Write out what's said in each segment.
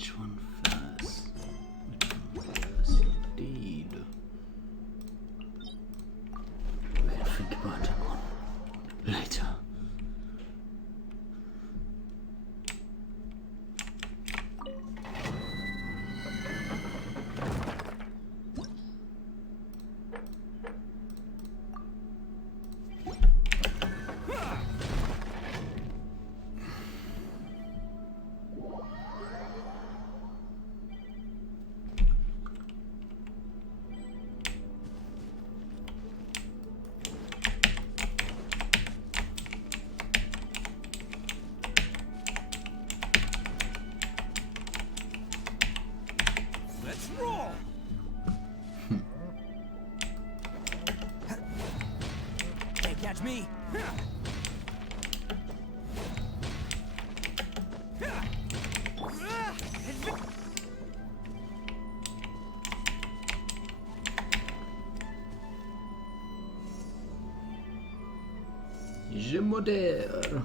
Which one first? Which one first? Indeed. We can think about that one later. Catch me! Je modère.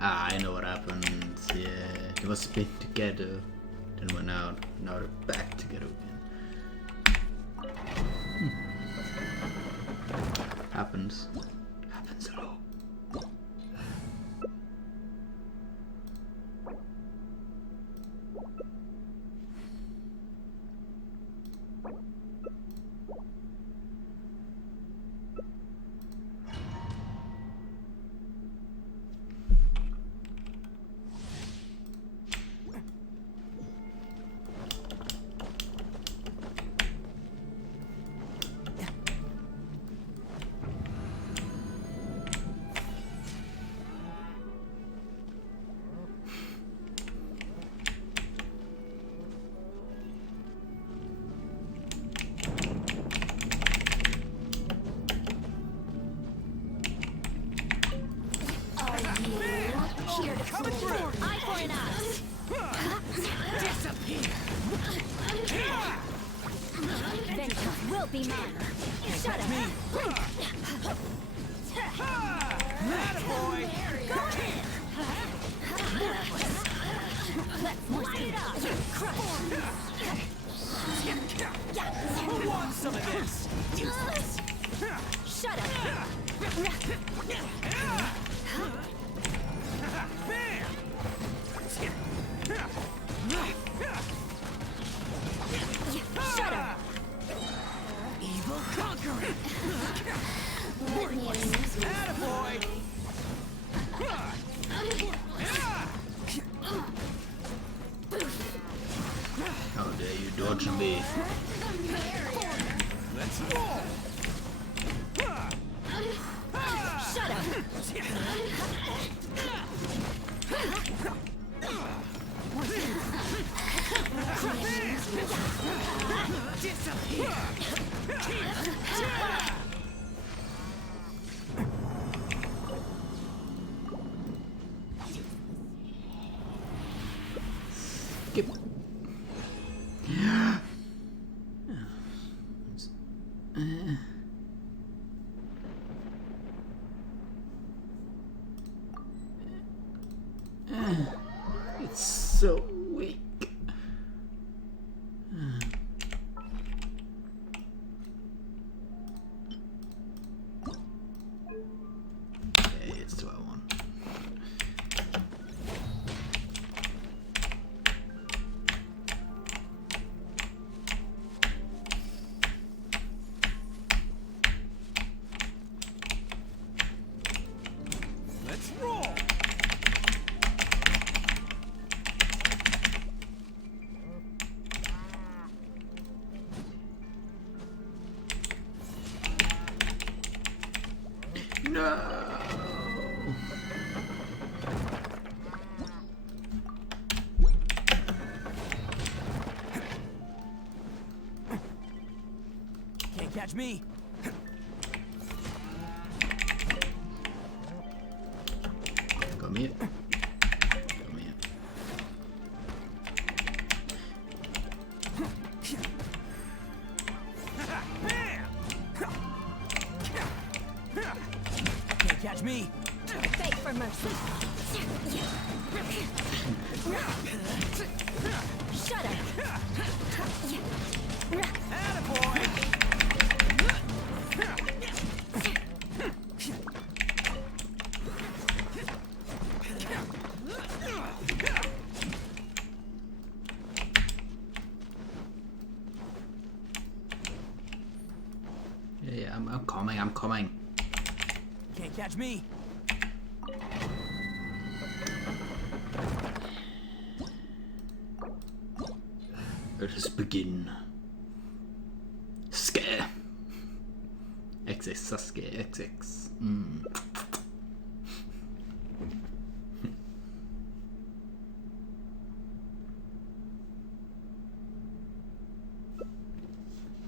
Ah, I know what happened. Yeah, they was been together, then went out. Now they're back together again. Happens. Happens a lot. Coming through! Eye for an eye. Disappear! Vengeance will be mine. Shut up. Attaboy! Let's light it up. Who wants some of this? Useless. Shut up. Bam! Shut up. Evil conquering! Attaboy! How dare you dodge me? Let's roll! Shut up. Disappear! Skip. It's so weak. Okay, it's 12-1. Let's roll! No. Can't catch me! Come here. Come here. Bam! catch me. Beg for mercy. Shut up. Attaboy. Yeah, I'm coming. Can't catch me. Let us begin. Scare. XX Sasuke XX.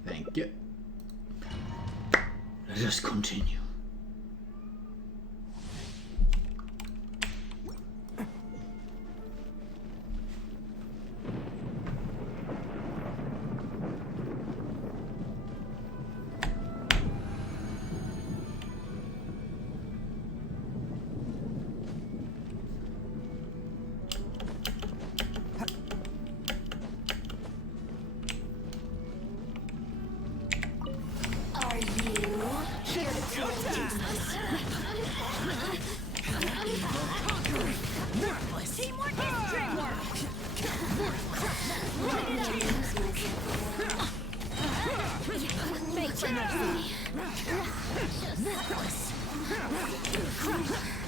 Thank you. Let us continue. Teamwork is dreamwork. Beg for mercy.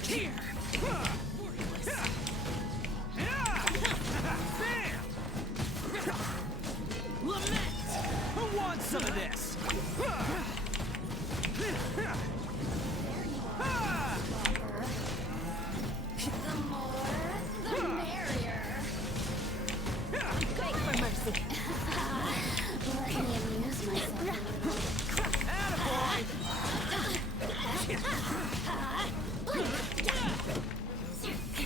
Here. Lament. Who wants some of this? The more, the merrier. Beg for mercy. Let me amuse myself. Attaboy.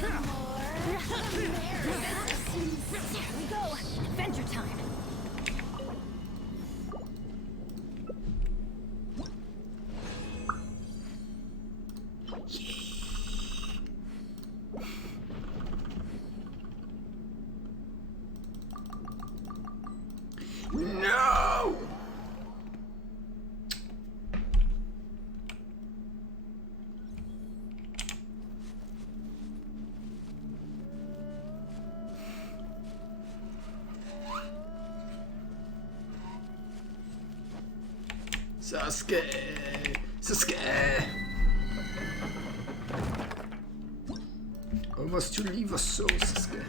The more, the merrier. Here we go. Adventure time. No! Sasuke! Sasuke! Or must you leave us so, Sasuke?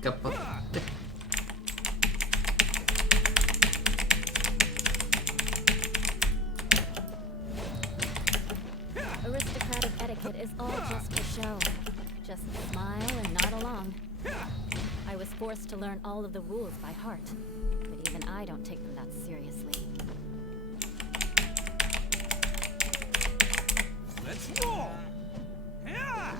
Capote. Aristocratic etiquette is all just for show. Just smile and nod along. I was forced to learn all of the rules by heart, but even I don't take them that seriously. Let's roll. Yeah.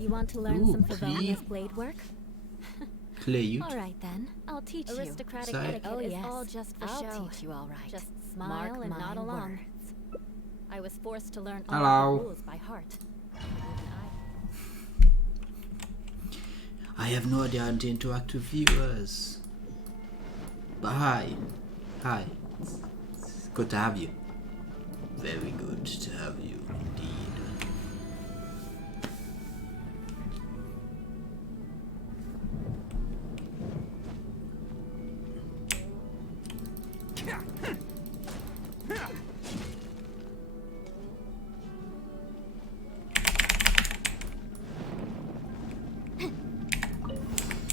You want to learn Ooh, some please. felonious blade work? Play you. All right then, I'll teach you. Aristocratic Sorry. etiquette is yes. all just for I'll show. teach you all right. Just smile Mark and my nod along. words. I was forced to learn all Hello. of the rules by heart. Even I have no idea how to interact with viewers. But hi. Hi. It's good to have you. Very good to have you indeed.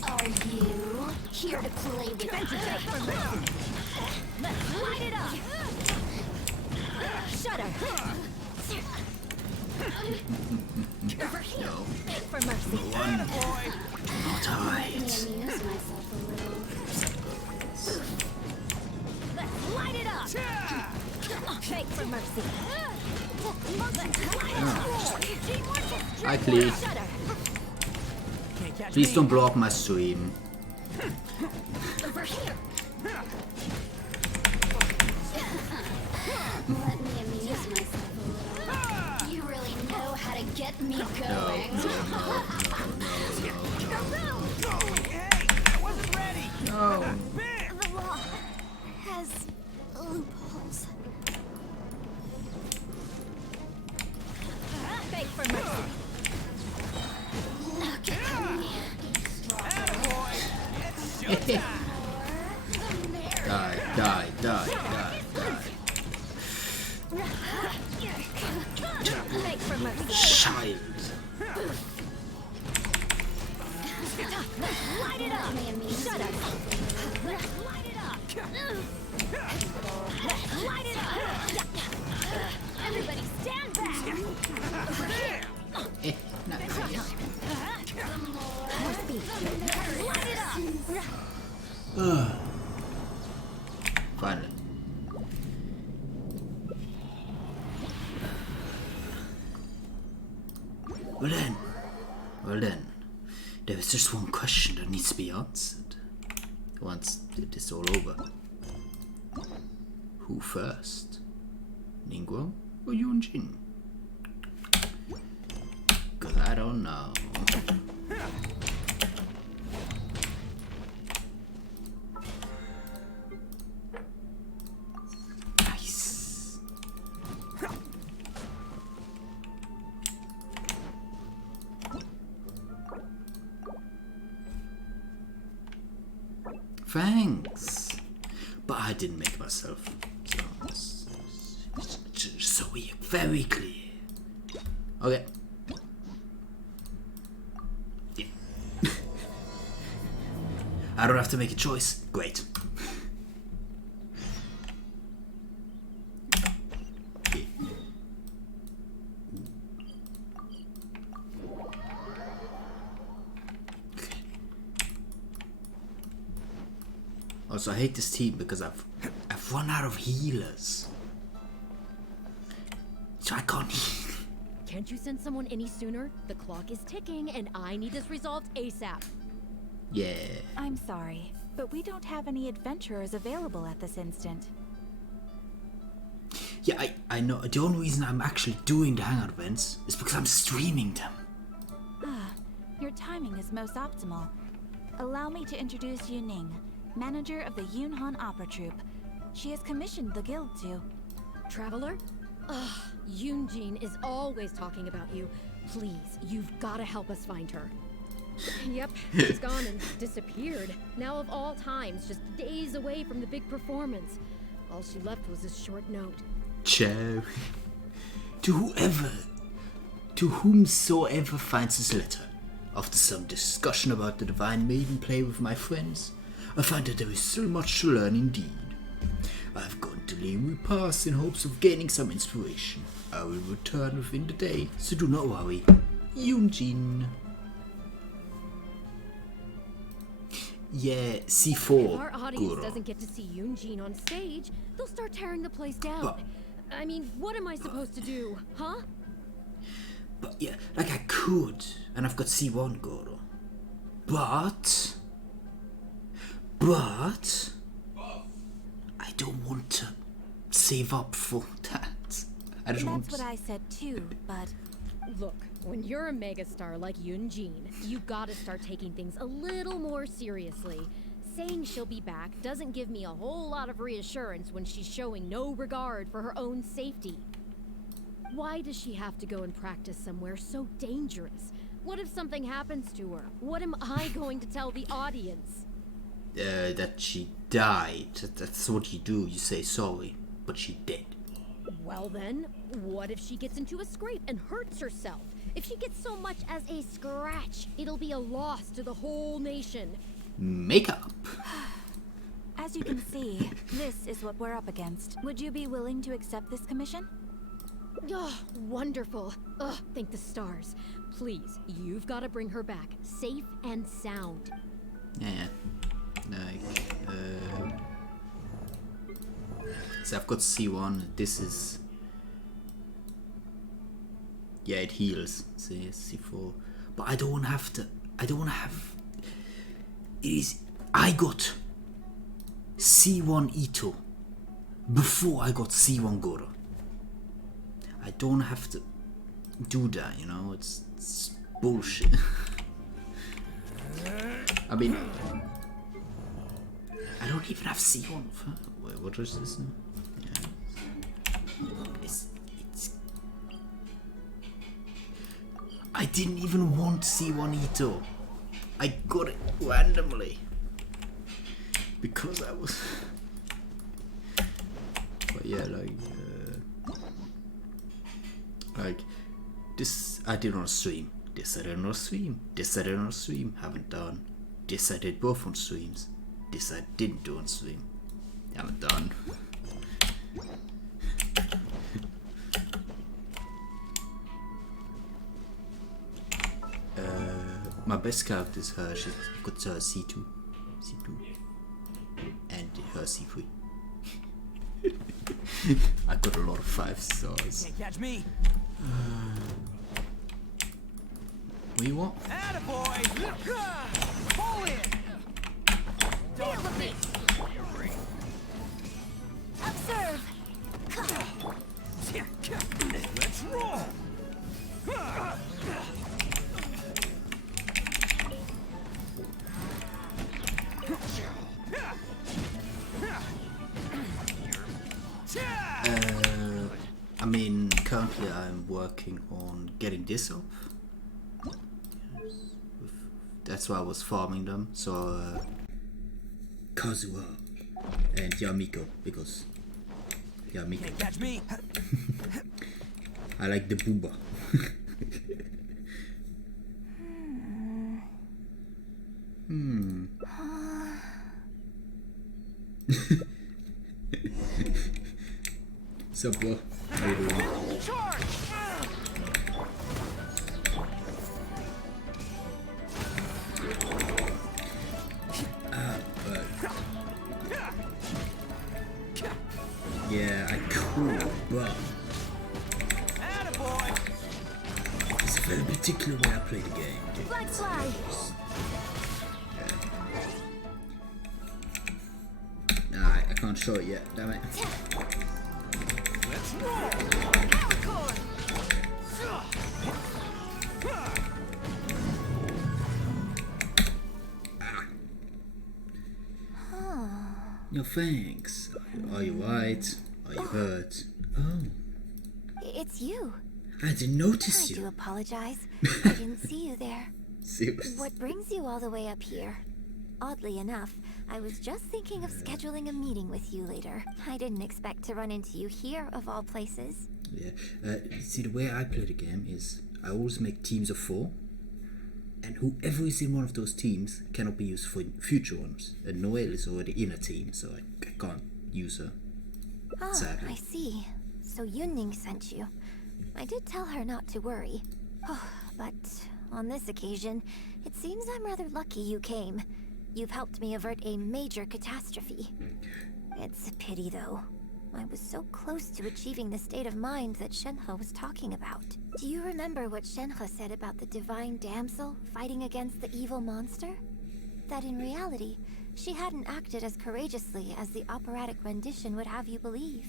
Are you here to play with us? Let's light it up! Over here. No. Beg for mercy. One. Not Let right. me amuse myself a little. Let's light it up. Beg for mercy. Let's light it up. Hi, please. Shudder. Can't catch Please me. don't block my stream. Over here. Let me amuse myself a little. You really know how to get me No, going. Hey, I wasn't ready. no. Bam! The law has loopholes. Beg for mercy. Look at me. Attaboy. It's showtime. Die. Beg for mercy. Child. Light it up. Let me amuse Shut up. myself a little. Light it up. Light it up. Everybody stand back. Not really. More speed. Light it up. Finally. Well then, there is just one question that needs to be answered once it is all over. Who first? Ningguang or Yun Jin? 'Cause I don't know. Nice. Thanks. But I didn't make myself so very clear. Okay. Yeah. I don't have to make a choice. Great. Yeah. Also, I hate this team because I've run out of healers, so I can't heal. Can't you send someone any sooner? The clock is ticking and I need this resolved ASAP. Yeah. I'm sorry, but we don't have any adventurers available at this instant. Yeah, I know. The only reason I'm actually doing the Hangout events is because I'm streaming them. Your timing is most optimal. Allow me to introduce Yu Ning, manager of the Yunhan Opera Troupe. She has commissioned the guild to... Traveler? Ugh, Yun Jin is always talking about you. Please, you've got to help us find her. Yep, she's gone and disappeared. Now of all times, just days away from the big performance. All she left was a short note. Ciao. To whomsoever finds this letter, after some discussion about the Divine Maiden play with my friends, I find that there is still much to learn indeed. I've gone to Liu Pass in hopes of gaining some inspiration. I will return within the day, so do not worry. Yun Jin. Yeah, C4. If our audience Guru. doesn't get to see Yun Jin on stage, they'll start tearing the place down. But- I mean, what am I supposed to do, huh? But yeah, like I could, and I've got C1 Goro. But I don't want to save up for that. I just want. That's what I said too, but... Look, when you're a megastar like Yun Jin, you gotta start taking things a little more seriously. Saying she'll be back doesn't give me a whole lot of reassurance when she's showing no regard for her own safety. Why does she have to go and practice somewhere so dangerous? What if something happens to her? What am I going to tell the audience? That she died. That's what you do. You say sorry, but she dead. Well then, what if she gets into a scrape and hurts herself? If she gets so much as a scratch, it'll be a loss to the whole nation. Makeup. As you can see, this is what we're up against. Would you be willing to accept this commission? Oh, wonderful. Ugh, thank the stars. Please, you've got to bring her back, safe and sound. Yeah. Like, so I've got C1. This is. Yeah, it heals. See, C4. But I don't have to. I don't have. It is. I got C1 Ito before I got C1 Goro. I don't have to do that, you know? It's bullshit. I mean, I don't even have C1 of her. Wait, what is this now? Yeah. It's. I didn't even want C1 Ito. I got it randomly. Because I was. But yeah, like this I did on stream. This I did on stream. This I did on stream. Haven't done. This I did both on streams. This I didn't do on stream. Haven't done. My best character is her. She's got C2. And her C3. I got a lot of 5 stars. Can't catch me. What do you want? Attaboy! Pull it! Deal with me! Observe! Let's roll! I mean, currently I'm working on getting this up. That's why I was farming them. So, Kazuha and Yamiko, because Yamiko. Can't catch me. I like the booba. Sup, bro? How you doing? Charge! Yeah, I could, but Attaboy! it's a very particular way I play the game. Flag fly! Nah, I can't show it yet, damn it. Let's roll! Alicorn! No thanks. Are you right? Are you hurt? Oh, It's you. I didn't notice I do you. apologize. I didn't see you there. Seriously. What brings you all the way up here? Oddly enough, I was just thinking of scheduling a meeting with you later. I didn't expect to run into you here, of all places. Yeah. See, the way I play the game is I always make teams of 4, and whoever is in one of those teams cannot be used for future ones. And Noelle is already in a team, so I can't use her. Ah, Sadly. I see. So Yunning sent you. I did tell her not to worry. Oh, but on this occasion, it seems I'm rather lucky you came. You've helped me avert a major catastrophe. It's a pity, though. I was so close to achieving the state of mind that Shenhe was talking about. Do you remember what Shenhe said about the divine damsel fighting against the evil monster? That in reality, she hadn't acted as courageously as the operatic rendition would have you believe.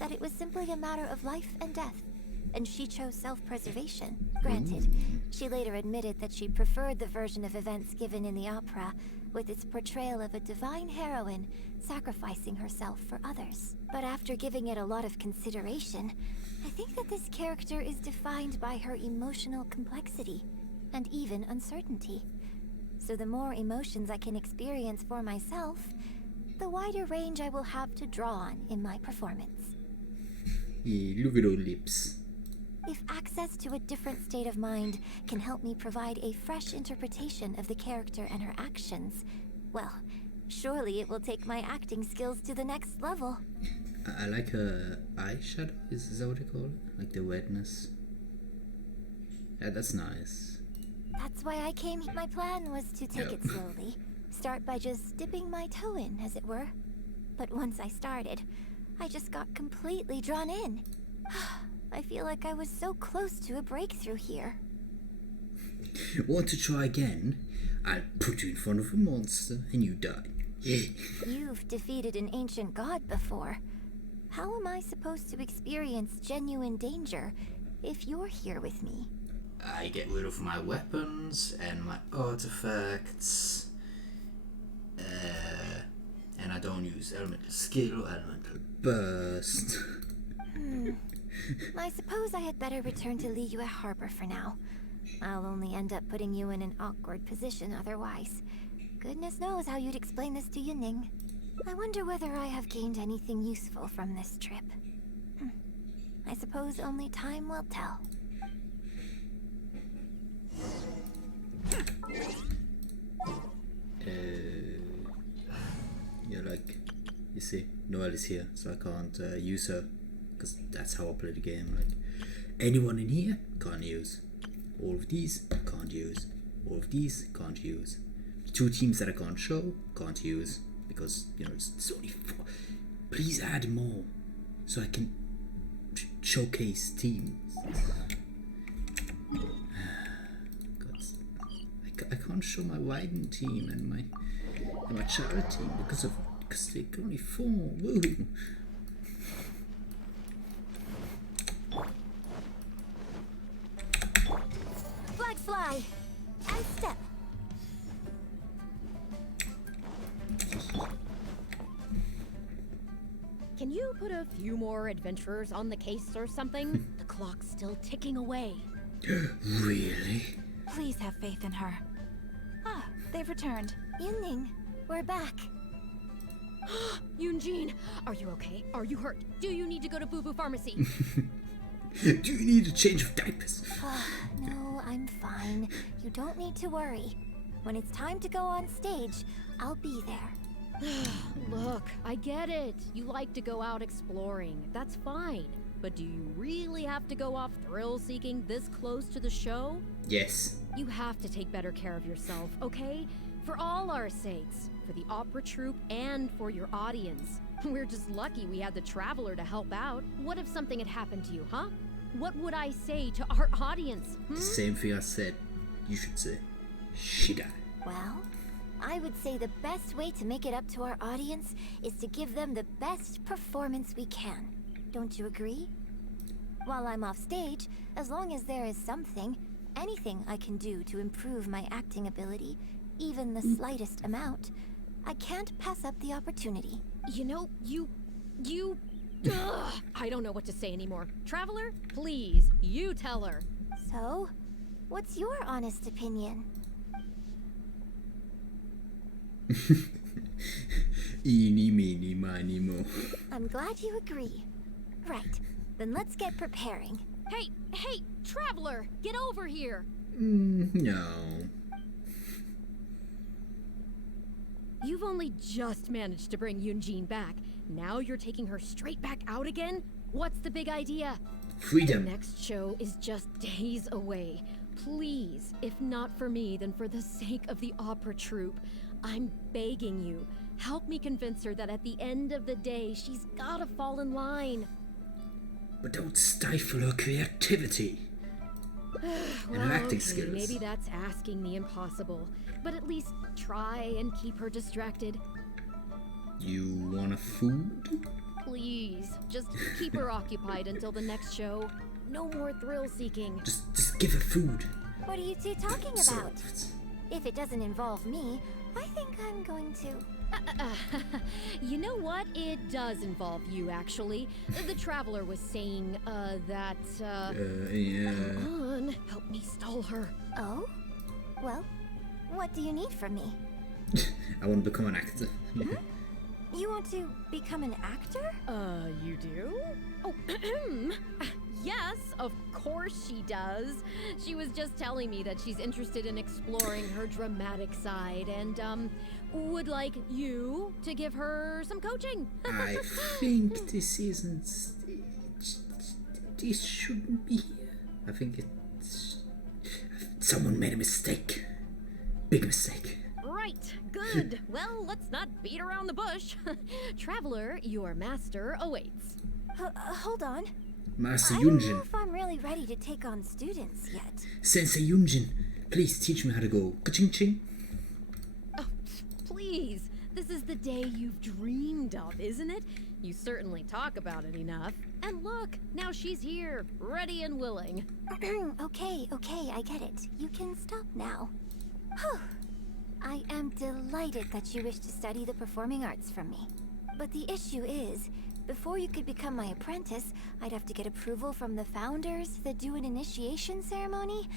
That it was simply a matter of life and death, and she chose self-preservation. Granted, she later admitted that she preferred the version of events given in the opera, with its portrayal of a divine heroine sacrificing herself for others. But after giving it a lot of consideration, I think that this character is defined by her emotional complexity, and even uncertainty. So the more emotions I can experience for myself, the wider range I will have to draw on in my performance. Yeah, look at those lips. If access to a different state of mind can help me provide a fresh interpretation of the character and her actions, well, surely it will take my acting skills to the next level. I like her eyeshadow. Is that what they call it? Like the redness. Yeah, that's nice. That's why I came. My plan was to take Yep. it slowly. Start by just dipping my toe in, as it were. But once I started, I just got completely drawn in. I feel like I was so close to a breakthrough here. Want to try again? I'll put you in front of a monster and you die. Yeah. You've defeated an ancient god before. How am I supposed to experience genuine danger if you're here with me? I get rid of my weapons and my artifacts. And I don't use elemental skill or elemental burst. I suppose I had better return to Liyue Harbor for now. I'll only end up putting you in an awkward position otherwise. Goodness knows how you'd explain this to Yunning. I wonder whether I have gained anything useful from this trip. I suppose only time will tell. Yeah, like, you see, Noelle is here, so I can't use her, because that's how I play the game. Like, anyone in here, can't use. All of these, can't use. All of these, can't use. The 2 teams that I can't show, can't use, because, you know, it's only 4. Please add more, so I can showcase teams. I can't show my Widen team and my Child team because they're only 4. Woo! Flag fly! And step! Can you put a few more adventurers on the case or something? The clock's still ticking away. Really? Please have faith in her. Ah, they've returned. Yunning, we're back. Yun Jin, are you okay? Are you hurt? Do you need to go to Boo Boo Pharmacy? Do you need a change of diapers? No, I'm fine. You don't need to worry. When it's time to go on stage, I'll be there. Look, I get it. You like to go out exploring. That's fine. But do you really have to go off thrill-seeking this close to the show? Yes. You have to take better care of yourself, okay? For all our sakes. For the opera troupe and for your audience. We're just lucky we had the Traveler to help out. What if something had happened to you, huh? What would I say to our audience? The same thing I said. You should say. She died. Well, I would say the best way to make it up to our audience is to give them the best performance we can. Don't you agree? While I'm off stage, as long as there is something, anything I can do to improve my acting ability, even the slightest amount, I can't pass up the opportunity. You know, you... Ugh, I don't know what to say anymore. Traveler, please, you tell her. So, what's your honest opinion? Eeny, meeny, miny, mo. I'm glad you agree. Right, then let's get preparing. Hey, Traveler, get over here. No. You've only just managed to bring Yun Jin back. Now you're taking her straight back out again? What's the big idea? Freedom. The next show is just days away. Please, if not for me, then for the sake of the opera troupe, I'm begging you, help me convince her that at the end of the day, she's gotta fall in line. But don't stifle her creativity. Well, her acting okay, skills. maybe that's asking the impossible, but at least try and keep her distracted. You want a food? Please, just keep her occupied until the next show. No more thrill-seeking. Just give her food. What are you two talking So- about? If it doesn't involve me, I think I'm going to... You know what? It does involve you, actually. The Traveler was saying, that, Yeah. Come on, help me stall her. Oh? Well, what do you need from me? I want to become an actor. You want to become an actor? You do? Oh, yes, of course she does. She was just telling me that she's interested in exploring her dramatic side, and, would like you to give her some coaching. I think this isn't. This shouldn't be here. I think it's. Someone made a mistake. Big mistake. Right, good. Well, let's not beat around the bush. Traveler, your master awaits. Hold on. Master I Yun don't know Jin. if I'm really ready to take on students yet. Sensei Yun Jin, please teach me how to go ka-ching ching. Oh, please. This is the day you've dreamed of, isn't it? You certainly talk about it enough. And look, now she's here, ready and willing. Okay, I get it. You can stop now. Whew. I am delighted that you wish to study the performing arts from me. But the issue is, before you could become my apprentice, I'd have to get approval from the founders that do an initiation ceremony.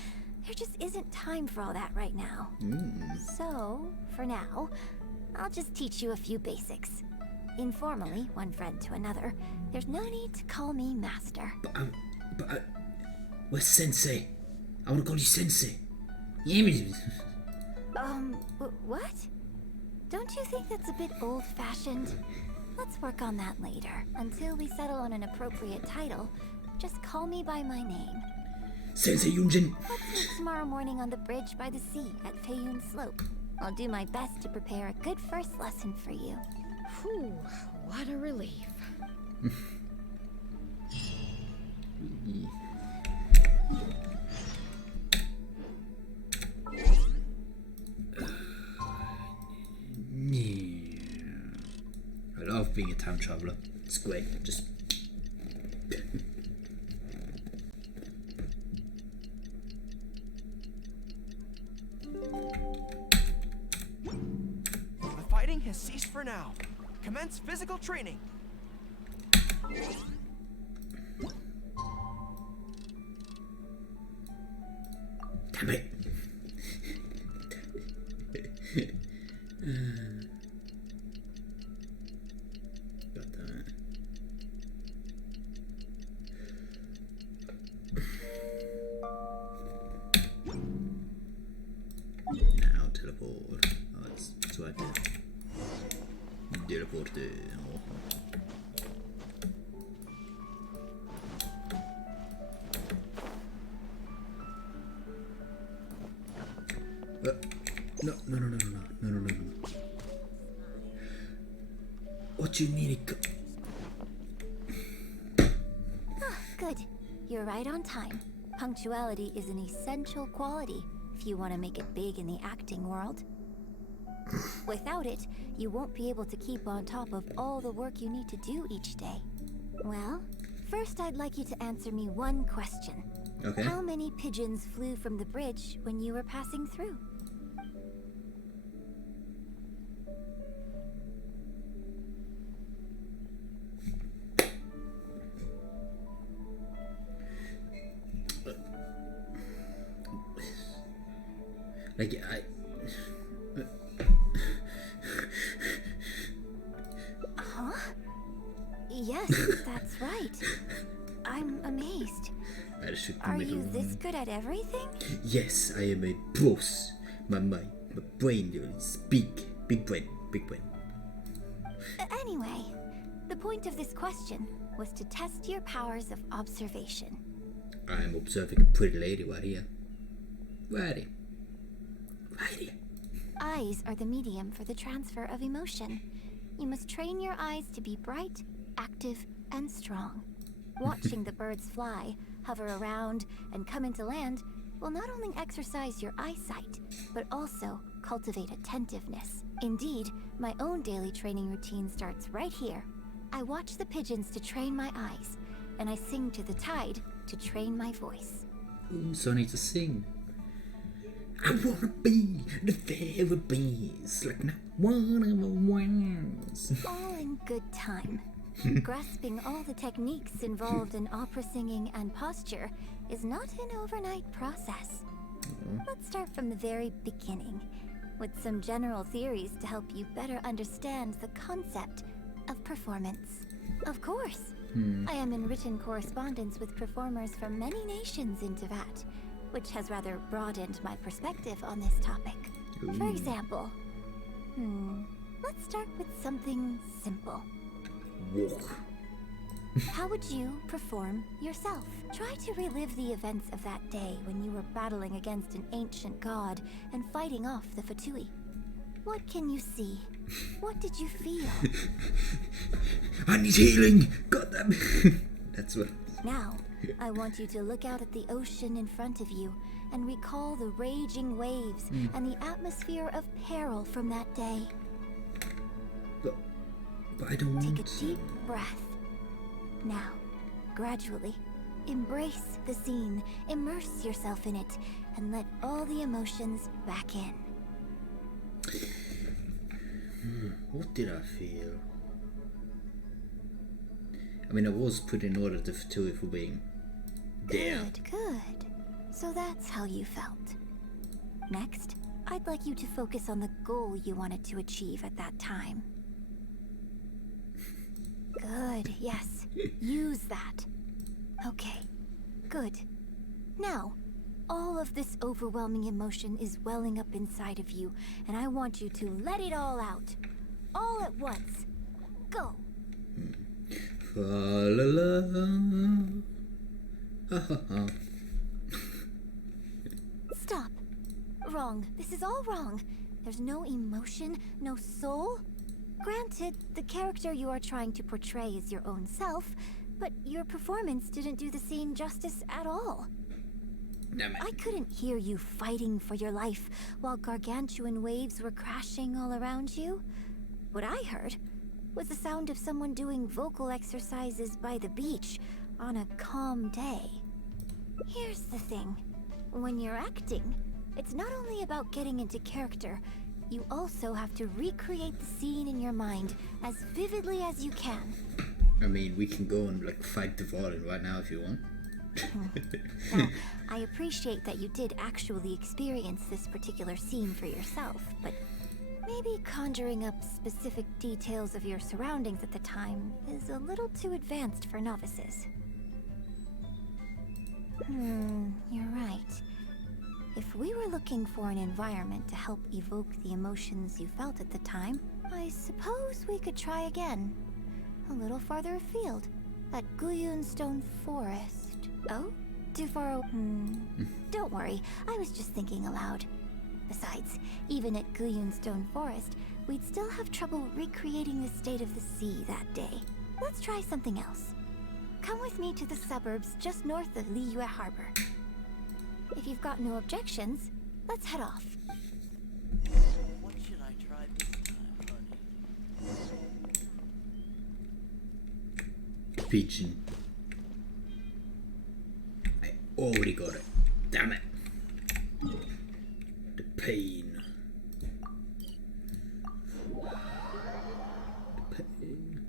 There just isn't time for all that right now. So, for now, I'll just teach you a few basics. Informally, one friend to another, there's no need to call me master. Where's Sensei? I want to call you Sensei. What? Don't you think that's a bit old-fashioned? Let's work on that later. Until we settle on an appropriate title, just call me by my name. Sensei Yun Jin. Let's meet tomorrow morning on the bridge by the sea at Feiyun Slope. I'll do my best to prepare a good first lesson for you. Whew, what a relief. I love being a time traveler. It's great. Just. The fighting has ceased for now. Commence physical training. Damn it. Got that. Now teleport. Oh, it's right there. Teleport there. Oh. No. What do you mean Good. You're right on time. Punctuality is an essential quality if you want to make it big in the acting world. Without it, you won't be able to keep on top of all the work you need to do each day. Well, first I'd like you to answer me one question. Okay. How many pigeons flew from the bridge when you were passing through? Like, Huh? Yes, that's right. I'm amazed. Are you this good at everything? Yes, I am a boss. My brain is big brain. Anyway, the point of this question was to test your powers of observation. I'm observing a pretty lady right here. Right here. Eyes are the medium for the transfer of emotion. You must train your eyes to be bright, active, and strong. Watching the birds fly, hover around, and come into land will not only exercise your eyesight, but also cultivate attentiveness. Indeed, my own daily training routine starts right here. I watch the pigeons to train my eyes, and I sing to the tide to train my voice. Ooh, so I need to sing. I wanna be the fairy beast, like not one of the ones. All in good time. Grasping all the techniques involved in opera singing and posture is not an overnight process. Let's start from the very beginning, with some general theories to help you better understand the concept of performance. Of course, I am in written correspondence with performers from many nations in Teyvat, which has rather broadened my perspective on this topic. For example, Let's start with something simple. Walk. How would you perform yourself? Try to relive the events of that day when you were battling against an ancient god and fighting off the Fatui. What can you see? What did you feel? I need healing! God damn it. That's what. Now, I want you to look out at the ocean in front of you and recall the raging waves and the atmosphere of peril from that day. But I don't want Take a deep breath. Now, gradually, embrace the scene, immerse yourself in it, and let all the emotions back in. What did I feel? I mean, I was put in order to Fatui for being there. Good. So that's how you felt. Next, I'd like you to focus on the goal you wanted to achieve at that time. Good, yes. Use that. Okay, good. Now, all of this overwhelming emotion is welling up inside of you, and I want you to let it all out. All at once. Go. Fa la la. Ha ha ha. Stop. Wrong. This is all wrong. There's no emotion, no soul. Granted, the character you are trying to portray is your own self, but your performance didn't do the scene justice at all. Damn it. I couldn't hear you fighting for your life while gargantuan waves were crashing all around you. What I heard was the sound of someone doing vocal exercises by the beach on a calm day. Here's the thing. When you're acting, it's not only about getting into character, you also have to recreate the scene in your mind as vividly as you can. I mean, we can go and like fight the Varden right now if you want. Now, I appreciate that you did actually experience this particular scene for yourself, but maybe conjuring up specific details of your surroundings at the time is a little too advanced for novices. You're right. If we were looking for an environment to help evoke the emotions you felt at the time, I suppose we could try again. A little farther afield, at Guyun Stone Forest. Oh? Too far Don't worry, I was just thinking aloud. Besides, even at Guyun Stone Forest, we'd still have trouble recreating the state of the sea that day. Let's try something else. Come with me to the suburbs just north of Liyue Harbor. If you've got no objections, let's head off. What should I try this time, honey? Pigeon. I already got it. Damn it. The pain. The pain.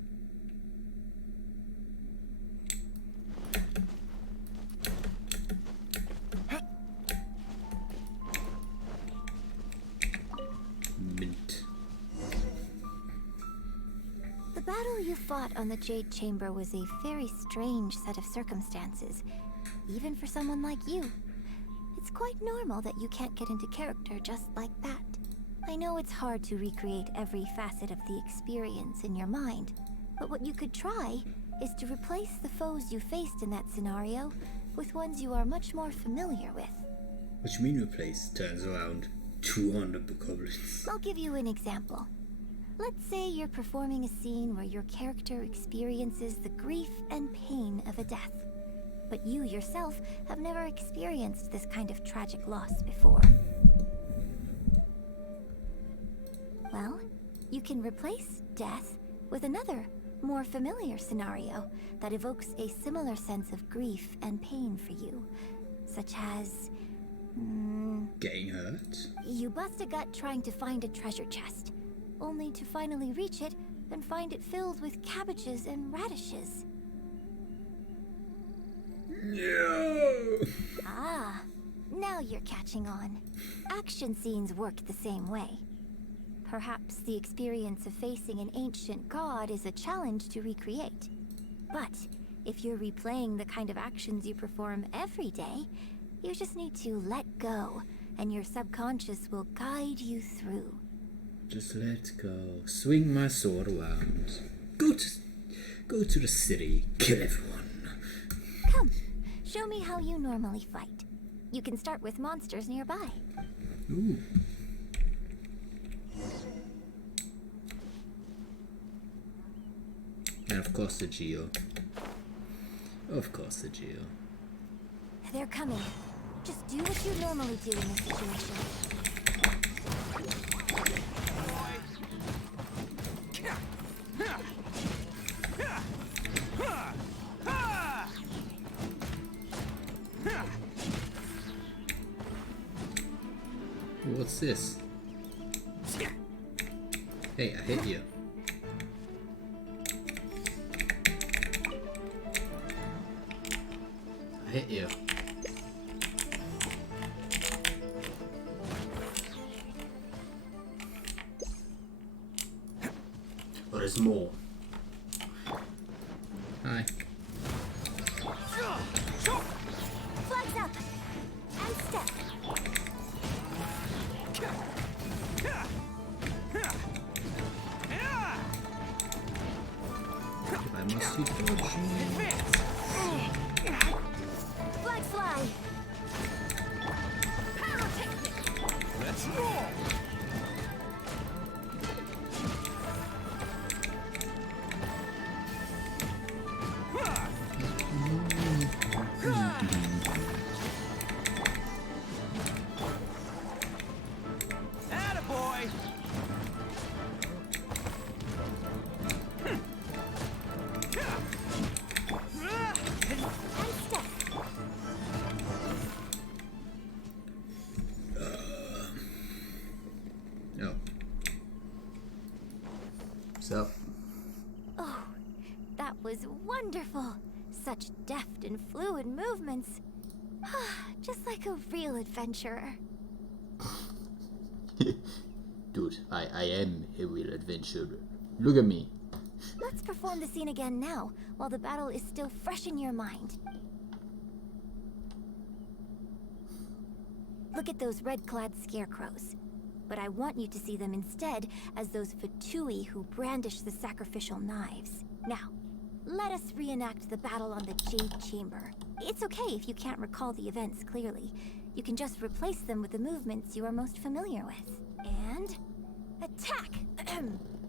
Mint. The battle you fought on the Jade Chamber was a very strange set of circumstances, even for someone like you. It's quite normal that you can't get into character just like that. I know it's hard to recreate every facet of the experience in your mind, but what you could try is to replace the foes you faced in that scenario with ones you are much more familiar with. What you mean replace? Turns around 200 bokoblins. I'll give you an example. Let's say you're performing a scene where your character experiences the grief and pain of a death, but you yourself have never experienced this kind of tragic loss before. Well, you can replace death with another, more familiar scenario that evokes a similar sense of grief and pain for you, such as... Getting hurt? You bust a gut trying to find a treasure chest, only to finally reach it and find it filled with cabbages and radishes. No! Ah, now you're catching on. Action scenes work the same way. Perhaps the experience of facing an ancient god is a challenge to recreate. But if you're replaying the kind of actions you perform every day, you just need to let go, and your subconscious will guide you through. Just let go. Swing my sword around. Go to the city. Kill everyone. Come, show me how you normally fight. You can start with monsters nearby. Ooh. And of course the Geo. Of course the Geo. They're coming. Just do what you normally do in this situation. What's this? Hey, I hit you. I hit you. Oh, there's more. Hi. Flags up! And step! I must use dodge. Flag fly! Let's roll! Attaboy! And step! Oh. So. Oh, that was wonderful. Such deft and fluid movements. Just like a real adventurer. Dude, I am a real adventurer. Look at me. Let's perform the scene again now, while the battle is still fresh in your mind. Look at those red-clad scarecrows. But I want you to see them instead as those Vtuber who brandish the sacrificial knives. Now, let us reenact the battle on the Jade Chamber. It's okay if you can't recall the events clearly. You can just replace them with the movements you are most familiar with. And... attack!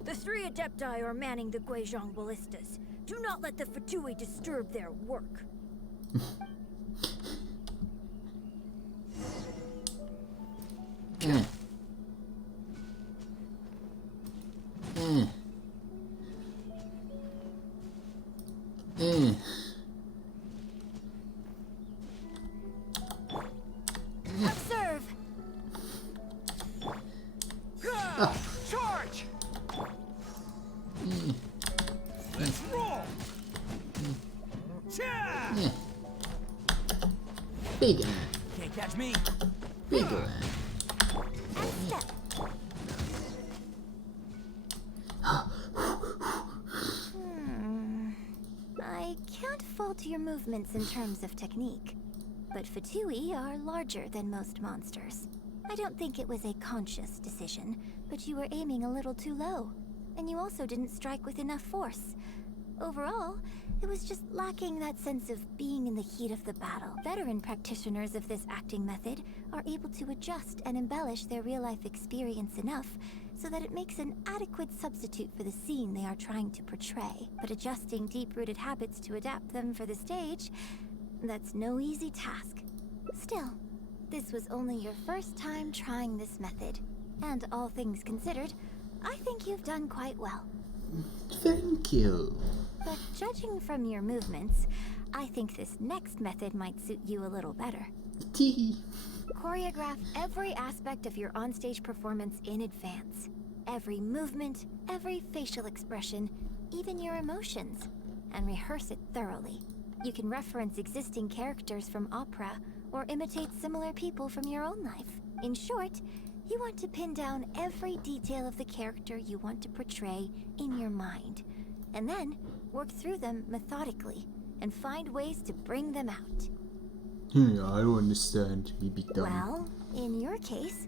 The 3 Adepti are manning the Guizhong ballistas. Do not let the Vtuber disturb their work. Observe! Charge! Let's roll! Cha! Big ant. Can't catch me. Bigger ant. And step! I can't fault your movements in terms of technique, but Vtuber are larger than most monsters. I don't think it was a conscious decision, but you were aiming a little too low, and you also didn't strike with enough force. Overall, it was just lacking that sense of being in the heat of the battle. Veteran practitioners of this acting method are able to adjust and embellish their real-life experience enough so that it makes an adequate substitute for the scene they are trying to portray. But adjusting deep-rooted habits to adapt them for the stage, that's no easy task. Still, this was only your first time trying this method, and all things considered, I think you've done quite well. Thank you. But judging from your movements, I think this next method might suit you a little better. Tee. Choreograph every aspect of your onstage performance in advance. Every movement, every facial expression, even your emotions, and rehearse it thoroughly. You can reference existing characters from opera or imitate similar people from your own life. In short, you want to pin down every detail of the character you want to portray in your mind, and then work through them methodically and find ways to bring them out. I don't understand. Me big dumb. Well, in your case,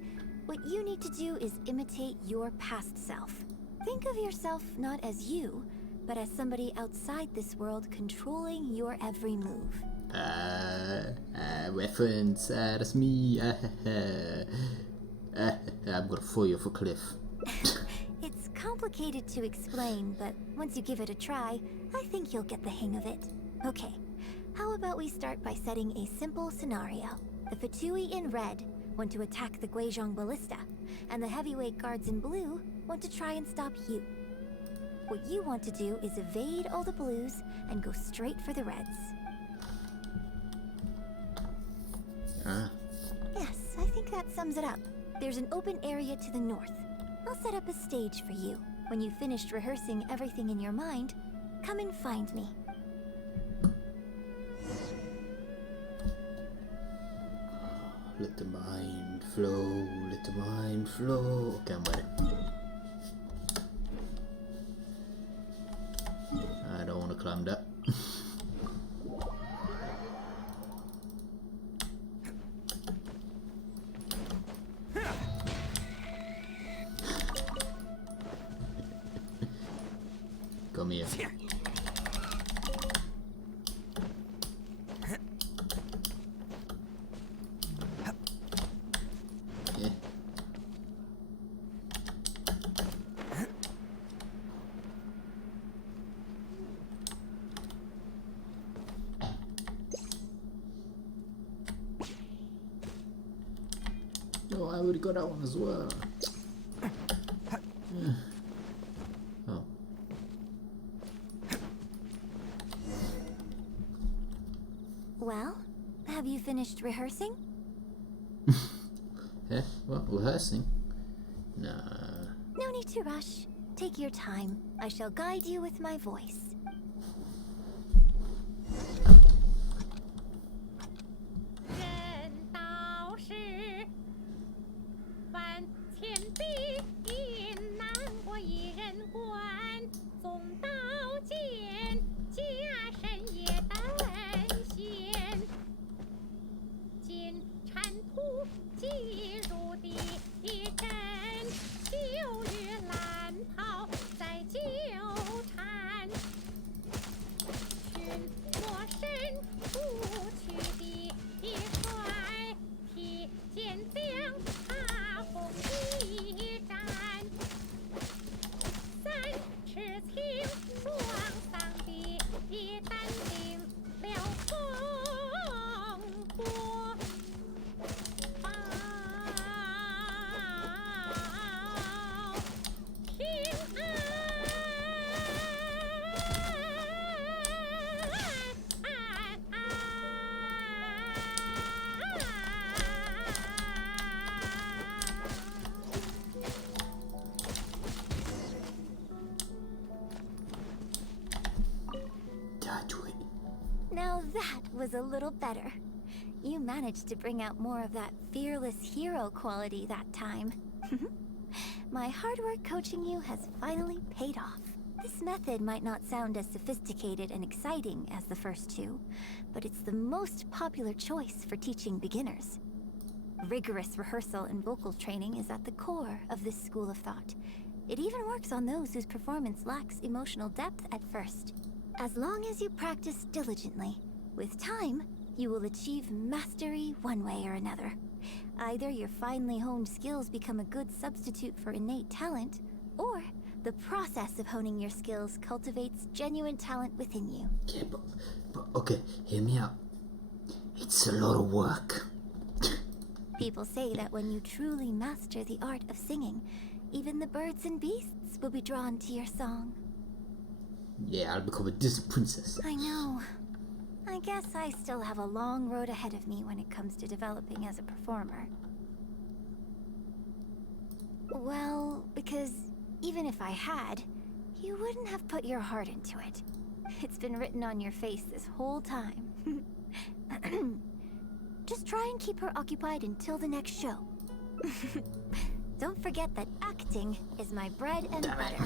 What you need to do is imitate your past self. Think of yourself not as you, but as somebody outside this world controlling your every move. Reference, that's me. I'm gonna throw you off a cliff. It's complicated to explain, but once you give it a try, I think you'll get the hang of it. Okay, how about we start by setting a simple scenario. The Fatui in red want to attack the Guizhong Ballista, and the heavyweight guards in blue want to try and stop you. What you want to do is evade all the blues and go straight for the reds. Yes, I think that sums it up. There's an open area to the north. I'll set up a stage for you. When you've finished rehearsing everything in your mind, come and find me. Let the mind flow, let the mind flow. Okay, I'm ready. I don't want to climb that. Come here. Yeah. Oh, I already got that one as well. Oh. Well, have you finished rehearsing? Yeah, well, rehearsing? Nah. No need to rush. Take your time. I shall guide you with my voice. Now that was a little better. You managed to bring out more of that fearless hero quality that time. My hard work coaching you has finally paid off. This method might not sound as sophisticated and exciting as the first two, but it's the most popular choice for teaching beginners. Rigorous rehearsal and vocal training is at the core of this school of thought. It even works on those whose performance lacks emotional depth at first. As long as you practice diligently, with time, you will achieve mastery one way or another. Either your finely honed skills become a good substitute for innate talent, or the process of honing your skills cultivates genuine talent within you. Yeah, but okay, hear me out. It's a lot of work. People say that when you truly master the art of singing, even the birds and beasts will be drawn to your song. Yeah, I'll become a Disney princess. I know. I guess I still have a long road ahead of me when it comes to developing as a performer. Well, because even if I had, you wouldn't have put your heart into it. It's been written on your face this whole time. Just try and keep her occupied until the next show. Don't forget that acting is my bread and butter.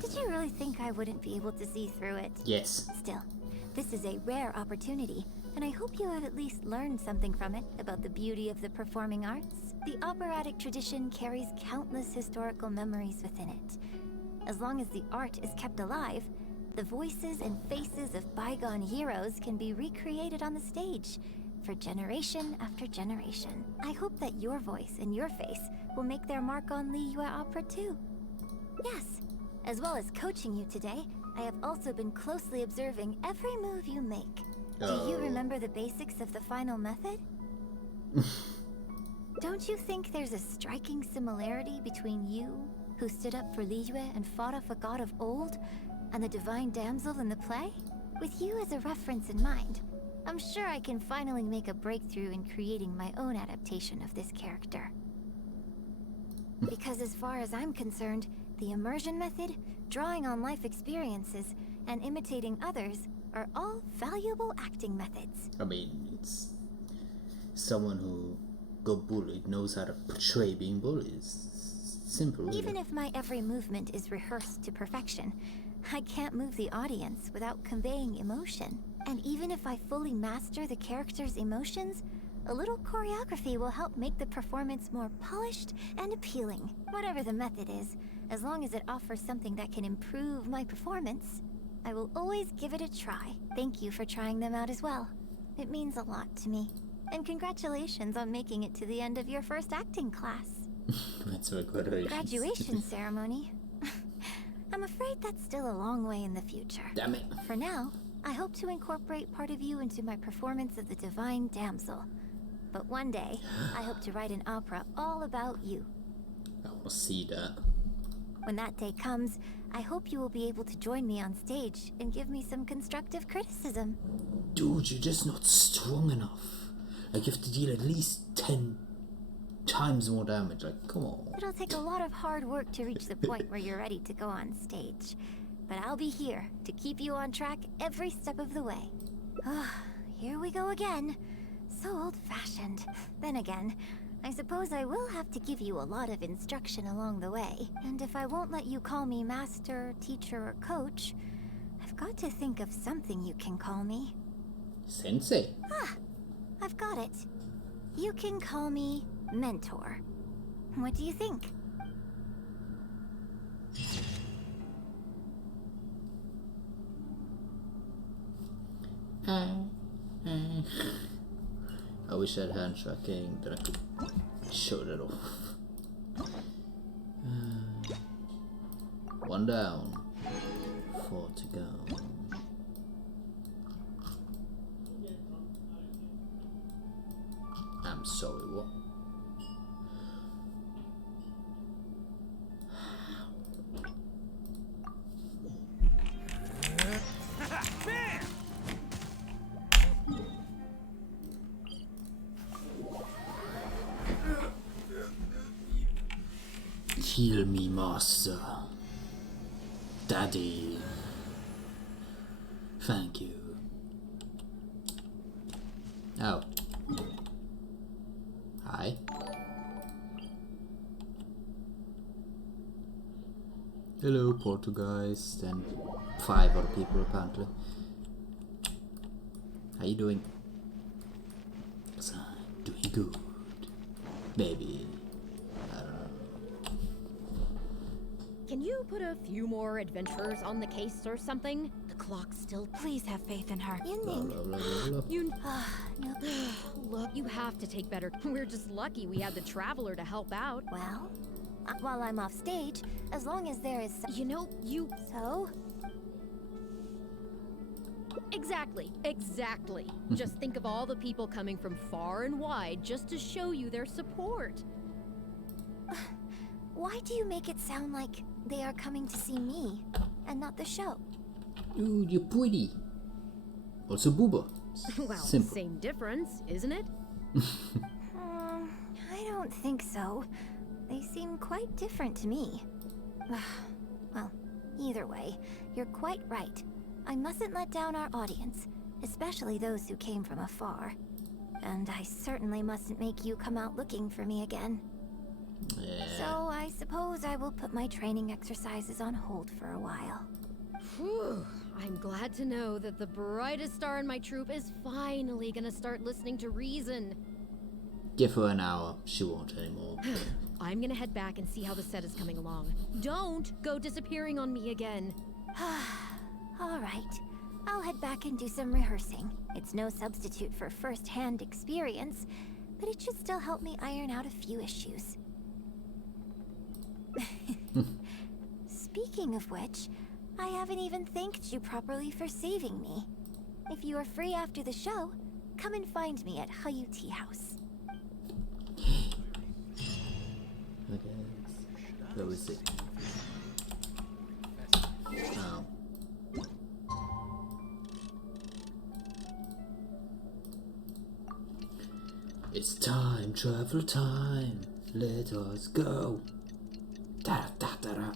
Did you really think I wouldn't be able to see through it? Yes. Still, This is a rare opportunity, and I hope you have at least learned something from it about the beauty of the performing arts. The operatic tradition carries countless historical memories within it. As long as the art is kept alive, the voices and faces of bygone heroes can be recreated on the stage for generation after generation. I hope that your voice and your face will make their mark on Liyue Opera too. Yes, as well as coaching you today, I have also been closely observing every move you make. Do you remember the basics of the final method? Don't you think there's a striking similarity between you, who stood up for Liyue and fought off a god of old, and the divine damsel in the play? With you as a reference in mind, I'm sure I can finally make a breakthrough in creating my own adaptation of this character. Because as far as I'm concerned, the immersion method, drawing on life experiences, and imitating others are all valuable acting methods. I mean, it's someone who got bullied knows how to portray being bullied. It's simple, really. Even if my every movement is rehearsed to perfection, I can't move the audience without conveying emotion. And even if I fully master the character's emotions, a little choreography will help make the performance more polished and appealing. Whatever the method is, as long as it offers something that can improve my performance, I will always give it a try. Thank you for trying them out as well. It means a lot to me. And congratulations on making it to the end of your first acting class. That's my graduation ceremony. I'm afraid that's still a long way in the future. Damn it. For now, I hope to incorporate part of you into my performance of the Divine Damsel. But one day, I hope to write an opera all about you. I want to see that. When that day comes, I hope you will be able to join me on stage and give me some constructive criticism. Dude, you're just not strong enough. Like, you have to deal at least 10 times more damage. Like, come on. It'll take a lot of hard work to reach the point where you're ready to go on stage. But I'll be here to keep you on track every step of the way. Here we go again. So old-fashioned. Then again, I suppose I will have to give you a lot of instruction along the way. And if I won't let you call me master, teacher, or coach, I've got to think of something you can call me. Sensei. I've got it. You can call me mentor. What do you think? I wish I had hand tracking that I could show that off. One down, 4 to go. I'm sorry, what? Heal me, master. Daddy. Thank you. Oh. Hi. Hello, Portuguese, and 5 other people apparently. How you doing? 'Cause I'm doing good. Maybe. I don't know. Can you put a few more adventurers on the case or something? The clock's still... Please have faith in her. Blah, blah, blah, blah, blah. Look, you have to take better... We're just lucky we had the Traveler to help out. Well, while I'm off stage, as long as there is You know, you... So? Exactly. Just think of all the people coming from far and wide just to show you their support. Why do you make it sound like they are coming to see me and not the show? Dude, you're pretty. Also booba. Well, Simple. same difference, isn't it? I don't think so. They seem quite different to me. Well, either way, you're quite right. I mustn't let down our audience, especially those who came from afar. And I certainly mustn't make you come out looking for me again. Yeah. So I suppose I will put my training exercises on hold for a while. Whew. I'm glad to know that the brightest star in my troop is finally gonna start listening to reason. Give her an hour. She won't anymore. I'm gonna head back and see how the set is coming along. Don't go disappearing on me again. All right. I'll head back and do some rehearsing. It's no substitute for first-hand experience, but it should still help me iron out a few issues. Speaking of which, I haven't even thanked you properly for saving me. If you are free after the show, come and find me at Hangout Tea House. Okay. Where was it? Oh. It's time, travel time. Let us go. Da da da da.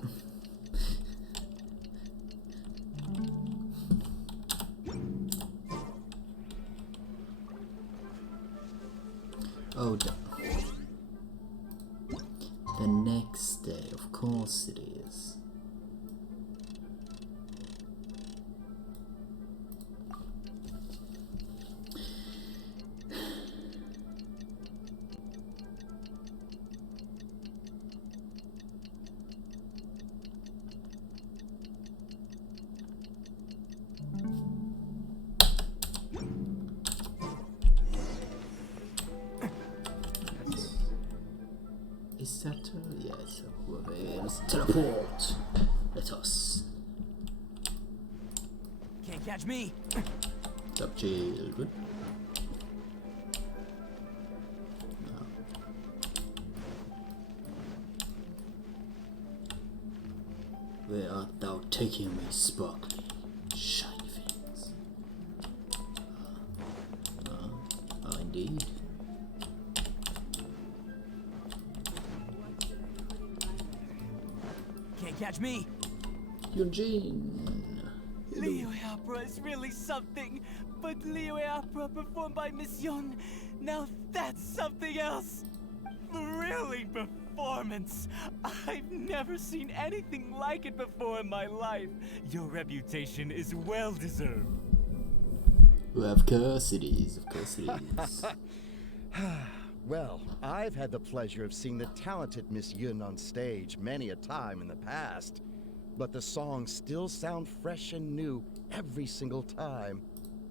Oh, the next day, of course it is. Is that her? Yeah, it's whoever it is. Teleport! Let us. Can't catch me. What's up, children? No. Where art thou taking me, sparkly, shiny things? Indeed. Can't catch me. Yun Jin. Liyue opera is really something, but Liyue opera performed by Miss Yun, now that's something else. Thrilling performance. I've never seen anything like it before in my life. Your reputation is well deserved. Well, of course it is. Of course it is. Well, I've had the pleasure of seeing the talented Miss Yun on stage many a time in the past, but the songs still sound fresh and new every single time.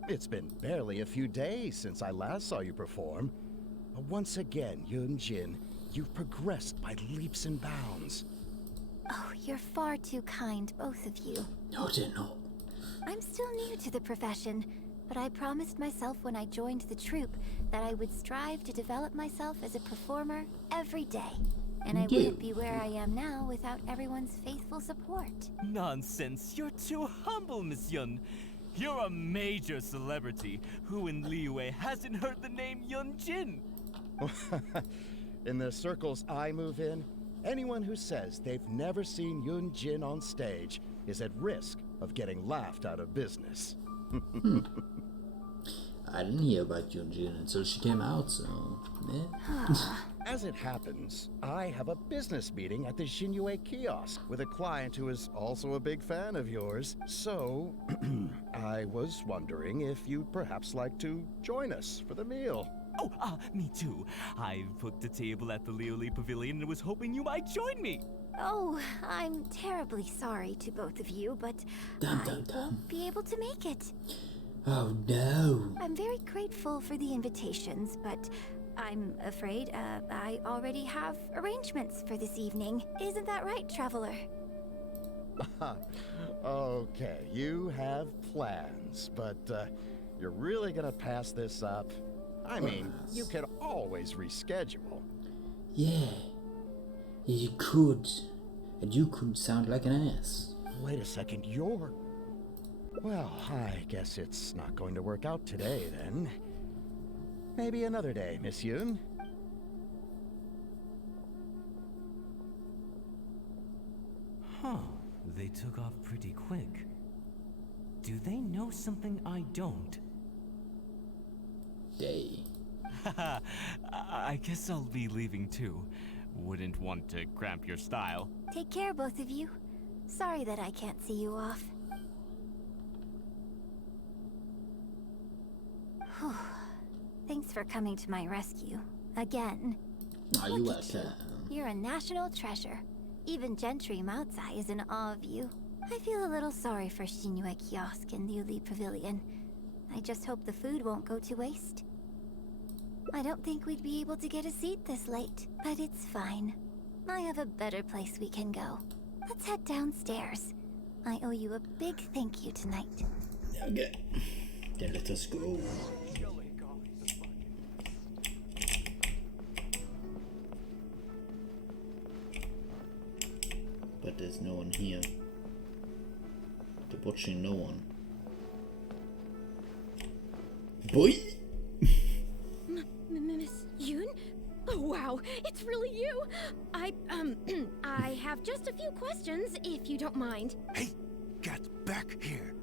It's been barely a few days since I last saw you perform. Once again, Yun Jin, you've progressed by leaps and bounds. Oh, you're far too kind, both of you. No, they're not. I'm still new to the profession, but I promised myself when I joined the troupe that I would strive to develop myself as a performer every day. And I wouldn't be where I am now without everyone's faithful support. Nonsense, you're too humble, Miss Yun. You're a major celebrity. Who in Liyue hasn't heard the name Yun Jin? In the circles I move in, anyone who says they've never seen Yun Jin on stage is at risk of getting laughed out of business. I didn't hear about Yun Jin until she came out, so yeah. As it happens, I have a business meeting at the Xinyu kiosk with a client who is also a big fan of yours. So, I was wondering if you'd perhaps like to join us for the meal. Oh, me too. I've booked a table at the Lioli Pavilion and was hoping you might join me. Oh, I'm terribly sorry to both of you, but I won't be able to make it. Oh no. I'm very grateful for the invitations, but I'm afraid I already have arrangements for this evening. Isn't that right, Traveler? Okay, you have plans, but you're really gonna pass this up? I mean, you can always reschedule. Yeah. You could. And you couldn't sound like an ass. Wait a second, you're... Well, I guess it's not going to work out today, then. Maybe another day, Miss Yun. Huh, they took off pretty quick. Do they know something I don't? Day. I guess I'll be leaving too. Wouldn't want to cramp your style. Take care, both of you. Sorry that I can't see you off. Thanks for coming to my rescue. Again. Oh, you're Look at you. welcome. You're a national treasure. Even Gentry Moutsai is in awe of you. I feel a little sorry for Shinue Kiosk and Liuli Pavilion. I just hope the food won't go to waste. I don't think we'd be able to get a seat this late, but it's fine. I have a better place we can go. Let's head downstairs. I owe you a big thank you tonight. Okay. Then let us go. But there's no one here. They're watching no one. Boy! Miss Yun? Oh wow, it's really you! I have just a few questions, if you don't mind. Hey, get back here.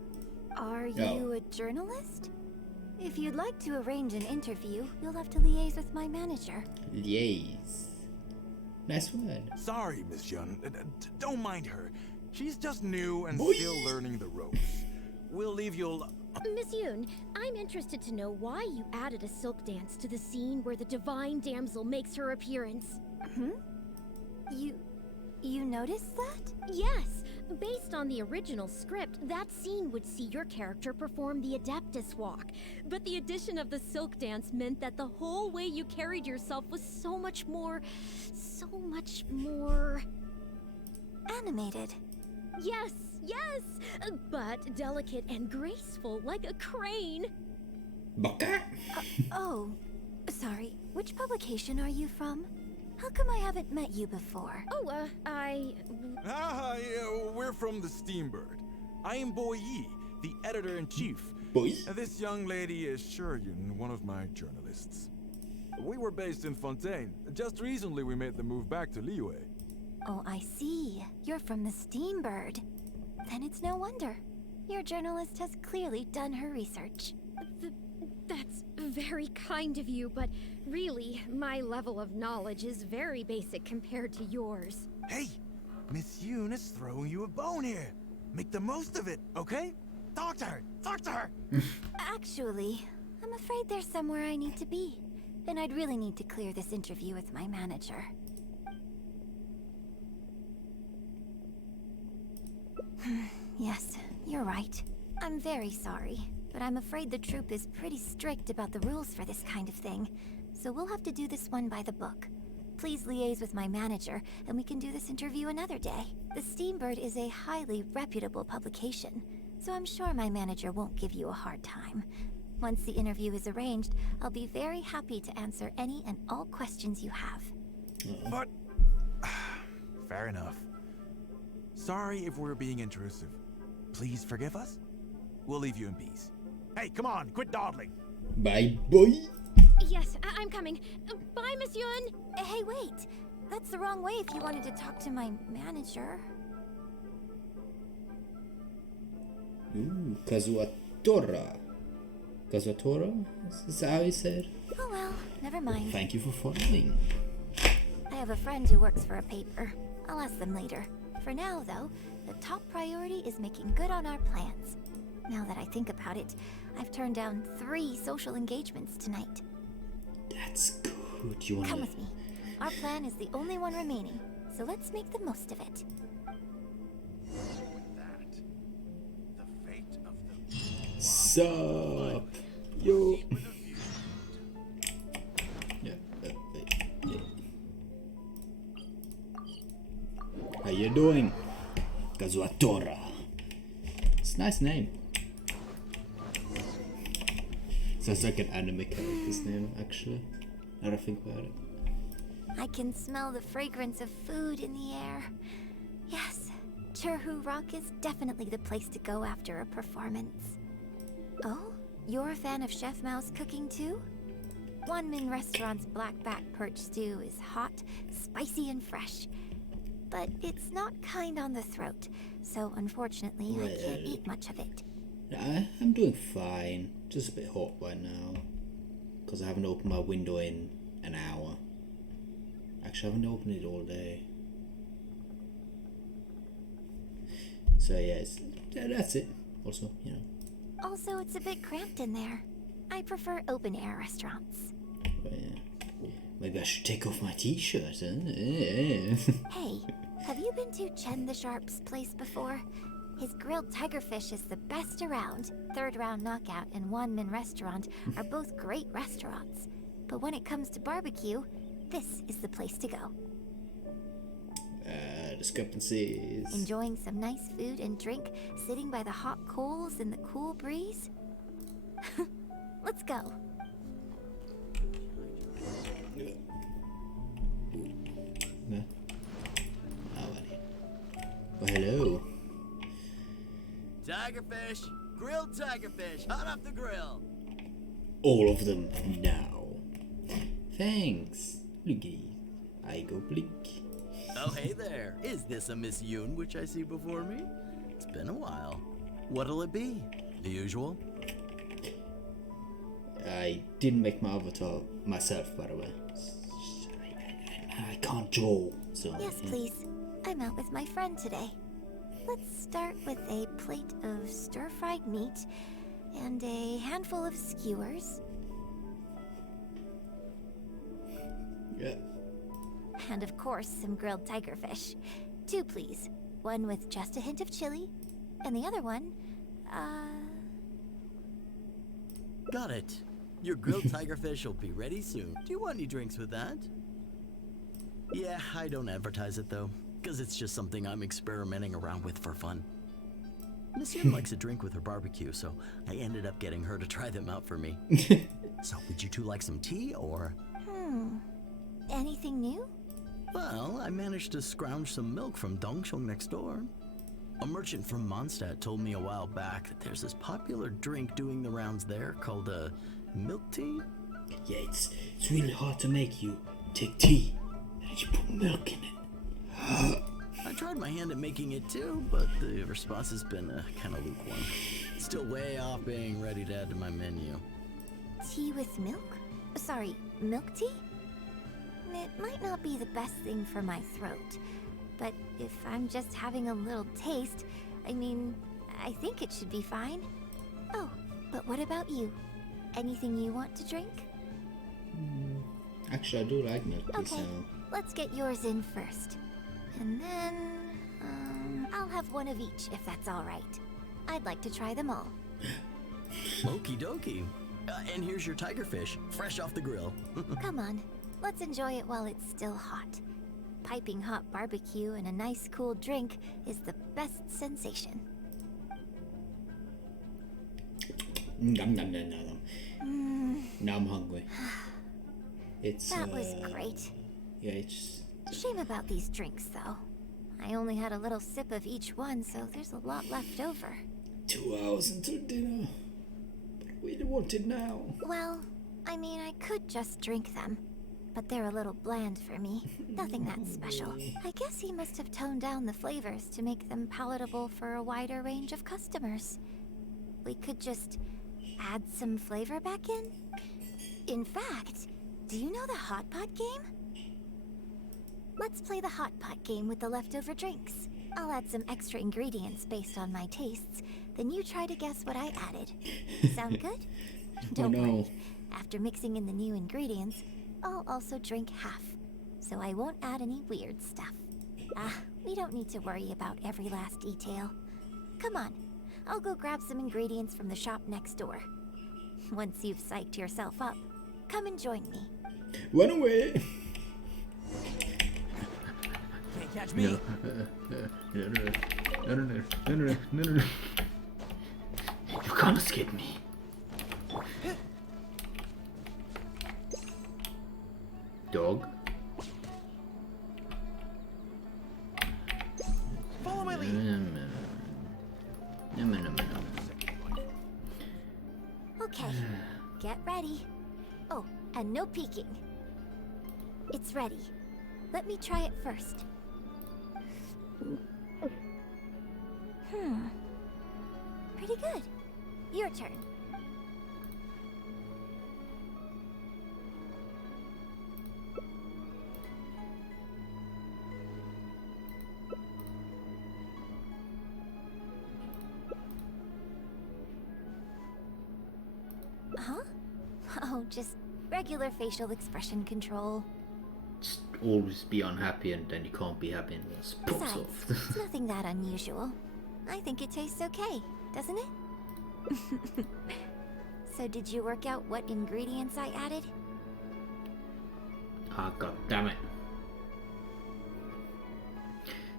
Are No. you a journalist? If you'd like to arrange an interview, you'll have to liaise with my manager. Liaise. Nice word. Sorry, Miss Yun. Don't mind her. She's just new and Boy. still learning the ropes. We'll leave you alone. Miss Yun, I'm interested to know why you added a silk dance to the scene where the divine damsel makes her appearance. You noticed that? Yes, based on the original script, that scene would see your character perform the Adeptus Walk. But the addition of the silk dance meant that the whole way you carried yourself was so much more... Animated. Yes, but delicate and graceful like a crane. Baka? Oh, sorry. Which publication are you from? How come I haven't met you before? Oh, Yeah, we're from the Steambird. I am Boy Yi, the editor-in-chief. Boy? This young lady is Shuryun, one of my journalists. We were based in Fontaine. Just recently we made the move back to Liyue. Oh, I see. You're from the Steambird. Then it's no wonder. Your journalist has clearly done her research. That's very kind of you, but really, my level of knowledge is very basic compared to yours. Hey, Miss Yun is throwing you a bone here. Make the most of it, okay? Talk to her! Talk to her! Actually, I'm afraid there's somewhere I need to be. And I'd really need to clear this interview with my manager. Yes, you're right. I'm very sorry, but I'm afraid the troupe is pretty strict about the rules for this kind of thing, so we'll have to do this one by the book. Please liaise with my manager, and we can do this interview another day. The Steambird is a highly reputable publication, so I'm sure my manager won't give you a hard time. Once the interview is arranged, I'll be very happy to answer any and all questions you have. But... fair enough. Sorry if we're being intrusive. Please forgive us. We'll leave you in peace. Hey, come on, quit dawdling. Bye, boy. Yes, I'm coming. Bye, Miss Yun. Hey, wait! That's the wrong way if you wanted to talk to my manager. Ooh, Kazuatora. Kazuatora? Is that how you said? Oh well, never mind. Thank you for following. I have a friend who works for a paper. I'll ask them later. For now, though, the top priority is making good on our plans. Now that I think about it, I've turned down 3 social engagements tonight. That's good. You wanna... Come with me. Our plan is the only one remaining, so let's make the most of it. With that, the fate of the... Sup? Yo. Yeah, yeah. How you doing? Kazuatora. It's a nice name. Sounds like an anime character's name, actually. Now that I think about it. I can smell the fragrance of food in the air. Yes, Churhu Rock is definitely the place to go after a performance. Oh, you're a fan of Chef Mao's cooking too? Wanmin Restaurant's blackback perch stew is hot, spicy, and fresh. But it's not kind on the throat, so unfortunately I can't eat much of it. I'm doing fine. Just a bit hot right now. Because I haven't opened my window in an hour. Actually, I haven't opened it all day. So yeah, that's it. Also, you know. Also, it's a bit cramped in there. I prefer open-air restaurants. Maybe I should take off my t-shirt, huh? Hey, have you been to Chen the Sharp's place before? His grilled tigerfish is the best around. Third Round Knockout and Wanmin Restaurant are both great restaurants. But when it comes to barbecue, this is the place to go. Discrepancies. Enjoying some nice food and drink, sitting by the hot coals in the cool breeze? Let's go. No. Nobody. Well, hello. Tigerfish, grilled tigerfish, hot off the grill. All of them now. Thanks, Luigi. I go blink. Oh, hey there. Is this a Miss Yun which I see before me? It's been a while. What'll it be? The usual? I didn't make my avatar myself, by the way. I can't draw, so... Yes, please. I'm out with my friend today. Let's start with a plate of stir-fried meat and a handful of skewers. Yeah. And of course, some grilled tigerfish. 2, please. One with just a hint of chili, and the other one, Got it. Your grilled tigerfish will be ready soon. Do you want any drinks with that? Yeah, I don't advertise it though, because it's just something I'm experimenting around with for fun. Miss Yun likes a drink with her barbecue, so I ended up getting her to try them out for me. So, would you two like some tea, or? Anything new? Well, I managed to scrounge some milk from Dongsheng next door. A merchant from Mondstadt told me a while back that there's this popular drink doing the rounds there called milk tea. Yeah, it's really hard to make. You take tea and you put milk in it. I tried my hand at making it too, but the response has been kind of lukewarm. Still way off being ready to add to my menu. Tea with milk? Sorry, milk tea? It might not be the best thing for my throat, but if I'm just having a little taste, I mean, I think it should be fine. Oh, but what about you? Anything you want to drink? Actually, I do like milk tea, Okay, so... let's get yours in first. And then, I'll have one of each if that's all right. I'd like to try them all. Okie dokie. And here's your tigerfish, fresh off the grill. Come on, let's enjoy it while it's still hot. Piping hot barbecue and a nice cool drink is the best sensation. Nom, nom, nom, nom, nom. Now I'm hungry. It's That was great. Yeah, it's... Shame about these drinks, though. I only had a little sip of each one, so there's a lot left over. 2 hours until dinner. But I really want it now. Well, I mean, I could just drink them, but they're a little bland for me. Nothing that special. I guess he must have toned down the flavors to make them palatable for a wider range of customers. We could just add some flavor back in? In fact, do you know the hot pot game? Let's play the hot pot game with the leftover drinks. I'll add some extra ingredients based on my tastes, then you try to guess what I added. Sound good? Don't worry. After mixing in the new ingredients, I'll also drink half, so I won't add any weird stuff. We don't need to worry about every last detail. Come on, I'll go grab some ingredients from the shop next door. Once you've psyched yourself up, come and join me. Run away! Can't catch me. No. You can't escape me. Dog. Follow my lead. Okay, get ready. Oh, and no peeking. It's ready. Let me try it first. Pretty good. Your turn. Huh? Oh, just Regular facial expression control. Just always be unhappy and then you can't be happy and it pops Besides, off. it's nothing that unusual. I think it tastes okay, doesn't it? So did you work out what ingredients I added? Ah, god damn it.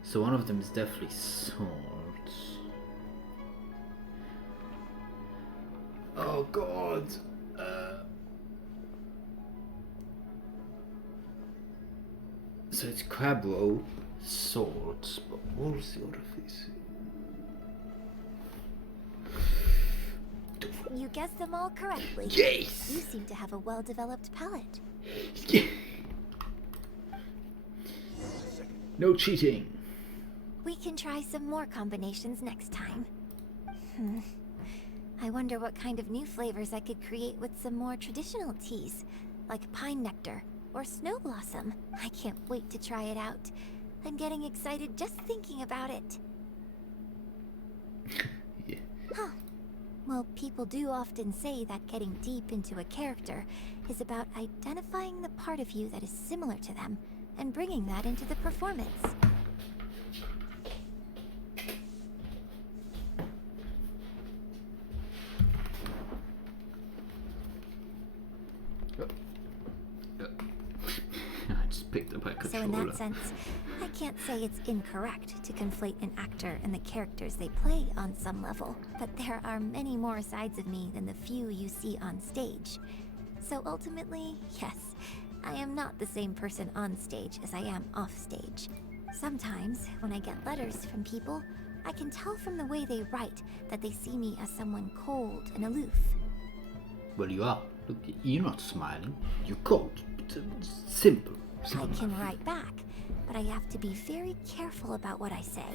So one of them is definitely salt. Oh god. So it's crab roe, salt, but what was the other piece? You guessed them all correctly. Yes! You seem to have a well-developed palate. No cheating. We can try some more combinations next time. I wonder what kind of new flavors I could create with some more traditional teas, like pine nectar or snow blossom. I can't wait to try it out. I'm getting excited just thinking about it. Yeah. Huh. Well, people do often say that getting deep into a character is about identifying the part of you that is similar to them and bringing that into the performance. I just picked up my So controller. in that sense, I can't say it's incorrect to conflate an actor and the characters they play on some level, but there are many more sides of me than the few you see on stage. So ultimately, yes, I am not the same person on stage as I am off stage. Sometimes, when I get letters from people, I can tell from the way they write that they see me as someone cold and aloof. Well, you are. Look, you're not smiling. You're cold. It's simple. I Simple can enough. write back, but I have to be very careful about what I say.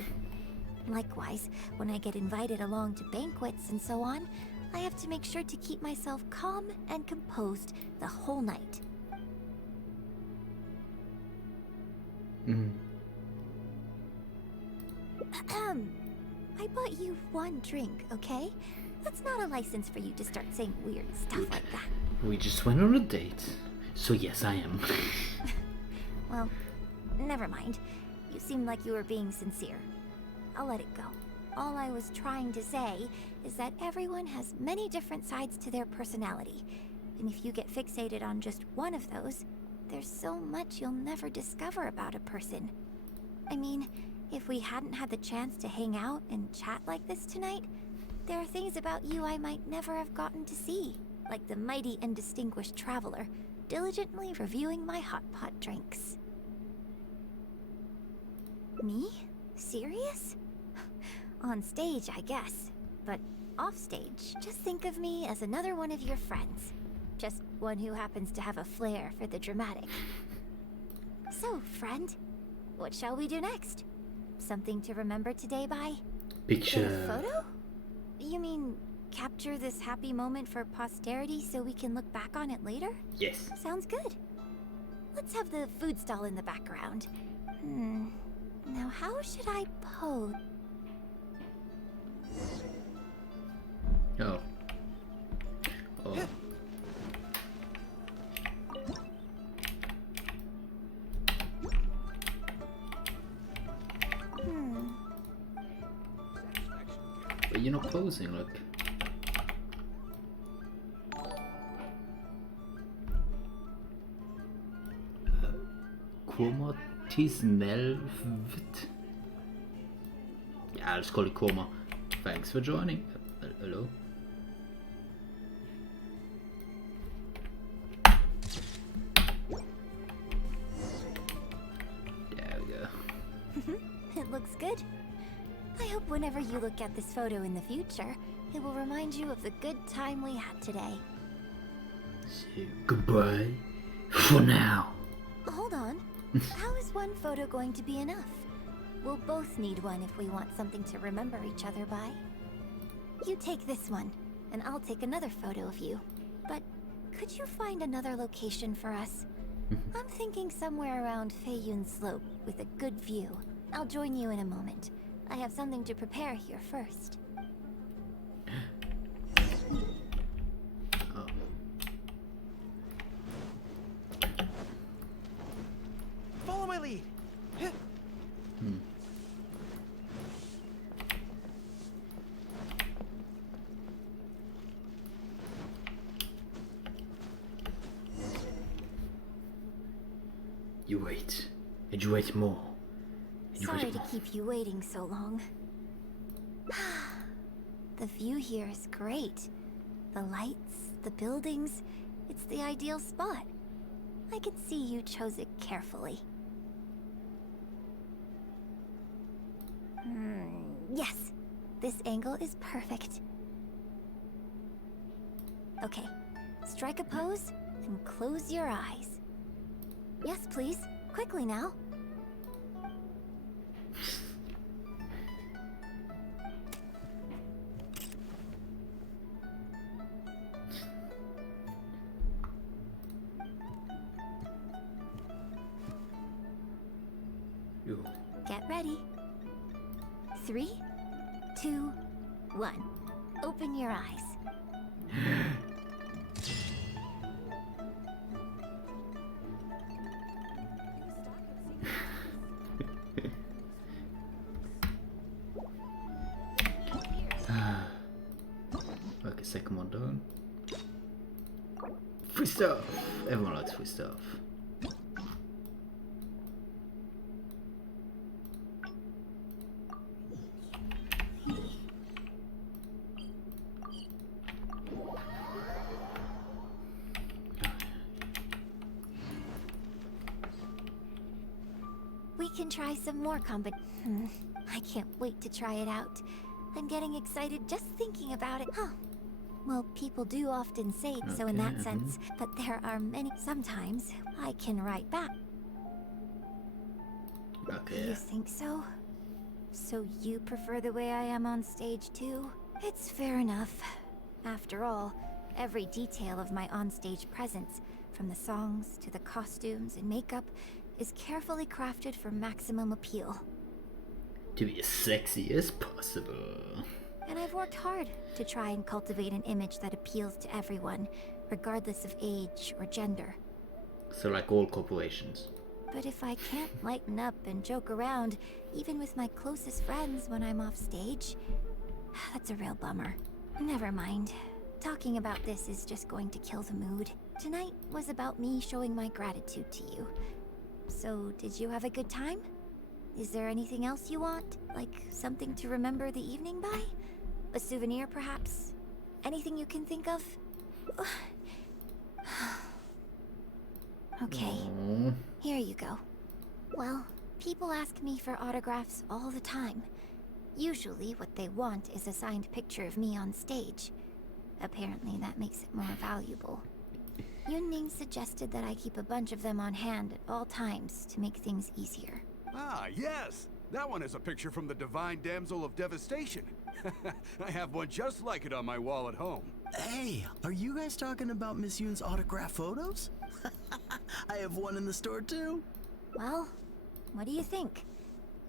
Likewise, when I get invited along to banquets and so on, I have to make sure to keep myself calm and composed the whole night. I bought you one drink, okay? That's not a license for you to start saying weird stuff like that. We just went on a date. So yes, I am. Well, never mind. You seemed like you were being sincere. I'll let it go. All I was trying to say is that everyone has many different sides to their personality. And if you get fixated on just one of those, there's so much you'll never discover about a person. I mean, if we hadn't had the chance to hang out and chat like this tonight, there are things about you I might never have gotten to see, like the mighty and distinguished traveler, diligently reviewing my hot pot drinks. Me? Serious? On stage, I guess. But off stage, just think of me as another one of your friends. Just one who happens to have a flair for the dramatic. So, friend, what shall we do next? Something to remember today by? Picture. A photo? You mean capture this happy moment for posterity so we can look back on it later? Yes. Sounds good. Let's have the food stall in the background. Now how should I pose? Oh. Oh. But you're not posing, look. Koma Tisnell Vt. Yeah, let's call it Koma. Thanks for joining. Hello? There we go. It looks good. I hope whenever you look at this photo in the future, it will remind you of the good time we had today. So, goodbye for now. Hold on. How is one photo going to be enough? We'll both need one if we want something to remember each other by. You take this one, and I'll take another photo of you. But could you find another location for us? I'm thinking somewhere around Feiyun Slope with a good view. I'll join you in a moment. I have something to prepare here first. Oh. You wait. And you wait more. And you Sorry wait to more. keep you waiting so long. The view here is great. The lights, the buildings, it's the ideal spot. I can see you chose it carefully. Yes, this angle is perfect. Okay, strike a pose and close your eyes. Yes, please. Quickly now. Yo. Get ready. 3, 2, 1. Open your eyes. Okay, second one done. Free stuff! Everyone likes free stuff. We can try some more I can't wait to try it out. I'm getting excited just thinking about it. Huh. Well, people do often say so in that sense, but there are many. Sometimes I can write back. Okay. You think so? So you prefer the way I am on stage too? It's fair enough. After all, every detail of my onstage presence, from the songs to the costumes and makeup, is carefully crafted for maximum appeal. To be as sexy as possible. And I've worked hard to try and cultivate an image that appeals to everyone, regardless of age or gender. So like all corporations. But if I can't lighten up and joke around, even with my closest friends when I'm off stage, that's a real bummer. Never mind. Talking about this is just going to kill the mood. Tonight was about me showing my gratitude to you. So, did you have a good time? Is there anything else you want? Like something to remember the evening by? A souvenir, perhaps? Anything you can think of? Okay, here you go. Well, people ask me for autographs all the time. Usually what they want is a signed picture of me on stage. Apparently that makes it more valuable. Yun suggested that I keep a bunch of them on hand at all times to make things easier. Ah, yes! That one is a picture from the Divine Damsel of Devastation. I have one just like it on my wall at home. Hey, are you guys talking about Miss Yoon's autograph photos? I have one in the store too. Well, what do you think?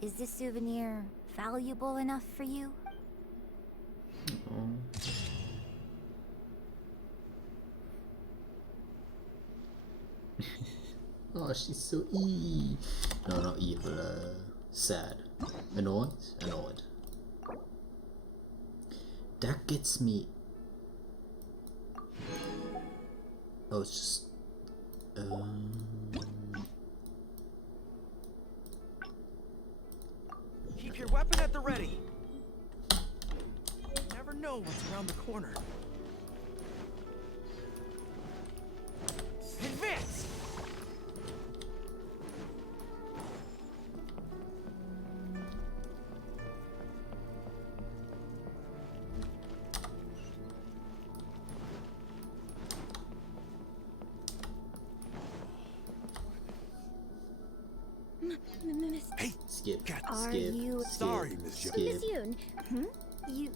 Is this souvenir valuable enough for you? Oh, she's so No, not evil. Sad. Annoyed? Annoyed. That gets me. Oh, it's just. Keep your weapon at the ready. You never know what's around the corner. Advance! Hey, Skip. Are Skip. you- Skip. Sorry, Miss Yoon. Skip. Miss Yoon. You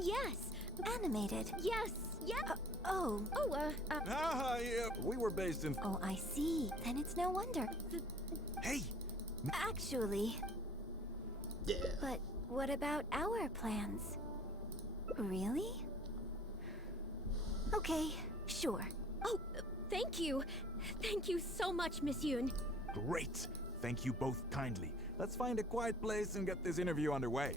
Yes. animated? Yes. Yeah. Oh. Ah, yeah, we were based in... Oh, I see. Then it's no wonder. Hey! Actually, Yeah. but what about our plans? Really? Okay, sure. Oh, thank you. Thank you so much, Miss Yoon. Great. Thank you both kindly. Let's find a quiet place and get this interview underway.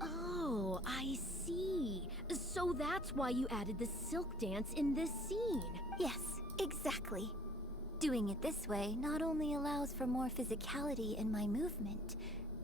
Oh, I see. So that's why you added the silk dance in this scene. Yes, Exactly. Doing it this way not only allows for more physicality in my movement,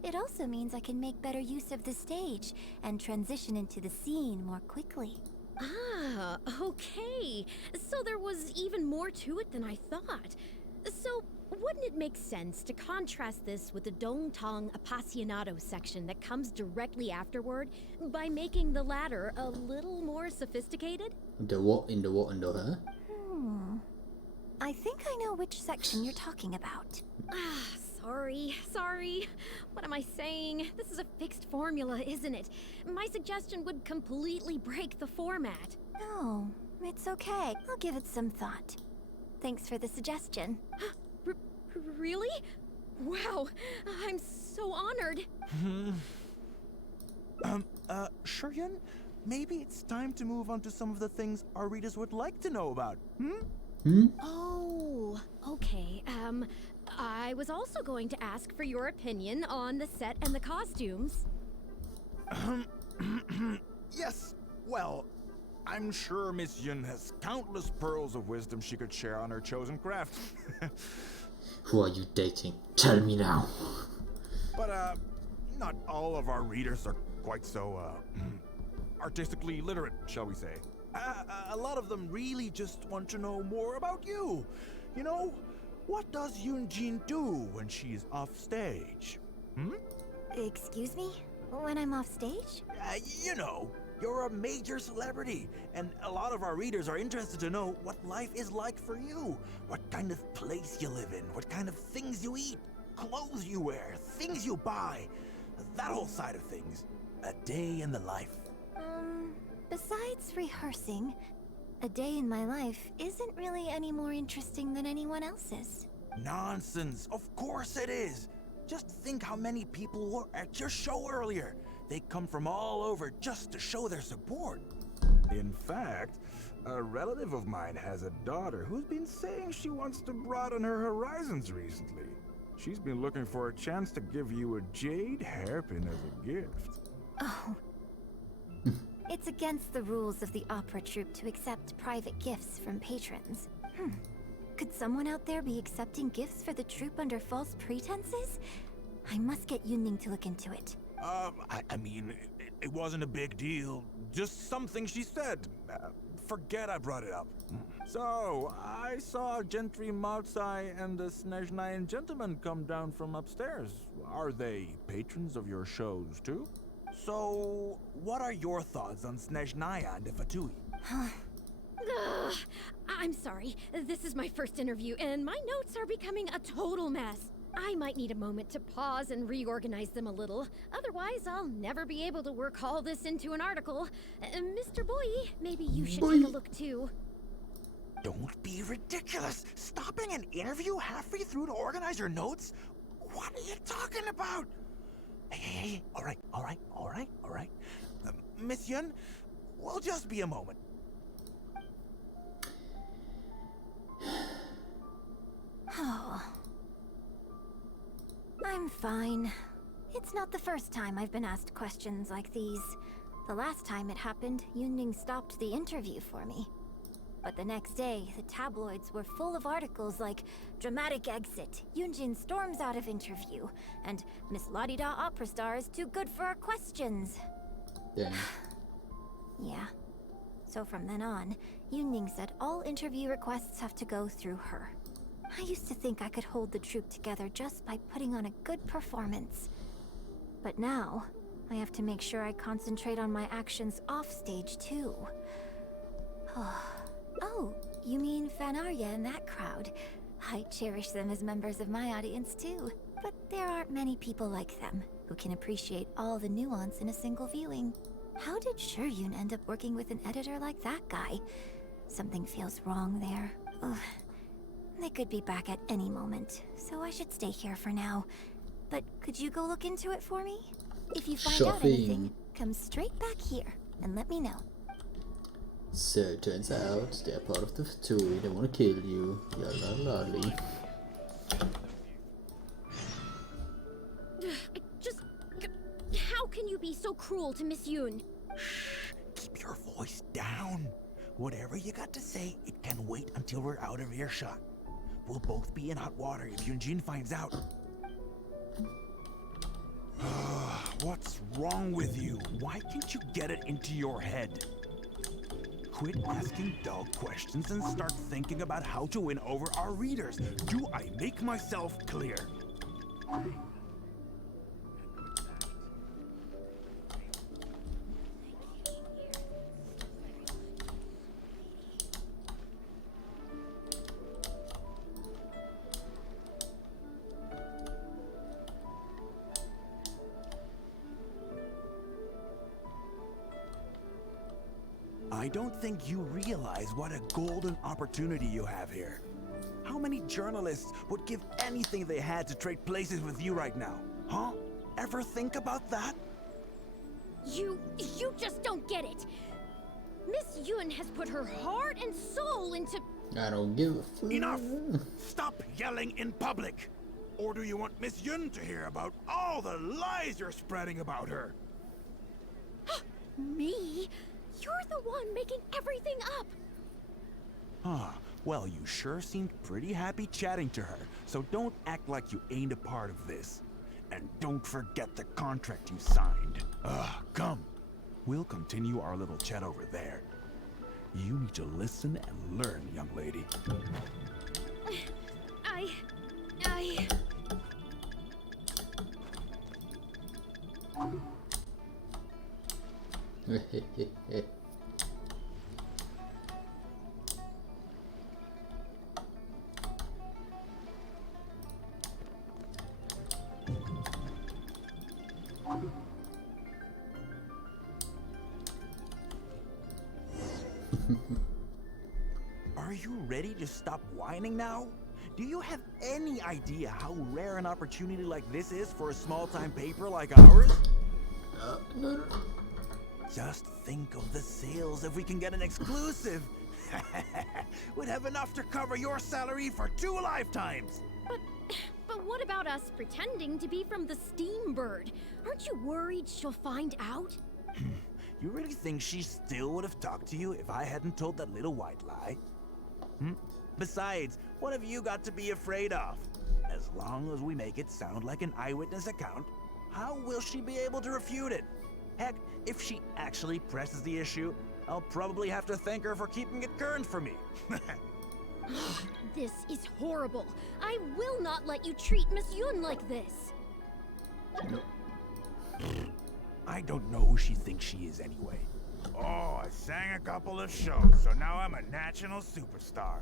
it also means I can make better use of the stage and transition into the scene more quickly. Ah, okay. So there was even more to it than I thought. So, wouldn't it make sense to contrast this with the Dongtong Apasionado section that comes directly afterward by making the latter a little more sophisticated? The what in the what in the huh? I think I know which section you're talking about. Ah, sorry. What am I saying? This is a fixed formula, isn't it? My suggestion would completely break the format. No, it's okay. I'll give it some thought. Thanks for the suggestion. Really? Wow, I'm so honored. Shuryun, maybe it's time to move on to some of the things our readers would like to know about, Oh, okay. I was also going to ask for your opinion on the set and the costumes. Yes, well, I'm sure Miss Yun has countless pearls of wisdom she could share on her chosen craft. Who are you dating? Tell me now. But, not all of our readers are quite so, artistically literate, shall we say. A lot of them really just want to know more about you. You know, what does Yun Jin do when she's off stage? Excuse me? When I'm off stage? You know, you're a major celebrity, and a lot of our readers are interested to know what life is like for you. What kind of place you live in, what kind of things you eat, clothes you wear, things you buy. That whole side of things. A day in the life. Besides rehearsing, a day in my life isn't really any more interesting than anyone else's. Nonsense. Of course it is. Just think how many people were at your show earlier. They come from all over just to show their support. In fact, a relative of mine has a daughter who's been saying she wants to broaden her horizons recently. She's been looking for a chance to give you a jade hairpin as a gift. Oh. It's against the rules of the opera troupe to accept private gifts from patrons. Could someone out there be accepting gifts for the troupe under false pretenses? I must get Yunning to look into it. I mean, it wasn't a big deal. Just something she said. Forget I brought it up. So, I saw Gentry Maltsai and the Snezhnayan gentleman come down from upstairs. Are they patrons of your shows, too? So, what are your thoughts on Snezhnaya and Fatui? I'm sorry. This is my first interview, and my notes are becoming a total mess. I might need a moment to pause and reorganize them a little. Otherwise, I'll never be able to work all this into an article. Mr. Boy, maybe you should take a look too. Don't be ridiculous! Stopping an interview halfway through to organize your notes? What are you talking about? Hey, all right. Miss Yun, we'll just be a moment. Oh. I'm fine. It's not the first time I've been asked questions like these. The last time it happened, Yunning stopped the interview for me. But the next day, the tabloids were full of articles like "Dramatic Exit, Yunjin storms out of interview," and "Miss La-di-da opera star is too good for our questions." Yeah. Yeah. So from then on, Yunning said all interview requests have to go through her. I used to think I could hold the troupe together just by putting on a good performance. But now, I have to make sure I concentrate on my actions off stage too. Oh, you mean Fanarya and that crowd? I cherish them as members of my audience too. But there aren't many people like them who can appreciate all the nuance in a single viewing. How did Shuryun end up working with an editor like that guy? Something feels wrong there. Ugh. They could be back at any moment, so I should stay here for now. But could you go look into it for me? If you find out anything, come straight back here and let me know. So it turns out they're part of the Vtuber. They want to kill you. You're lovely. How can you be so cruel to Miss Yun? Shh, keep your voice down. Whatever you got to say, it can wait until we're out of earshot. We'll both be in hot water if Yun Jin finds out. What's wrong with you? Why can't you get it into your head? Quit asking dull questions and start thinking about how to win over our readers. Do I make myself clear? I don't think you realize what a golden opportunity you have here. How many journalists would give anything they had to trade places with you right now? Huh? Ever think about that? You just don't get it. Miss Yun has put her heart and soul into... I don't give a fuck. Enough! Stop yelling in public! Or do you want Miss Yun to hear about all the lies you're spreading about her? Me? You're the one making everything up. Well, you sure seemed pretty happy chatting to her, so don't act like you ain't a part of this. And don't forget the contract you signed. Come. We'll continue our little chat over there. You need to listen and learn, young lady. Are you ready to stop whining now? Do you have any idea how rare an opportunity like this is for a small-time paper like ours? No. Just think of the sales if we can get an exclusive. We'd have enough to cover your salary for 2 lifetimes. But what about us pretending to be from the Steambird? Aren't you worried she'll find out? You really think she still would have talked to you if I hadn't told that little white lie? Besides, what have you got to be afraid of? As long as we make it sound like an eyewitness account, how will she be able to refute it? Heck, if she actually presses the issue, I'll probably have to thank her for keeping it current for me. This is horrible. I will not let you treat Miss Yun like this. I don't know who she thinks she is anyway. Oh, I sang a couple of shows, so now I'm a national superstar.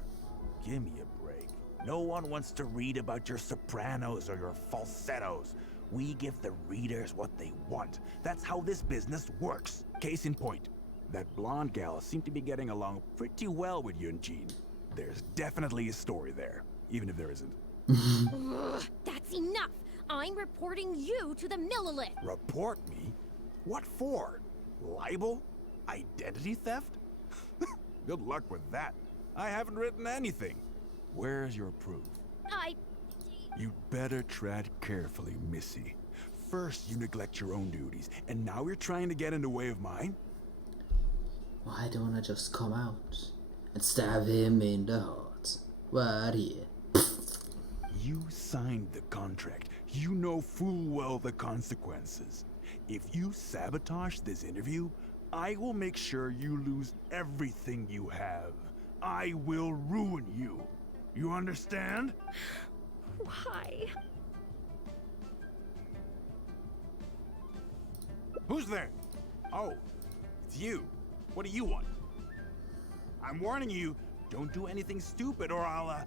Give me a break. No one wants to read about your sopranos or your falsettos. We give the readers what they want. That's how this business works. Case in point, that blonde gal seemed to be getting along pretty well with Yun Jin. There's definitely a story there, even if there isn't. Ugh, that's enough. I'm reporting you to the Millilith. Report me? What for? Libel? Identity theft? Good luck with that. I haven't written anything. Where's your proof? You'd better tread carefully, Missy. First you neglect your own duties, and now you're trying to get in the way of mine? Why don't I just come out and stab him in the heart? Right here. You signed the contract. You know full well the consequences. If you sabotage this interview, I will make sure you lose everything you have. I will ruin you. You understand? Why? Who's there? Oh, it's you. What do you want? I'm warning you, don't do anything stupid or I'll,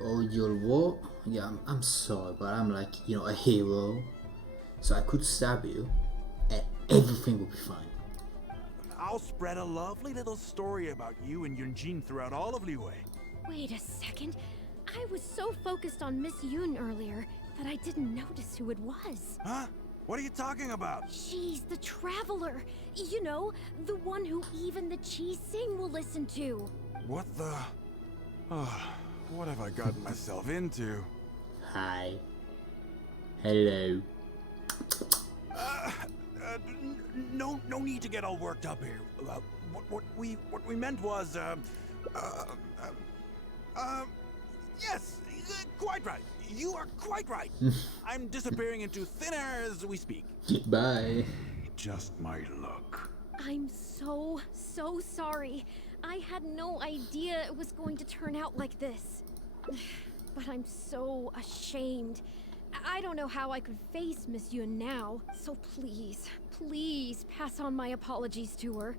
Oh, you'll what? Yeah, I'm sorry, but I'm like, a hero. So I could stab you, and everything will be fine. I'll spread a lovely little story about you and Yun Jin throughout all of Liyue. Wait a second. I was so focused on Miss Yun earlier that I didn't notice who it was. Huh? What are you talking about? She's the Traveler. You know, the one who even the Chi Sing will listen to. What the... what have I gotten myself into? Hi. Hello. No no need to get all worked up here. What we meant was, yes, quite right. You are quite right. I'm disappearing into thin air as we speak. Bye. Just my luck. I'm so sorry. I had no idea it was going to turn out like this. But I'm so ashamed. I don't know how I could face Miss Yun now. So please pass on my apologies to her.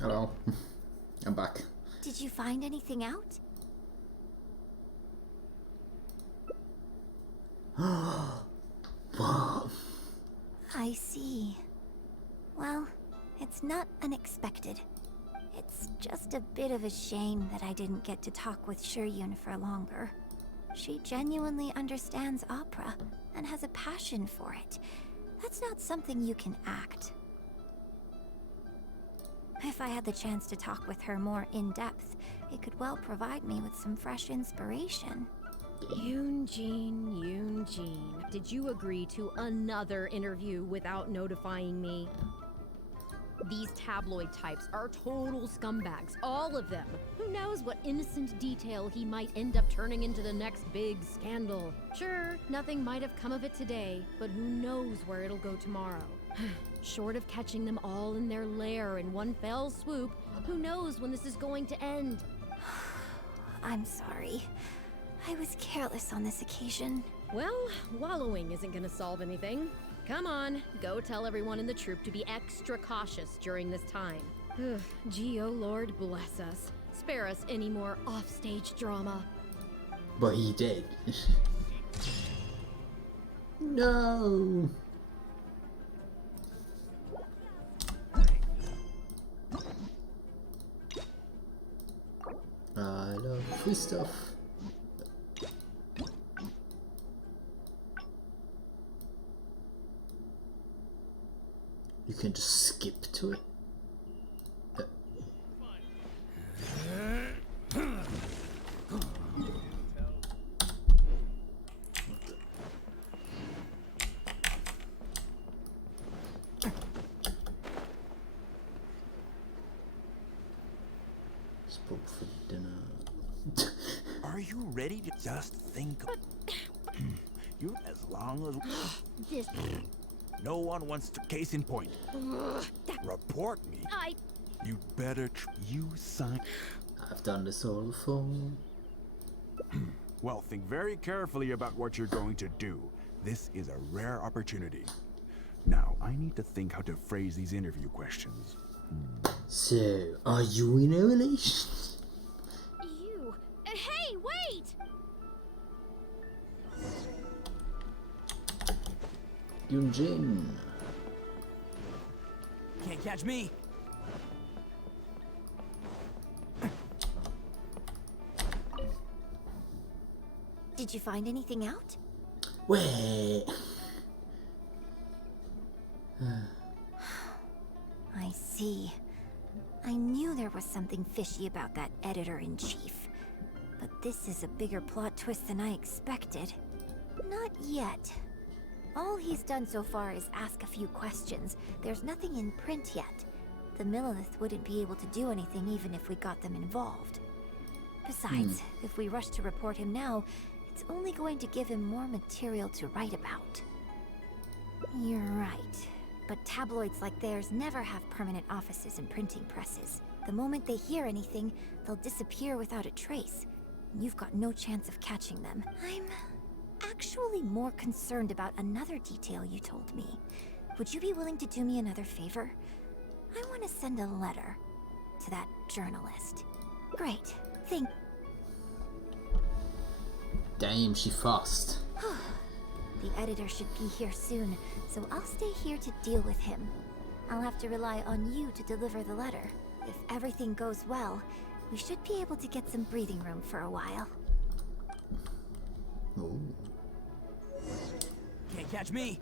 Hello. I'm back. Did you find anything out? What? I see. Well, it's not unexpected. It's just a bit of a shame that I didn't get to talk with Shiryun for longer. She genuinely understands opera and has a passion for it. That's not something you can act. If I had the chance to talk with her more in depth, it could well provide me with some fresh inspiration. Yun Jin. Did you agree to another interview without notifying me? These tabloid types are total scumbags, all of them. Who knows what innocent detail he might end up turning into the next big scandal. Sure, nothing might have come of it today, but who knows where it'll go tomorrow. Short of catching them all in their lair in one fell swoop, who knows when this is going to end? I'm sorry. I was careless on this occasion. Well, wallowing isn't gonna solve anything. Come on, go tell everyone in the troupe to be extra cautious during this time. Gee, oh Lord, bless us. Spare us any more offstage drama. But he did. No. I love free stuff. You can just skip to it. Spoke for dinner. Are you ready to just think? You as long as This. no one wants to. Case in point. Report me. You better. You sign. I've done this all before. Well, think very carefully about what you're going to do. This is a rare opportunity. Now, I need to think how to phrase these interview questions. So, are you in a relation? You. Hey, wait! Yun Jin. Can't catch me. Did you find anything out? Wait. I see. I knew there was something fishy about that editor-in-chief. But this is a bigger plot twist than I expected. Not yet. All he's done so far is ask a few questions. There's nothing in print yet. The Millilith wouldn't be able to do anything even if we got them involved. Besides, if we rush to report him now, it's only going to give him more material to write about. You're right. But tabloids like theirs never have permanent offices and printing presses. The moment they hear anything, they'll disappear without a trace. You've got no chance of catching them. I'm actually more concerned about another detail you told me. Would you be willing to do me another favor? I want to send a letter to that journalist. Great. Thank. Damn, she fast. The editor should be here soon, so I'll stay here to deal with him. I'll have to rely on you to deliver the letter. If everything goes well, we should be able to get some breathing room for a while. Ooh. Can't catch me.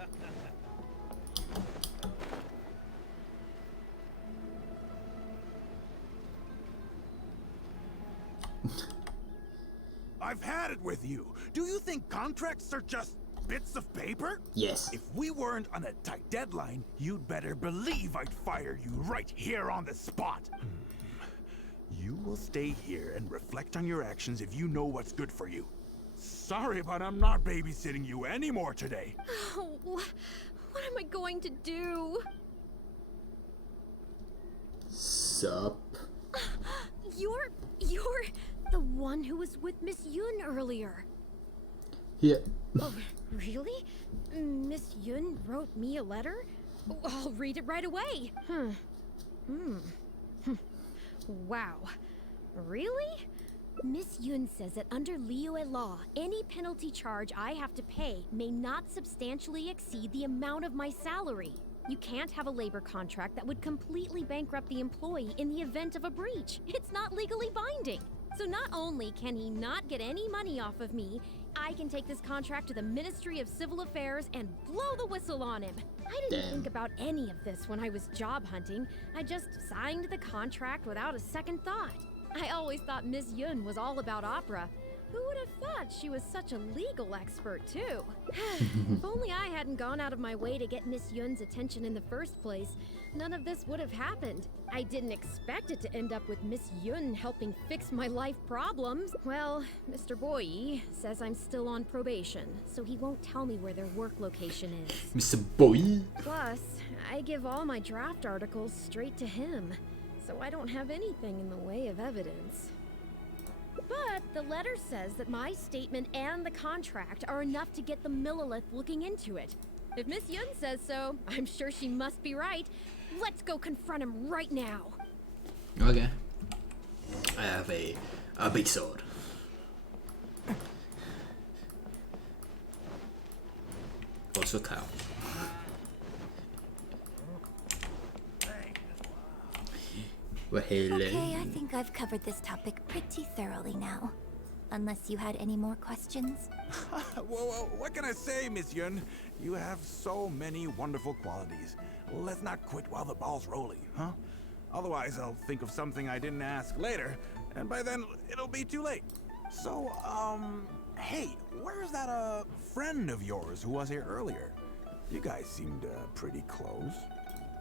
I've had it with you. Do you think contracts are just bits of paper? Yes. If we weren't on a tight deadline, you'd better believe I'd fire you right here on the spot. You will stay here and reflect on your actions if you know what's good for you. Sorry, but I'm not babysitting you anymore today. Oh, what am I going to do? Sup? You're the one who was with Miss Yun earlier. Yeah. Oh, really? Miss Yun wrote me a letter? Oh, I'll read it right away. Wow. Really? Miss Yun says that under Liyue law, any penalty charge I have to pay may not substantially exceed the amount of my salary. You can't have a labor contract that would completely bankrupt the employee in the event of a breach. It's not legally binding. So not only can he not get any money off of me, I can take this contract to the Ministry of Civil Affairs and blow the whistle on him. I didn't think about any of this when I was job hunting. I just signed the contract without a second thought. I always thought Miss Yun was all about opera. Who would have thought she was such a legal expert, too? If only I hadn't gone out of my way to get Miss Yun's attention in the first place, none of this would have happened. I didn't expect it to end up with Miss Yun helping fix my life problems. Well, Mr. Boyi says I'm still on probation, so he won't tell me where their work location is. Mr. Boy. Plus, I give all my draft articles straight to him, so I don't have anything in the way of evidence. But the letter says that my statement and the contract are enough to get the Millilith looking into it. If Miss Yun says so, I'm sure she must be right. Let's go confront him right now. Okay. I have a big sword. Also cow. Well, hello. Okay, I think I've covered this topic pretty thoroughly now. Unless you had any more questions? Well, what can I say, Miss Yun? You have so many wonderful qualities. Let's not quit while the ball's rolling, huh? Otherwise, I'll think of something I didn't ask later, and by then, it'll be too late. So, hey, where's that, friend of yours who was here earlier? You guys seemed, pretty close.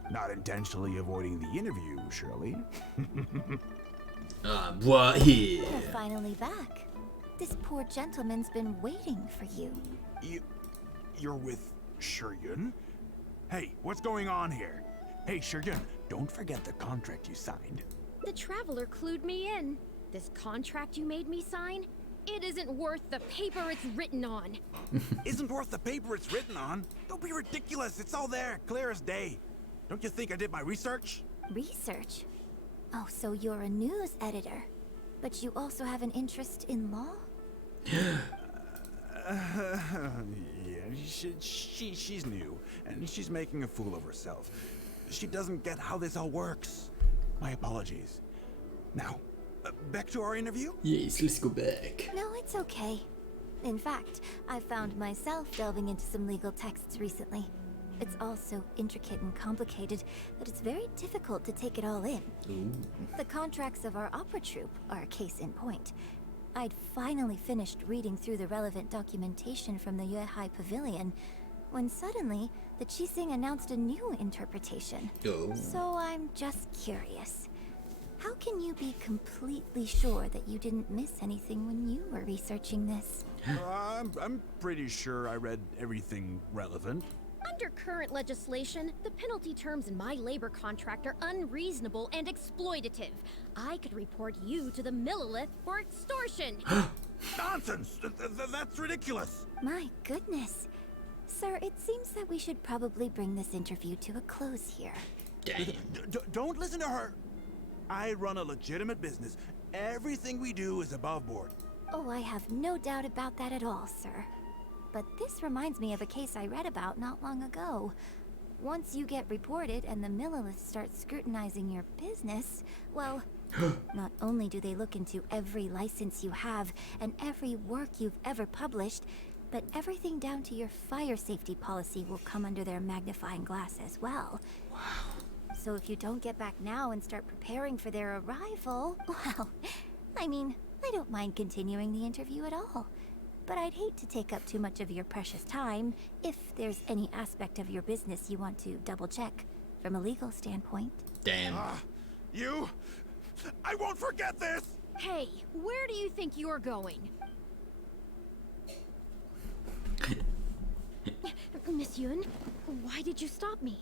Not intentionally avoiding the interview, surely. What here? You're finally back. This poor gentleman's been waiting for you. You're with Shiryun? Hey, what's going on here? Hey, Shiryun, don't forget the contract you signed. The Traveler clued me in. This contract you made me sign? It isn't worth the paper it's written on. Isn't worth the paper it's written on? Don't be ridiculous. It's all there, clear as day. Don't you think I did my research? Research? Oh, so you're a news editor. But you also have an interest in law? Yeah, she's new, and she's making a fool of herself. She doesn't get how this all works. My apologies. Now, back to our interview? Yes, let's go back. No, it's okay. In fact, I found myself delving into some legal texts recently. It's all so intricate and complicated that it's very difficult to take it all in. Ooh. The contracts of our opera troupe are a case in point. I'd finally finished reading through the relevant documentation from the Yuehai Pavilion when suddenly the Qixing announced a new interpretation. Oh. So I'm just curious. How can you be completely sure that you didn't miss anything when you were researching this? I'm pretty sure I read everything relevant. Under current legislation, the penalty terms in my labor contract are unreasonable and exploitative. I could report you to the Millilith for extortion. Nonsense! That's ridiculous! My goodness. Sir, it seems that we should probably bring this interview to a close here. Damn. Don't listen to her! I run a legitimate business. Everything we do is above board. Oh, I have no doubt about that at all, sir. But this reminds me of a case I read about not long ago. Once you get reported and the Millilith starts scrutinizing your business, well, not only do they look into every license you have and every work you've ever published, but everything down to your fire safety policy will come under their magnifying glass as well. Wow. So if you don't get back now and start preparing for their arrival, well, I mean, I don't mind continuing the interview at all. But I'd hate to take up too much of your precious time if there's any aspect of your business you want to double-check from a legal standpoint. Damn. You? I won't forget this! Hey, where do you think you're going? Miss Yun, why did you stop me?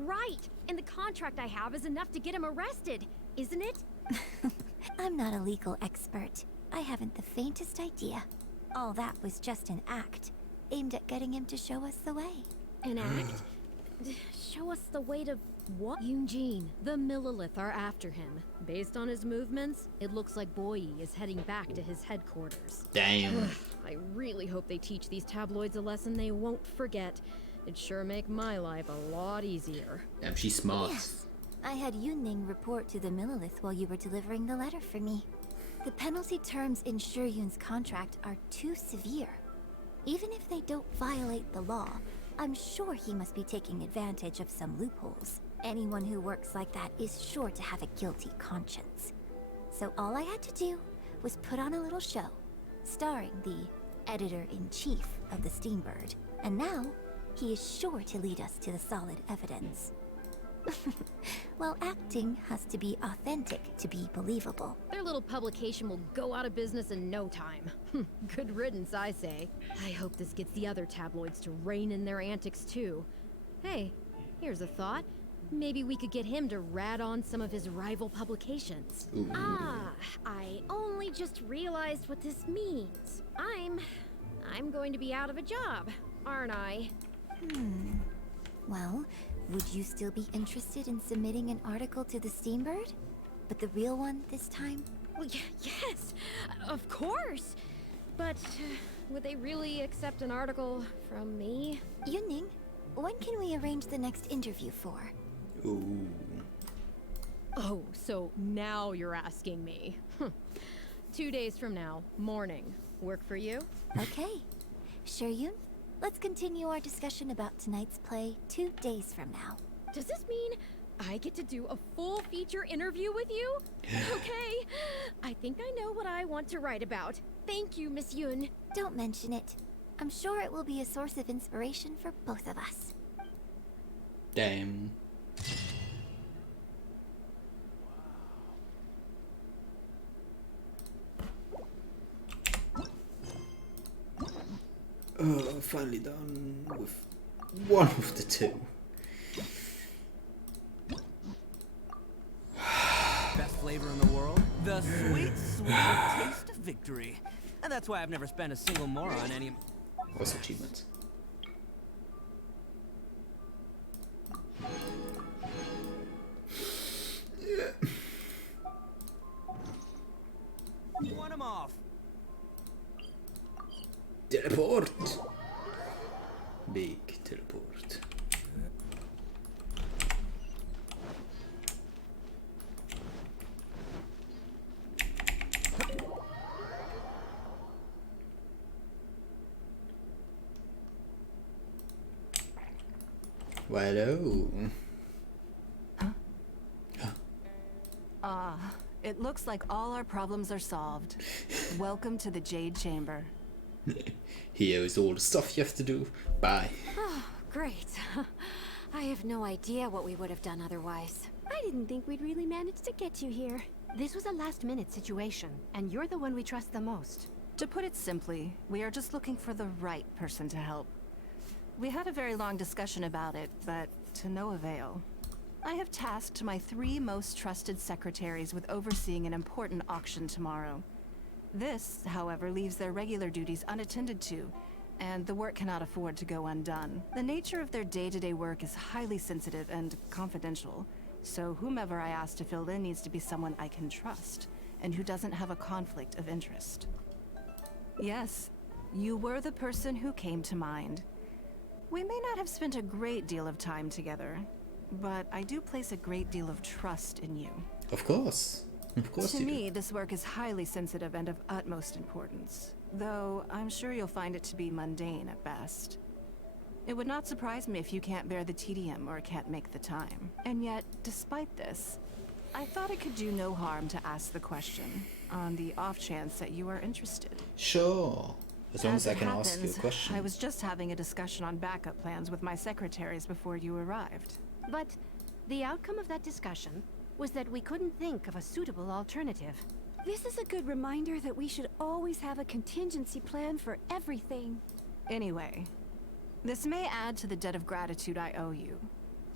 Right, and the contract I have is enough to get him arrested, isn't it? I'm not a legal expert. I haven't the faintest idea. All that was just an act, aimed at getting him to show us the way. An act? Show us the way to what? Yun Jin, the Millilith are after him. Based on his movements, it looks like Boyi is heading back to his headquarters. Damn. I really hope they teach these tabloids a lesson they won't forget. It'd sure make my life a lot easier. Damn, she's smart. Yes. I had Yunning report to the Millilith while you were delivering the letter for me. The penalty terms in Shuryun's contract are too severe. Even if they don't violate the law, I'm sure he must be taking advantage of some loopholes. Anyone who works like that is sure to have a guilty conscience. So all I had to do was put on a little show, starring the editor-in-chief of the Steambird. And now, he is sure to lead us to the solid evidence. Well, acting has to be authentic to be believable. Their little publication will go out of business in no time. Good riddance, I say. I hope this gets the other tabloids to rein in their antics too. Hey, here's a thought. Maybe we could get him to rat on some of his rival publications. Ooh. Ah, I only just realized what this means. I'm going to be out of a job, aren't I? Well, would you still be interested in submitting an article to the Steambird? But the real one this time? Well, yes, of course. But would they really accept an article from me? Yunning, when can we arrange the next interview for? Ooh. Oh, so now you're asking me. 2 days from now, morning. Work for you? Okay. Shuryun, let's continue our discussion about tonight's play 2 days from now. Does this mean I get to do a full feature interview with you? Okay. I think I know what I want to write about. Thank you, Miss Yun. Don't mention it. I'm sure it will be a source of inspiration for both of us. Damn. Oh, finally done with one of the two. Best flavor in the world? The sweet, sweet taste of victory. And that's why I've never spent a single more on any... What's achievements? Want 'em off. Teleport! Big teleport. Hello. It looks like all our problems are solved. Welcome to the Jade Chamber. Here is all the stuff you have to do. Bye. Oh, great. I have no idea what we would have done otherwise. I didn't think we'd really manage to get you here. This was a last-minute situation, and you're the one we trust the most. To put it simply, we are just looking for the right person to help. We had a very long discussion about it, but to no avail. I have tasked my 3 most trusted secretaries with overseeing an important auction tomorrow. This, however, leaves their regular duties unattended to, and the work cannot afford to go undone. The nature of their day-to-day work is highly sensitive and confidential, so whomever I ask to fill in needs to be someone I can trust, and who doesn't have a conflict of interest. Yes, you were the person who came to mind. We may not have spent a great deal of time together, but I do place a great deal of trust in you. Of course. Of course To you me, this work is highly sensitive and of utmost importance, though I'm sure you'll find it to be mundane at best. It would not surprise me if you can't bear the tedium or can't make the time. And yet, despite this, I thought it could do no harm to ask the question, on the off chance that you are interested. Sure. As long as I it can ask you a happens, question. I was just having a discussion on backup plans with my secretaries before you arrived. But the outcome of that discussion was that we couldn't think of a suitable alternative. This is a good reminder that we should always have a contingency plan for everything. Anyway, this may add to the debt of gratitude I owe you.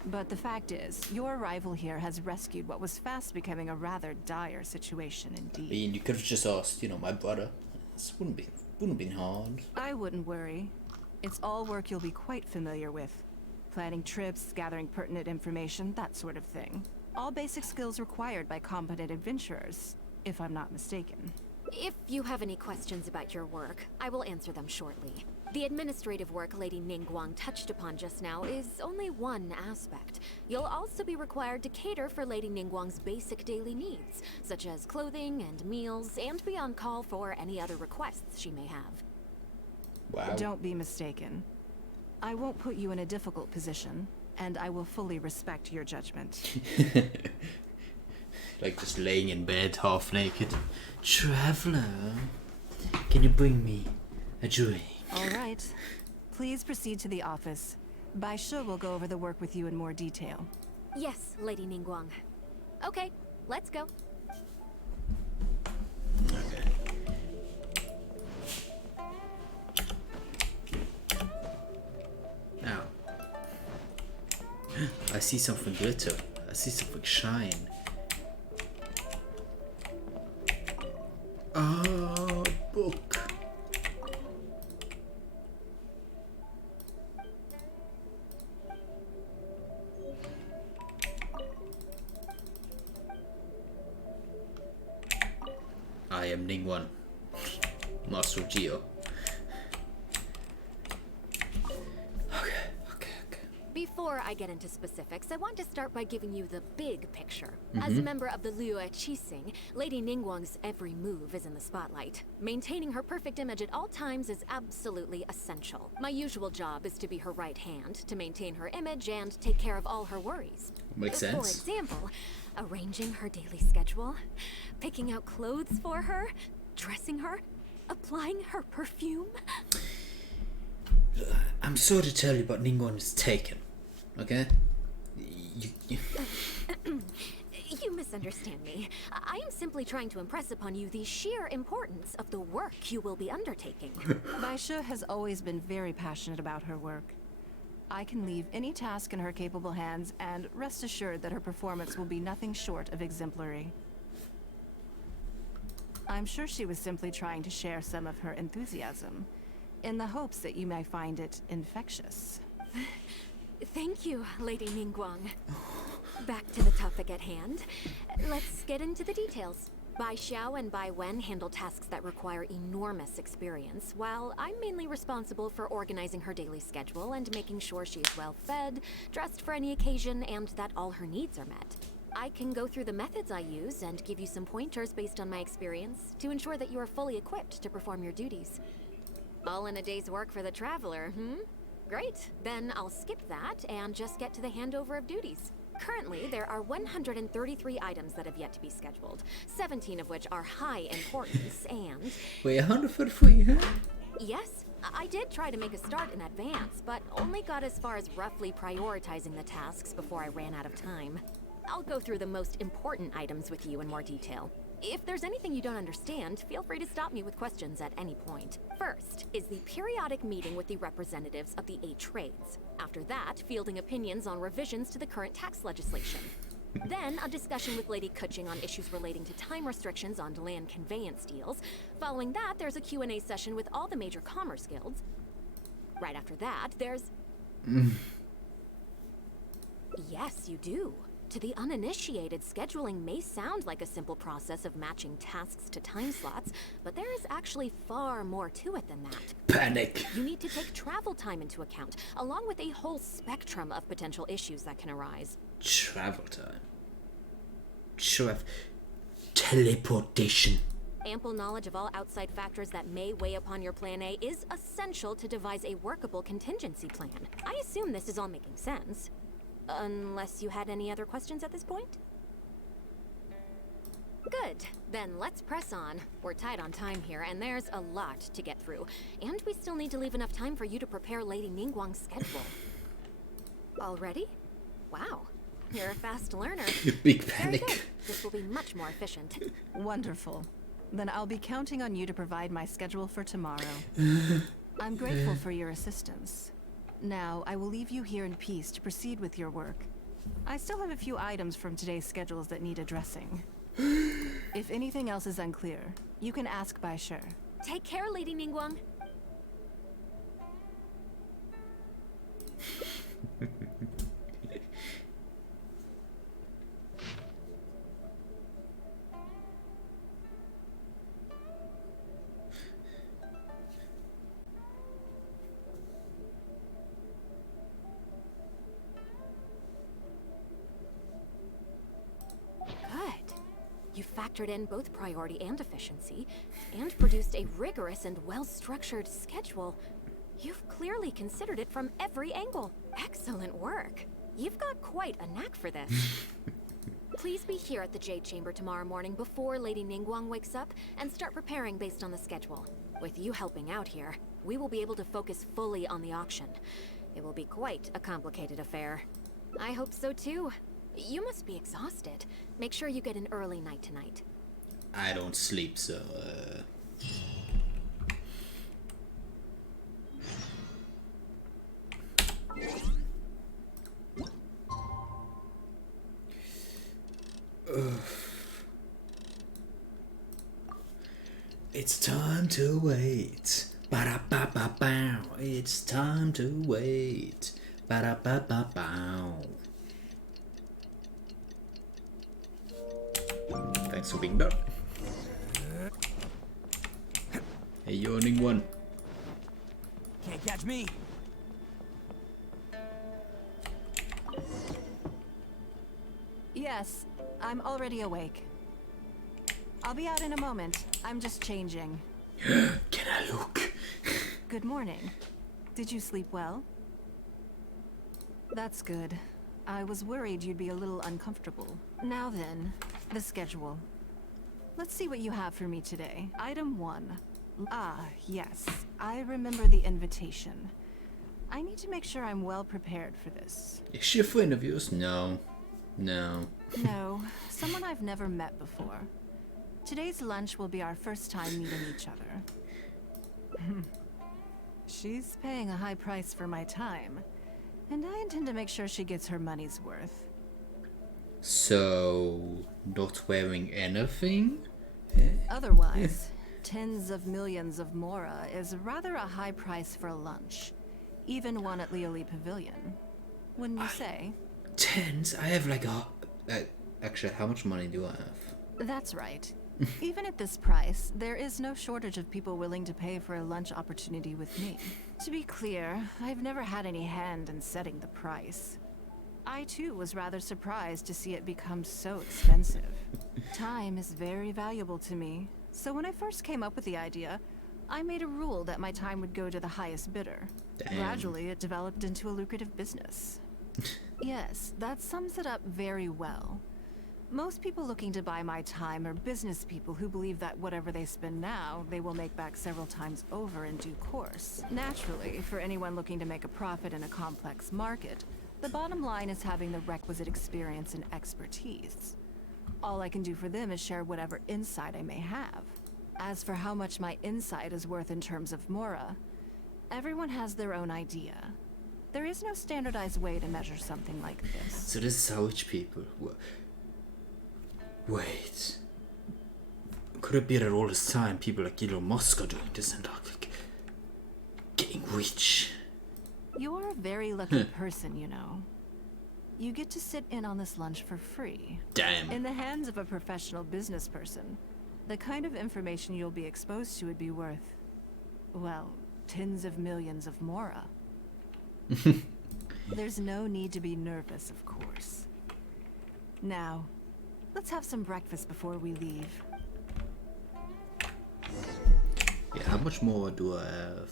But the fact is, your arrival here has rescued what was fast becoming a rather dire situation indeed. I mean, you could have just asked, you know, my brother. This wouldn't have been hard. I wouldn't worry. It's all work you'll be quite familiar with. Planning trips, gathering pertinent information, that sort of thing. All basic skills required by competent adventurers, if I'm not mistaken. If you have any questions about your work, I will answer them shortly. The administrative work Lady Ningguang touched upon just now is only one aspect. You'll also be required to cater for Lady Ningguang's basic daily needs, such as clothing and meals, and be on call for any other requests she may have. Wow. Don't be mistaken. I won't put you in a difficult position, and I will fully respect your judgment. Like just laying in bed half naked. Traveler, can you bring me a drink? All right. Please proceed to the office. Bai Shi will go over the work with you in more detail. Yes, Lady Ningguang. Okay, let's go. Okay. Now, I see something glitter. I see something shine. Oh, book. I am Ningguang, Master of Geo. Before I get into specifics, I want to start by giving you the big picture. As a member of the Liu Qixing, Lady Ningguang's every move is in the spotlight. Maintaining her perfect image at all times is absolutely essential. My usual job is to be her right hand, to maintain her image and take care of all her worries. Makes sense. For example, arranging her daily schedule, picking out clothes for her, dressing her, applying her perfume. I'm sorry to tell you, but Ningguang is taken. Okay? You misunderstand me. I am simply trying to impress upon you the sheer importance of the work you will be undertaking. Bai Shi has always been very passionate about her work. I can leave any task in her capable hands, and rest assured that her performance will be nothing short of exemplary. I'm sure she was simply trying to share some of her enthusiasm, in the hopes that you may find it infectious. Thank you, Lady Ningguang. Back to the topic at hand. Let's get into the details. Bai Xiao and Bai Wen handle tasks that require enormous experience, while I'm mainly responsible for organizing her daily schedule and making sure she is well fed, dressed for any occasion, and that all her needs are met. I can go through the methods I use and give you some pointers based on my experience to ensure that you are fully equipped to perform your duties. All in a day's work for the traveler, Great, then I'll skip that and just get to the handover of duties. Currently, there are 133 items that have yet to be scheduled, 17 of which are high importance, and... Wait, 133, huh? Yes, I did try to make a start in advance, but only got as far as roughly prioritizing the tasks before I ran out of time. I'll go through the most important items with you in more detail. If there's anything you don't understand, feel free to stop me with questions at any point. First is the periodic meeting with the representatives of the 8 trades. After that, fielding opinions on revisions to the current tax legislation. Then, a discussion with Lady Kuching on issues relating to time restrictions on land conveyance deals. Following that, there's a Q&A session with all the major commerce guilds. Right after that, there's... Yes, you do. To the uninitiated, scheduling may sound like a simple process of matching tasks to time slots, but there is actually far more to it than that. Panic. You need to take travel time into account, along with a whole spectrum of potential issues that can arise. Travel time. Teleportation. Ample knowledge of all outside factors that may weigh upon your plan A is essential to devise a workable contingency plan. I assume this is all making sense. Unless you had any other questions at this point? Good. Then let's press on. We're tight on time here, and there's a lot to get through. And we still need to leave enough time for you to prepare Lady Ningguang's schedule. Already? Wow. You're a fast learner. Big Very panic. good. This will be much more efficient. Wonderful. Then I'll be counting on you to provide my schedule for tomorrow. I'm grateful for your assistance. Now, I will leave you here in peace to proceed with your work. I still have a few items from today's schedules that need addressing. If anything else is unclear, you can ask Bai Shi. Take care, Lady Ningguang. You factored in both priority and efficiency, and produced a rigorous and well-structured schedule. You've clearly considered it from every angle. Excellent work. You've got quite a knack for this. Please be here at the Jade Chamber tomorrow morning before Lady Ningguang wakes up and start preparing based on the schedule. With you helping out here, we will be able to focus fully on the auction. It will be quite a complicated affair. I hope so too. You must be exhausted. Make sure you get an early night tonight. I don't sleep, so It's time to wait. Ba-da-ba-ba-bow. It's time to wait. Ba-da-ba-ba-bow. Thanks for being done. Hey, you're Ningguang. Can't catch me. Yes, I'm already awake. I'll be out in a moment. I'm just changing. Can I look? Good morning. Did you sleep well? That's good. I was worried you'd be a little uncomfortable. Now then, the schedule. Let's see what you have for me today. Item 1. Ah, yes. I remember the invitation. I need to make sure I'm well prepared for this. Is she a friend of yours? No. No. No, someone I've never met before. Today's lunch will be our first time meeting each other. She's paying a high price for my time, and I intend to make sure she gets her money's worth. So, not wearing anything? Otherwise, tens of millions of Mora is rather a high price for a lunch. Even one at Lioli Pavilion. Wouldn't you say? Tens? I have like a... actually, how much money do I have? That's right. Even at this price, there is no shortage of people willing to pay for a lunch opportunity with me. To be clear, I've never had any hand in setting the price. I too was rather surprised to see it become so expensive. Time is very valuable to me, so when I first came up with the idea, I made a rule that my time would go to the highest bidder. Damn. Gradually, it developed into a lucrative business. Yes, that sums it up very well. Most people looking to buy my time are business people who believe that whatever they spend now, they will make back several times over in due course. Naturally, for anyone looking to make a profit in a complex market, the bottom line is having the requisite experience and expertise. All I can do for them is share whatever insight I may have. As for how much my insight is worth in terms of Mora, everyone has their own idea. There is no standardized way to measure something like this. So this is how rich people... Wait. Could it be that all this time people like Elon Musk are doing this and like getting rich? You're a very lucky person, you know. You get to sit in on this lunch for free. Damn. In the hands of a professional business person, the kind of information you'll be exposed to would be worth, well, tens of millions of Mora. There's no need to be nervous, of course. Now, let's have some breakfast before we leave. Yeah, how much more do I have?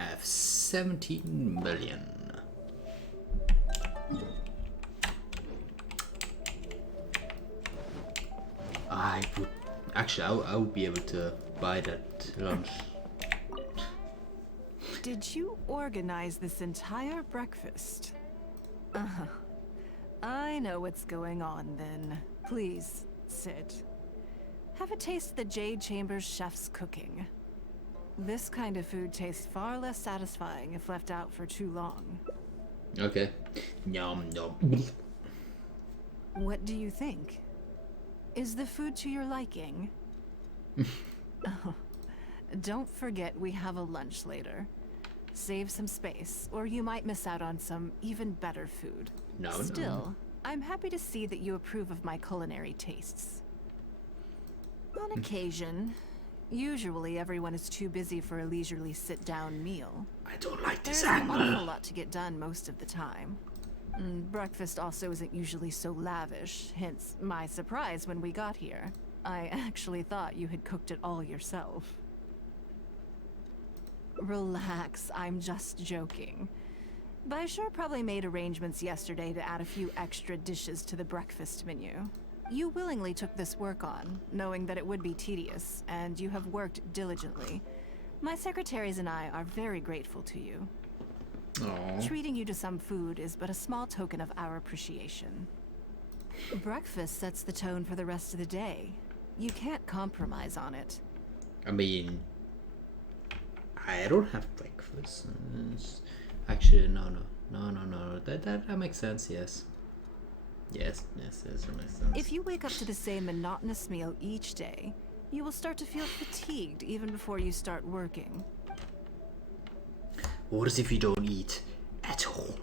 I have 17 million. I would actually, I would be able to buy that lunch. Did you organize this entire breakfast? Uh-huh. I know what's going on then. Please, sit. Have a taste of the Jade Chamber's chef's cooking. This kind of food tastes far less satisfying if left out for too long. Okay. Yum yum. What do you think? Is the food to your liking? Oh, don't forget we have a lunch later. Save some space, or you might miss out on some even better food. Still, I'm happy to see that you approve of my culinary tastes. On occasion, usually everyone is too busy for a leisurely sit-down meal. I don't like There's this an angle. awful lot to get done most of the time. Breakfast also isn't usually so lavish, hence my surprise when we got here. I actually thought you had cooked it all yourself. Relax, I'm just joking. Baisha probably made arrangements yesterday to add a few extra dishes to the breakfast menu. You willingly took this work on, knowing that it would be tedious, and you have worked diligently. My secretaries and I are very grateful to you. Aww. Treating you to some food is but a small token of our appreciation. Breakfast sets the tone for the rest of the day. You can't compromise on it. I mean, I don't have breakfast. Actually, no. That makes sense. Yes. Yes, that makes sense. If you wake up to the same monotonous meal each day, you will start to feel fatigued even before you start working. What if you don't eat at all?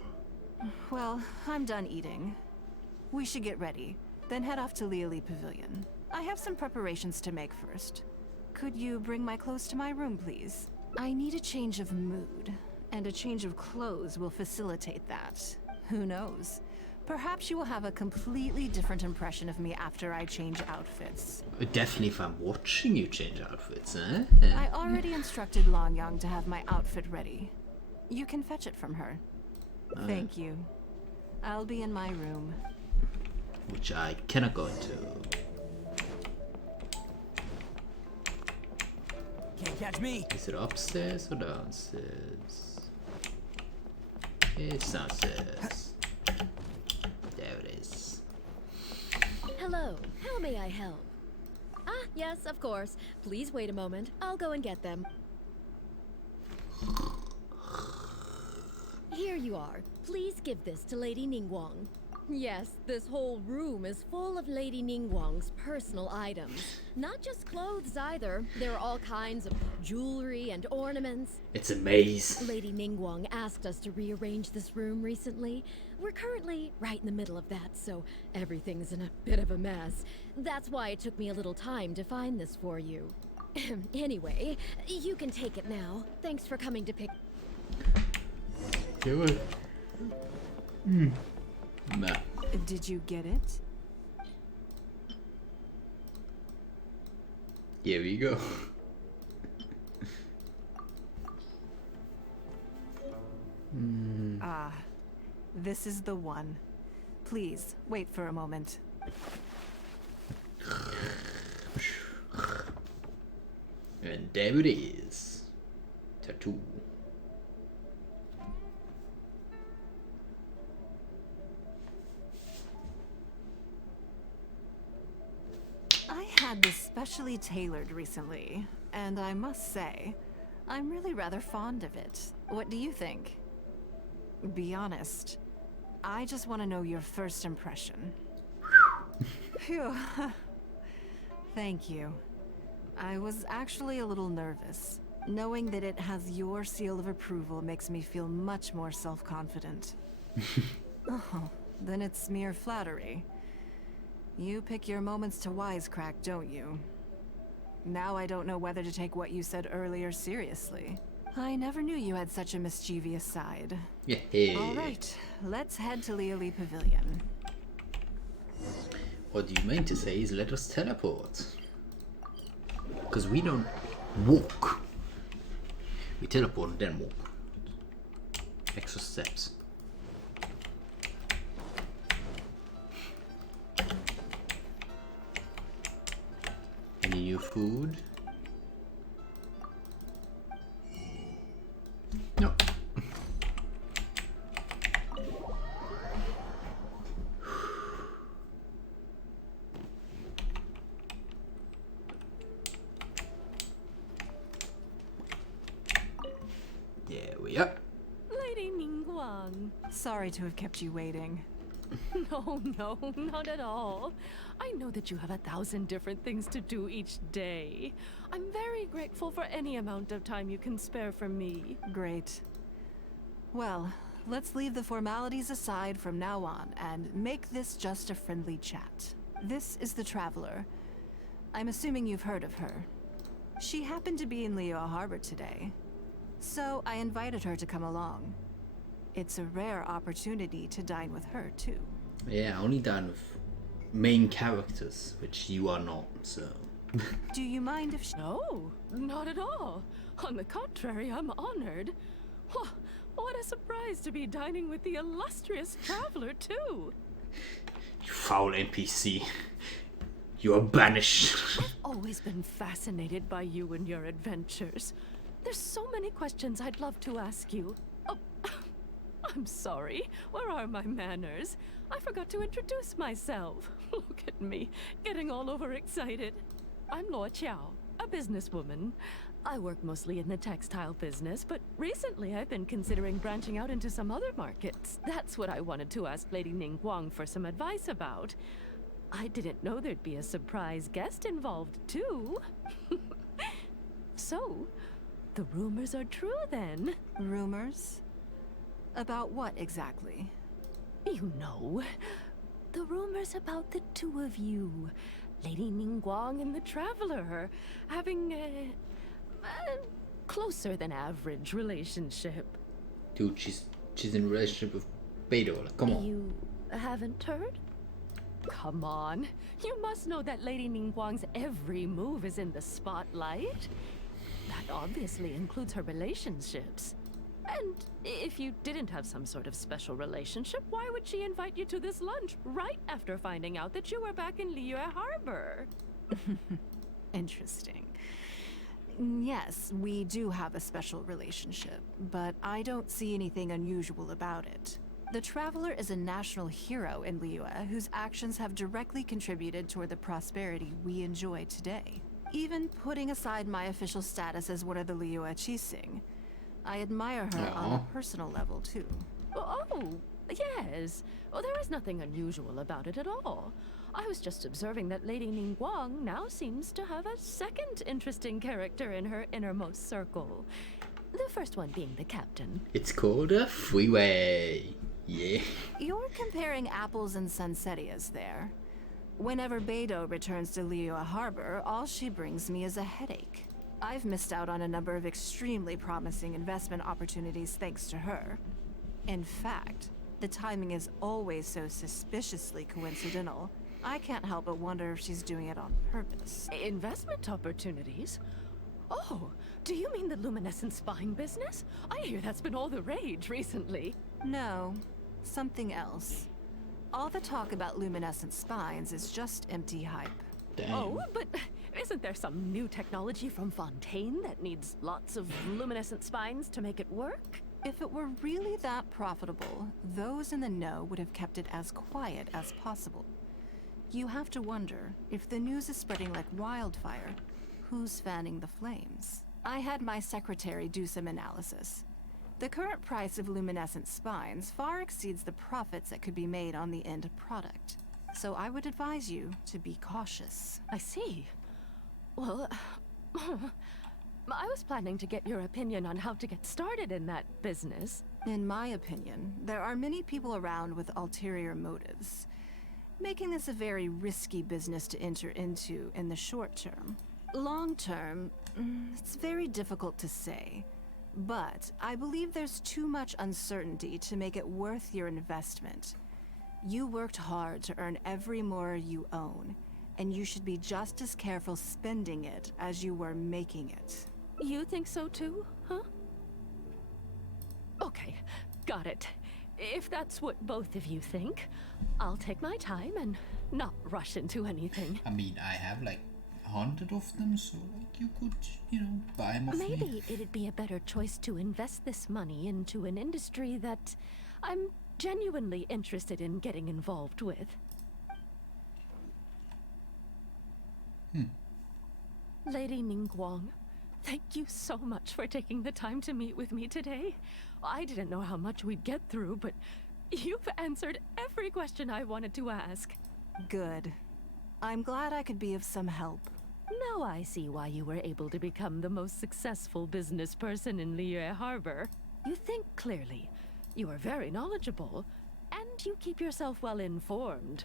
Well, I'm done eating. We should get ready, then head off to Liali Pavilion. I have some preparations to make first. Could you bring my clothes to my room, please? I need a change of mood, and a change of clothes will facilitate that. Who knows? Perhaps you will have a completely different impression of me after I change outfits. Definitely if I'm watching you change outfits, eh? I already instructed Longyang to have my outfit ready. You can fetch it from her. Thank you. I'll be in my room. Which I cannot go into. Can't catch me. Is it upstairs or downstairs? It's downstairs. There it is. Hello, how may I help? Ah, yes, of course. Please wait a moment. I'll go and get them. Here you are. Please give this to Lady Ningguang. Yes, this whole room is full of Lady Ningguang's personal items. Not just clothes either. There are all kinds of jewelry and ornaments. It's a maze. Lady Ningguang asked us to rearrange this room recently. We're currently right in the middle of that, so everything's in a bit of a mess. That's why it took me a little time to find this for you. Anyway, you can take it now. Thanks for coming to pick... Do it. Nah. Did you get it? Here we go. Ah, this is the one. Please, wait for a moment. And there it is. Tattoo. I had this specially tailored recently, and I must say, I'm really rather fond of it. What do you think? Be honest. I just want to know your first impression. Phew. Thank you. I was actually a little nervous. Knowing that it has your seal of approval makes me feel much more self-confident. Oh, then it's mere flattery. You pick your moments to wisecrack, don't you? Now I don't know whether to take what you said earlier seriously. I never knew you had such a mischievous side. Yeah. All right, let's head to Liali Pavilion. What do you mean to say is let us teleport? Because we don't walk. We teleport and then walk. Extra steps. food. No. There we are. Lady Ningguang. Sorry to have kept you waiting. No, not at all. I know that you have 1,000 different things to do each day. I'm very grateful for any amount of time you can spare from me. Great. Well, let's leave the formalities aside from now on and make this just a friendly chat. This is the Traveler. I'm assuming you've heard of her. She happened to be in Liyue Harbor today, so I invited her to come along. It's a rare opportunity to dine with her, too. Yeah, I only dine with main characters, which you are not, so... Do you mind if she... No, not at all. On the contrary, I'm honored. What a surprise to be dining with the illustrious Traveler, too. You foul NPC. You are banished. I've always been fascinated by you and your adventures. There's so many questions I'd love to ask you. Oh, I'm sorry. Where are my manners? I forgot to introduce myself. Look at me, getting all overexcited. I'm Luo Qiao, a businesswoman. I work mostly in the textile business, but recently I've been considering branching out into some other markets. That's what I wanted to ask Lady Ningguang for some advice about. I didn't know there'd be a surprise guest involved, too. So, the rumors are true, then? Rumors? About what, exactly? You know, the rumors about the two of you, Lady Ningguang and the Traveler, having a closer than average relationship. Dude, she's in a relationship with Beidou. Like, come on. You haven't heard? Come on. You must know that Lady Ningguang's every move is in the spotlight. That obviously includes her relationships. And if you didn't have some sort of special relationship, why would she invite you to this lunch right after finding out that you were back in Liyue Harbor? Interesting. Yes, we do have a special relationship, but I don't see anything unusual about it. The Traveler is a national hero in Liyue whose actions have directly contributed toward the prosperity we enjoy today. Even putting aside my official status as one of the Liyue Qixing, I admire her on a personal level, too. Oh, yes. Well, there is nothing unusual about it at all. I was just observing that Lady Ningguang now seems to have a second interesting character in her innermost circle. The first one being the captain. It's called a freeway. Yeah. You're comparing apples and sunsettias there. Whenever Beidou returns to Liyue Harbor, all she brings me is a headache. I've missed out on a number of extremely promising investment opportunities thanks to her. In fact, the timing is always so suspiciously coincidental, I can't help but wonder if she's doing it on purpose. Investment opportunities? Oh, do you mean the luminescent spine business? I hear that's been all the rage recently. No, something else. All the talk about luminescent spines is just empty hype. Damn. Oh, but isn't there some new technology from Fontaine that needs lots of luminescent spines to make it work? If it were really that profitable, those in the know would have kept it as quiet as possible. You have to wonder, if the news is spreading like wildfire, who's fanning the flames? I had my secretary do some analysis. The current price of luminescent spines far exceeds the profits that could be made on the end product. So I would advise you to be cautious. I see. Well, I was planning to get your opinion on how to get started in that business. In my opinion, there are many people around with ulterior motives, making this a very risky business to enter into in the short term. Long term, it's very difficult to say, but I believe there's too much uncertainty to make it worth your investment. You worked hard to earn every more you own, and you should be just as careful spending it as you were making it. You think so too, huh? Okay, got it. If that's what both of you think, I'll take my time and not rush into anything. I mean, I have like 100 of them, so like you could, you know, buy them off me. Maybe it'd be a better choice to invest this money into an industry that I'm genuinely interested in getting involved with. Lady Ningguang, thank you so much for taking the time to meet with me today. I didn't know how much we'd get through, but you've answered every question I wanted to ask. Good. I'm glad I could be of some help. Now I see why you were able to become the most successful business person in Liyue Harbor. You think clearly, you are very knowledgeable, and you keep yourself well informed.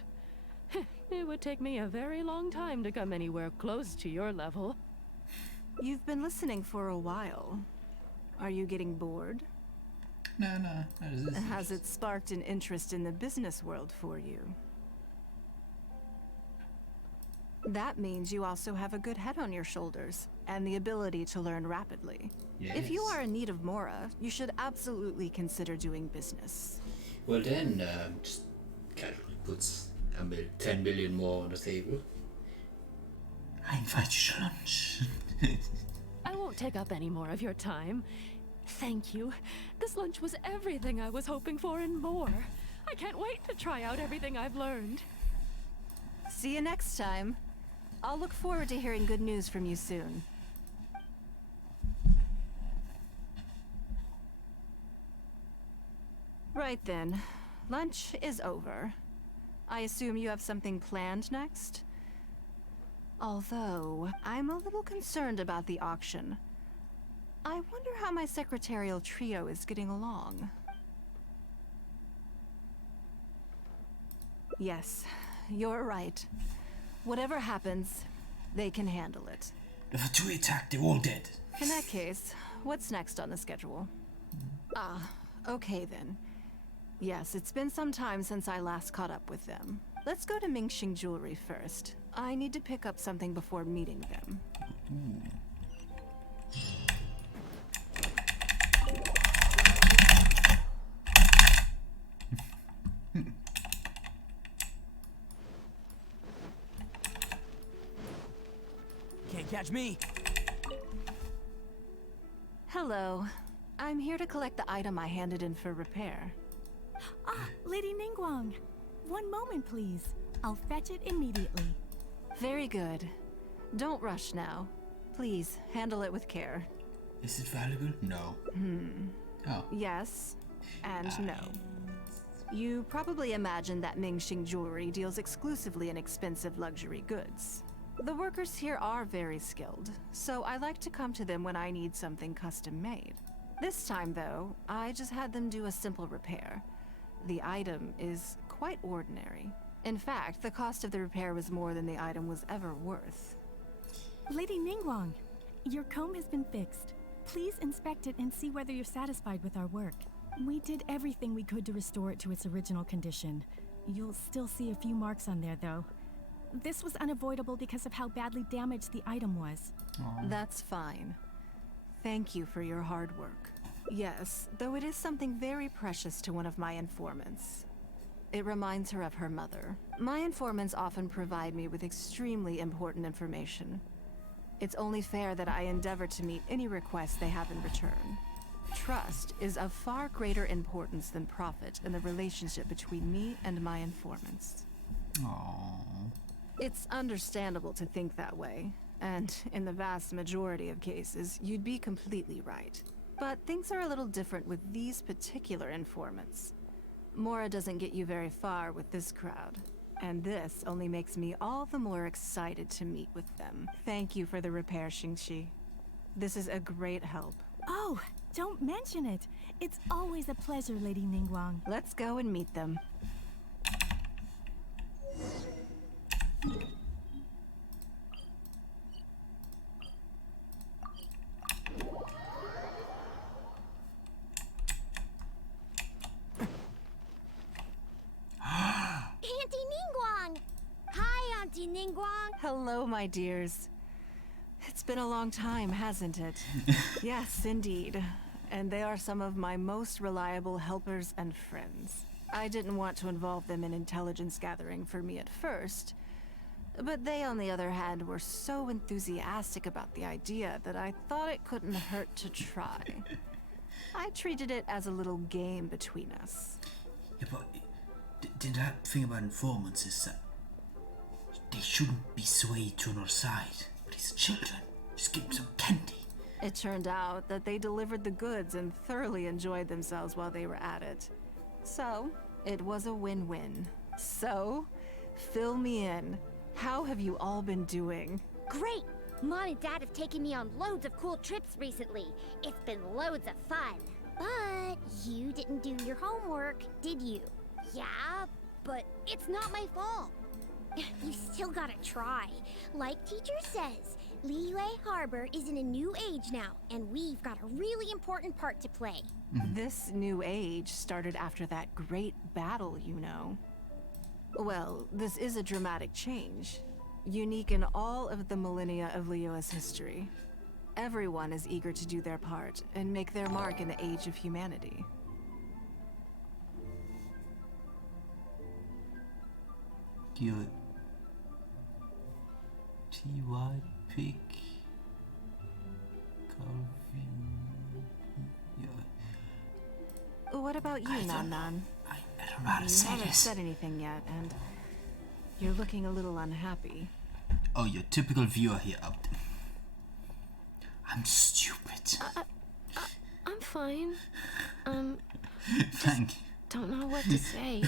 It would take me a very long time to come anywhere close to your level. You've been listening for a while. Are you getting bored? No. Has it sparked an interest in the business world for you? That means you also have a good head on your shoulders, and the ability to learn rapidly. Yes. If you are in need of Mora, you should absolutely consider doing business. Well then, just casually puts 10 million more on the table. I invite you to lunch. I won't take up any more of your time. Thank you. This lunch was everything I was hoping for and more. I can't wait to try out everything I've learned. See you next time. I'll look forward to hearing good news from you soon. Right then. Lunch is over. I assume you have something planned next? Although, I'm a little concerned about the auction. I wonder how my secretarial trio is getting along. Yes, you're right. Whatever happens, they can handle it. The Vtuber attack, they're all dead. In that case, what's next on the schedule? Okay then. Yes, it's been some time since I last caught up with them. Let's go to Mingxing Jewelry first. I need to pick up something before meeting them. Can't catch me. Hello. I'm here to collect the item I handed in for repair. Lady Ningguang. One moment, please. I'll fetch it immediately. Very good. Don't rush now. Please, handle it with care. Is it valuable? No. Oh. Yes, and no. You probably imagine that Mingxing Jewelry deals exclusively in expensive luxury goods. The workers here are very skilled, so I like to come to them when I need something custom made. This time, though, I just had them do a simple repair. The item is quite ordinary. In fact, the cost of the repair was more than the item was ever worth. Lady Ningguang, your comb has been fixed. Please inspect it and see whether you're satisfied with our work. We did everything we could to restore it to its original condition. You'll still see a few marks on there, though. This was unavoidable because of how badly damaged the item was. That's fine. Thank you for your hard work. Yes, though it is something very precious to one of my informants. It reminds her of her mother. My informants often provide me with extremely important information. It's only fair that I endeavor to meet any requests they have in return. Trust is of far greater importance than profit in the relationship between me and my informants. Aww. It's understandable to think that way, and in the vast majority of cases, you'd be completely right. But things are a little different with these particular informants. Mora doesn't get you very far with this crowd, and this only makes me all the more excited to meet with them. Thank you for the repair, Xingqi. This is a great help. Oh, don't mention it. It's always a pleasure, Lady Ningguang. Let's go and meet them. Auntie Ningguang! Hi, Auntie Ningguang! Hello, my dears. It's been a long time, hasn't it? Yes, indeed. And they are some of my most reliable helpers and friends. I didn't want to involve them in intelligence gathering for me at first, But they, on the other hand, were so enthusiastic about the idea that I thought it couldn't hurt to try. I treated it as a little game between us. Yeah, but that thing about informants is that they shouldn't be swayed to another side. But it's children. Just give them some candy. It turned out that they delivered the goods and thoroughly enjoyed themselves while they were at it. So, it was a win-win. So, fill me in. How have you all been doing? Great! Mom and Dad have taken me on loads of cool trips recently. It's been loads of fun. But you didn't do your homework, did you? Yeah, but it's not my fault. You still gotta try. Like teacher says, Liyue Harbor is in a new age now, and we've got a really important part to play. This new age started after that great battle, you know. Well, this is a dramatic change, unique in all of the millennia of Liyue's history. Everyone is eager to do their part and make their mark in the age of humanity. Your TY pick. What about you, Nan? I don't know how to say You haven't this. said anything yet, and you're looking a little unhappy. Oh, your typical viewer here. I'm stupid. I'm fine. Thank you. Don't know what to say.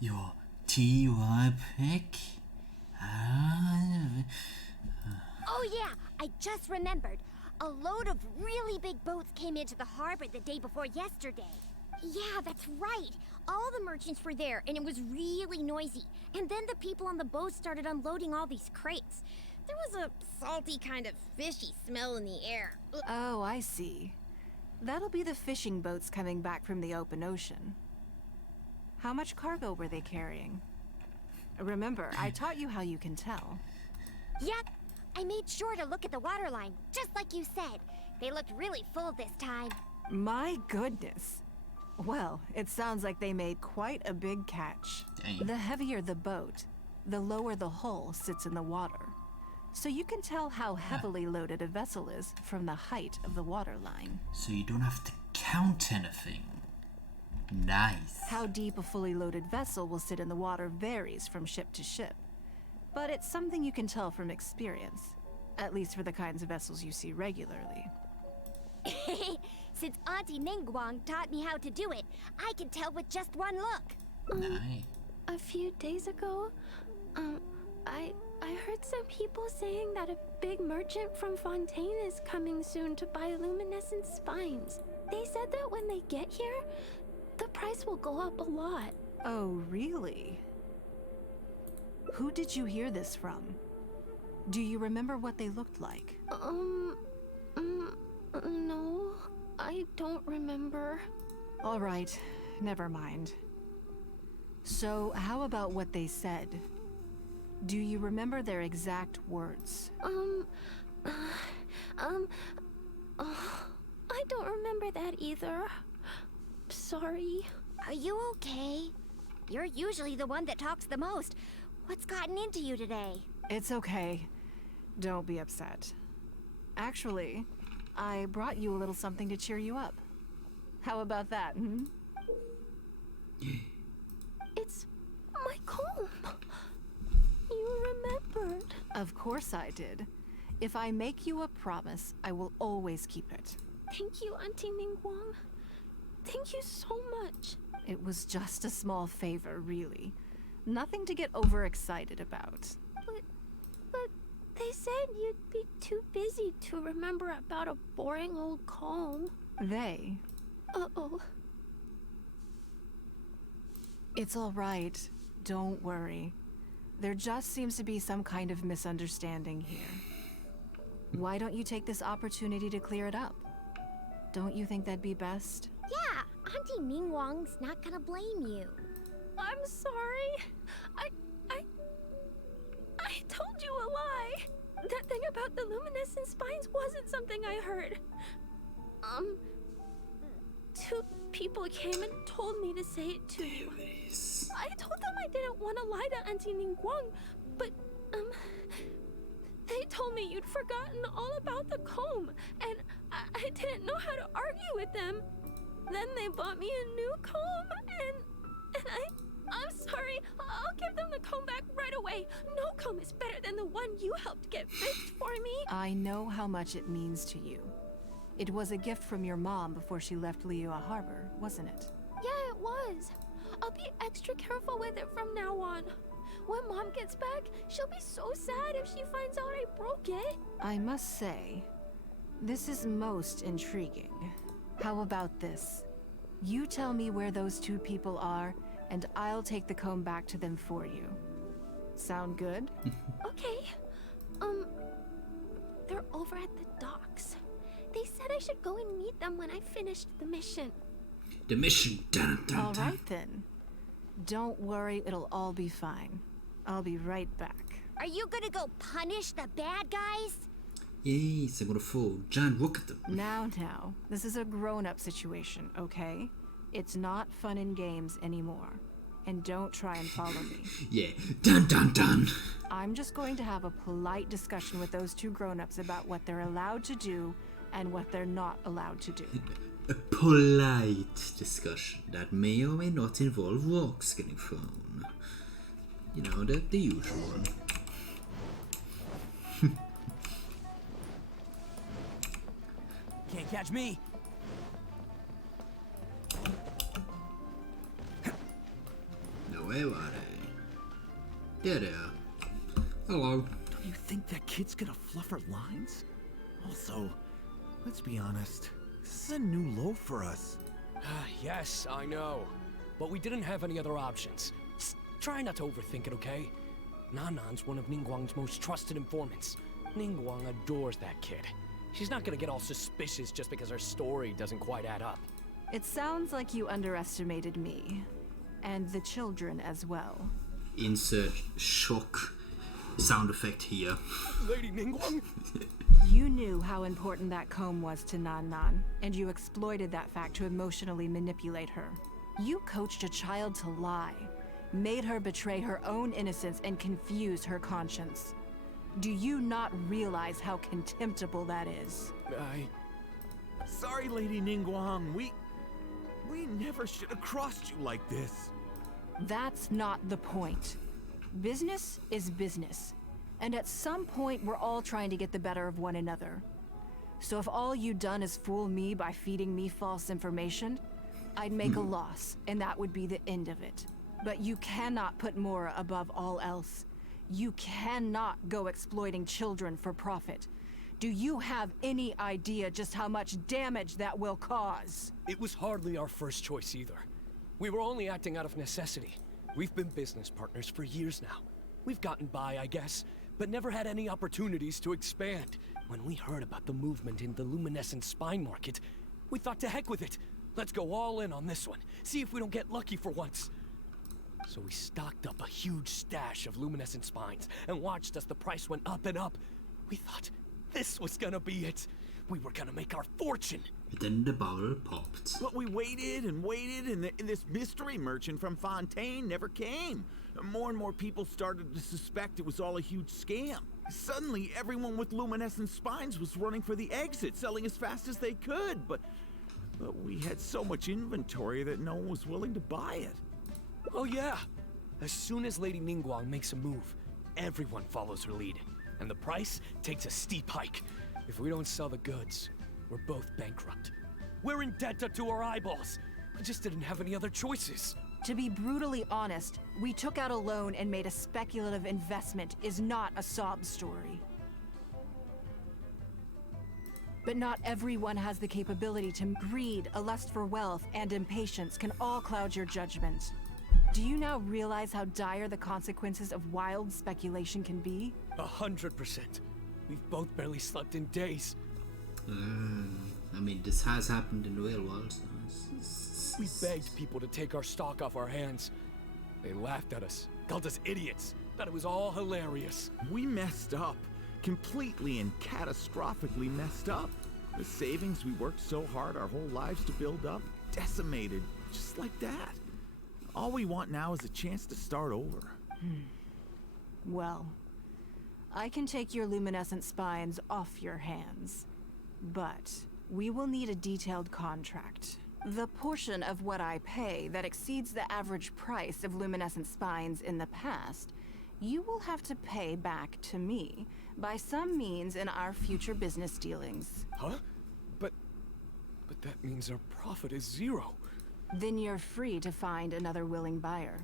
Your TY pick? Oh yeah, I just remembered. A load of really big boats came into the harbor the day before yesterday. Yeah, that's right. All the merchants were there, and it was really noisy. And then the people on the boat started unloading all these crates. There was a salty kind of fishy smell in the air. Ugh. Oh, I see. That'll be the fishing boats coming back from the open ocean. How much cargo were they carrying? Remember, I taught you how you can tell. Yep, I made sure to look at the waterline, just like you said. They looked really full this time. My goodness. Well, it sounds like they made quite a big catch. Dang. The heavier the boat, the lower the hull sits in the water. So you can tell how heavily loaded a vessel is from the height of the waterline. So you don't have to count anything. Nice. How deep a fully loaded vessel will sit in the water varies from ship to ship. But it's something you can tell from experience, at least for the kinds of vessels you see regularly. Since Auntie Ningguang taught me how to do it, I can tell with just one look. Nice. A few days ago, I heard some people saying that a big merchant from Fontaine is coming soon to buy luminescent spines. They said that when they get here, the price will go up a lot. Oh, really? Who did you hear this from? Do you remember what they looked like? No, I don't remember. All right, never mind. So, how about what they said? Do you remember their exact words? I don't remember that either. Sorry. Are you okay? You're usually the one that talks the most. What's gotten into you today? It's okay. Don't be upset. Actually, I brought you a little something to cheer you up. How about that, hmm? It's my comb. You remembered. Of course I did. If I make you a promise, I will always keep it. Thank you, Auntie Ningguang. Thank you so much. It was just a small favor, really. Nothing to get overexcited about. But they said you'd be too busy to remember about a boring old comb. They? Uh-oh. It's all right. Don't worry. There just seems to be some kind of misunderstanding here. Why don't you take this opportunity to clear it up? Don't you think that'd be best? Yeah, Auntie Ningguang's not gonna blame you. I'm sorry. I told you a lie. That thing about the luminescent spines wasn't something I heard. Two people came and told me to say it to you. I told them I didn't want to lie to Auntie Ningguang, but, they told me you'd forgotten all about the comb, and I didn't know how to argue with them. Then they bought me a new comb, and I'm sorry. I'll give them the comb back right away. No comb is better than the one you helped get fixed for me. I know how much it means to you. It was a gift from your mom before she left Liyue Harbor, wasn't it? Yeah, it was. I'll be extra careful with it from now on. When Mom gets back, she'll be so sad if she finds out I broke it. I must say, this is most intriguing. How about this? You tell me where those two people are, and I'll take the comb back to them for you. Sound good? Okay. They're over at the docks. They said I should go and meet them when I finished the mission. The mission. Dun, dun, All dun. right then. Don't worry, it'll all be fine. I'll be right back. Are you gonna go punish the bad guys? Yes, I'm gonna fall. Giant rock at them. Now, this is a grown-up situation, okay? It's not fun and games anymore. And don't try and follow me. Yeah. Dun dun dun. I'm just going to have a polite discussion with those two grown-ups about what they're allowed to do and what they're not allowed to do. A polite discussion that may or may not involve rocks getting thrown. You know, the usual one. Can't catch me. No way, are they? There they are. Hello. Don't you think that kid's gonna fluff her lines? Also, let's be honest, this is a new low for us. Yes, I know. But we didn't have any other options. Just try not to overthink it, okay? Nanan's one of Ningguang's most trusted informants. Ningguang adores that kid. She's not gonna get all suspicious just because her story doesn't quite add up. It sounds like you underestimated me. And the children as well. Insert shock sound effect here. Lady Ningguang? You knew how important that comb was to Nan, and you exploited that fact to emotionally manipulate her. You coached a child to lie, made her betray her own innocence and confuse her conscience. Do you not realize how contemptible that is? Sorry, Lady Ningguang. We never should have crossed you like this. That's not the point. Business is business. And at some point, we're all trying to get the better of one another. So if all you've done is fool me by feeding me false information, I'd make a loss, and that would be the end of it. But you cannot put Mora above all else. You cannot go exploiting children for profit. Do you have any idea just how much damage that will cause? It was hardly our first choice either. We were only acting out of necessity. We've been business partners for years now. We've gotten by, I guess, but never had any opportunities to expand. When we heard about the movement in the luminescent spine market, we thought to heck with it. Let's go all in on this one. See if we don't get lucky for once. So we stocked up a huge stash of luminescent spines and watched as the price went up and up. We thought this was gonna be it. We were gonna make our fortune. But then the bubble popped. But we waited and waited, and this mystery merchant from Fontaine never came. More and more people started to suspect it was all a huge scam. Suddenly, everyone with luminescent spines was running for the exit, selling as fast as they could, but we had so much inventory that no one was willing to buy it. Oh yeah! As soon as Lady Ningguang makes a move, everyone follows her lead, and the price takes a steep hike. If we don't sell the goods, we're both bankrupt. We're in debt up to our eyeballs. We just didn't have any other choices. To be brutally honest, we took out a loan and made a speculative investment is not a sob story. But not everyone has the capability to greed, a lust for wealth, and impatience can all cloud your judgment. Do you now realize how dire the consequences of wild speculation can be? 100%. We've both barely slept in days. I mean, this has happened in the real world. So we begged people to take our stock off our hands. They laughed at us, called us idiots, thought it was all hilarious. We messed up. Completely and catastrophically messed up. The savings we worked so hard our whole lives to build up, decimated, just like that. All we want now is a chance to start over. Well, I can take your luminescent spines off your hands, but we will need a detailed contract. The portion of what I pay that exceeds the average price of luminescent spines in the past, you will have to pay back to me by some means in our future business dealings. Huh? But that means our profit is 0. Then you're free to find another willing buyer.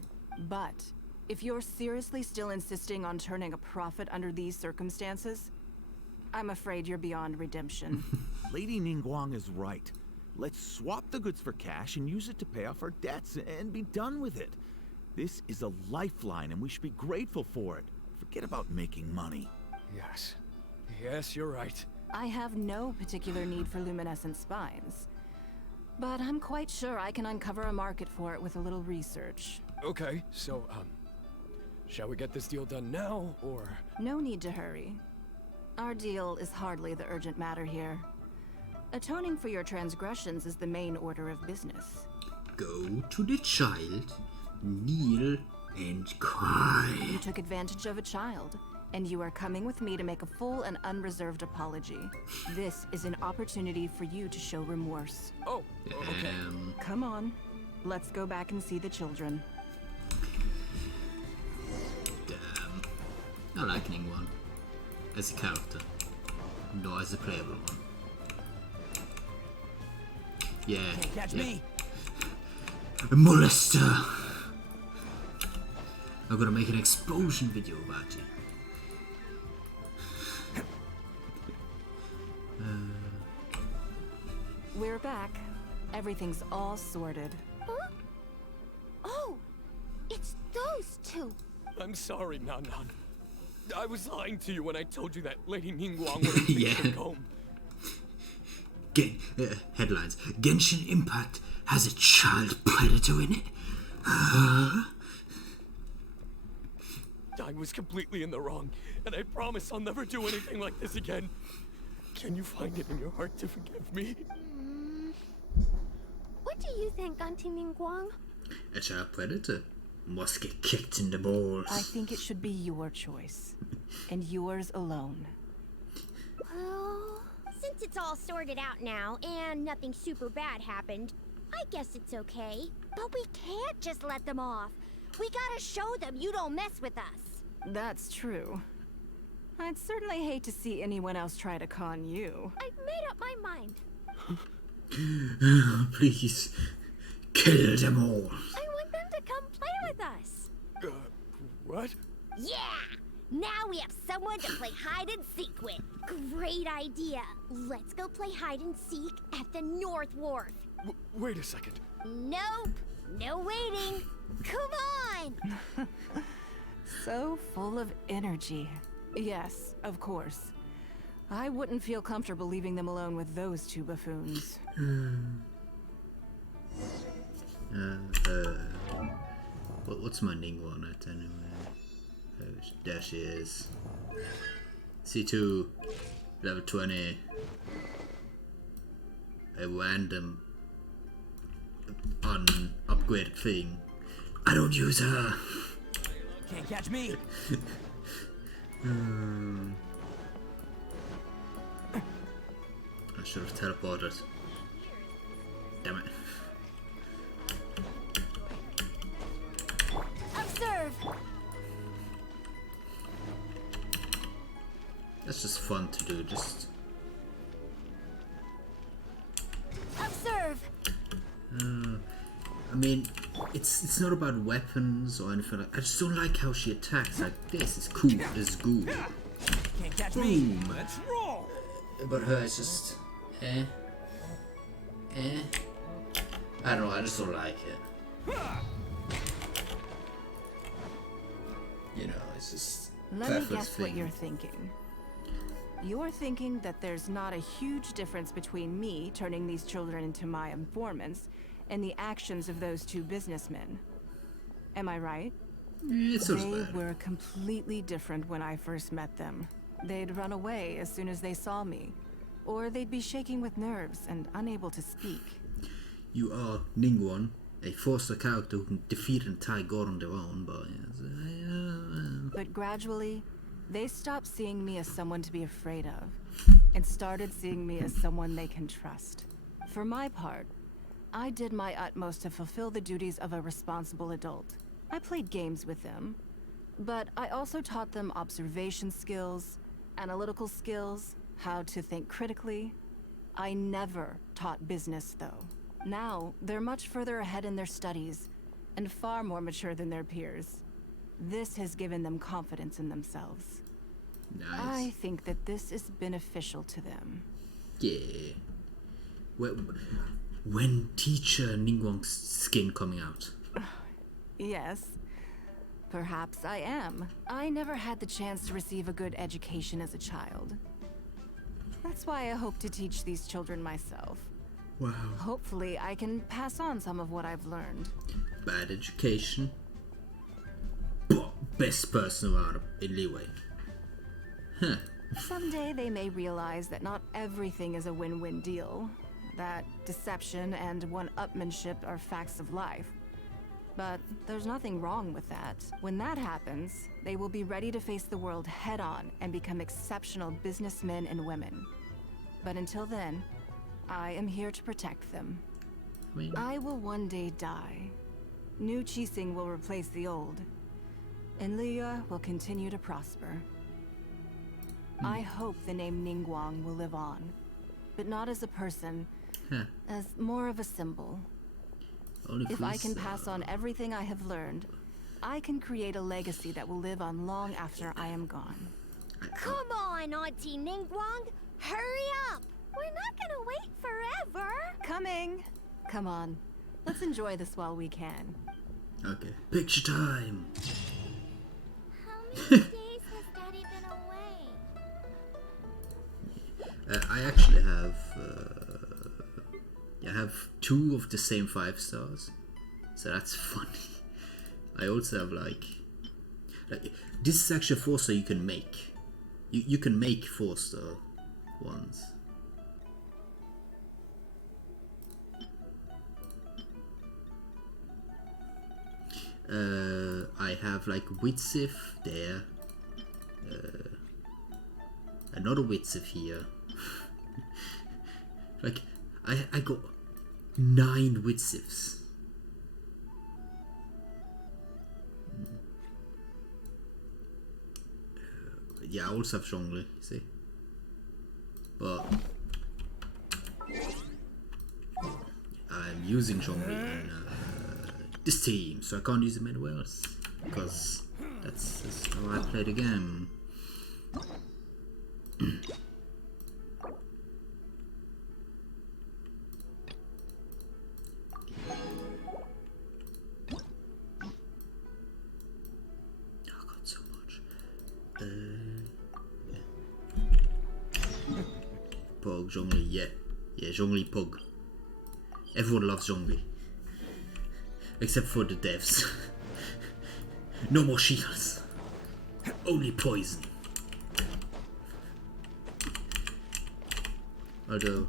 But if you're seriously still insisting on turning a profit under these circumstances, I'm afraid you're beyond redemption. Lady Ningguang is right. Let's swap the goods for cash and use it to pay off our debts and be done with it. This is a lifeline and we should be grateful for it. Forget about making money. Yes. Yes, you're right. I have no particular need for luminescent spines, but I'm quite sure I can uncover a market for it with a little research. Okay, so, shall we get this deal done now, or...? No need to hurry. Our deal is hardly the urgent matter here. Atoning for your transgressions is the main order of business. Go to the child, kneel, and cry. You took advantage of a child, and you are coming with me to make a full and unreserved apology. This is an opportunity for you to show remorse. Oh, okay. Come on, let's go back and see the children. Damn. I like Ningguang as a character, not as a playable one. Yeah. Can't catch me. A molester. I'm gonna make an explosion video about you. We're back. Everything's all sorted. Huh? Oh, it's those two. I'm sorry, Nan Nan. I was lying to you when I told you that Lady Ningguang would have Yeah. home. Headlines. Genshin Impact has a child predator in it. I was completely in the wrong, and I promise I'll never do anything like this again. Can you find it in your heart to forgive me? What do you think, Auntie Ningguang? A child predator must get kicked in the balls. I think it should be your choice, and yours alone. Well, since it's all sorted out now and nothing super bad happened, I guess it's okay. But we can't just let them off. We gotta show them you don't mess with us. That's true. I'd certainly hate to see anyone else try to con you. I've made up my mind. Please, kill them all. I want them to come play with us. What? Yeah! Now we have someone to play hide and seek with. Great idea. Let's go play hide and seek at the North Wharf. Wait a second. Nope. No waiting. Come on! So full of energy. Yes, of course. I wouldn't feel comfortable leaving them alone with those two buffoons. What's my Ningguang at anyway? There she is. C2, level 20. A random upgraded thing. I don't use her. Can't catch me. I should have teleported. Damn it. Observe. That's just fun to do. Just. Observe. I mean, it's not about weapons or anything like. I just don't like how she attacks. Like this is cool. This is good. Can't catch Boom. me. Let's roll. But her is just I don't know. I just don't like it. You know, it's just. Let me perfect guess what thing. you're thinking. You're thinking that there's not a huge difference between me turning these children into my informants and the actions of those two businessmen. Am I right? It's so They bad. were completely different when I first met them. They'd run away as soon as they saw me, or they'd be shaking with nerves and unable to speak. You are Ningguang, a foster character who can defeat an entire god on their own, but But gradually, they stopped seeing me as someone to be afraid of, and started seeing me as someone they can trust. For my part, I did my utmost to fulfill the duties of a responsible adult. I played games with them, but I also taught them observation skills, analytical skills, how to think critically. I never taught business, though. Now, they're much further ahead in their studies, and far more mature than their peers. This has given them confidence in themselves. nice. I think that this is beneficial to them. Yeah. When teacher Ningguang's skin coming out? Yes. Perhaps I am. I never had the chance to receive a good education as a child. That's why I hope to teach these children myself. Wow. Hopefully, I can pass on some of what I've learned. Bad education. But best person around in Leeway. Huh. Someday they may realize that not everything is a win-win deal. That deception and one-upmanship are facts of life. But there's nothing wrong with that. When that happens, they will be ready to face the world head-on and become exceptional businessmen and women. But until then, I am here to protect them. I will one day die. New Qixing will replace the old. And Liyue will continue to prosper. I hope the name Ningguang will live on. But not as a person, as more of a symbol. If I can pass on everything I have learned, I can create a legacy that will live on long after I am gone. Come on, Auntie Ningguang! Hurry up! We're not gonna wait forever! Coming! Come on, let's enjoy this while we can. Okay. Picture time! How many days has Daddy been away? I actually have... I have 2 of the same 5 stars. So that's funny. I also have like this is actually a 4-star you can make. You can make 4-star ones. I have like Witsif there. Another Witsif here. Like I got 9 Witsifs. Yeah, I also have Zhongli, see? But I'm using Zhongli in this team, so I can't use him anywhere else. Because that's how I play the game. Pug, Zhongli, yeah, Zhongli, Pug. Everyone loves Zhongli. Except for the devs. No more shields. Only poison. Although,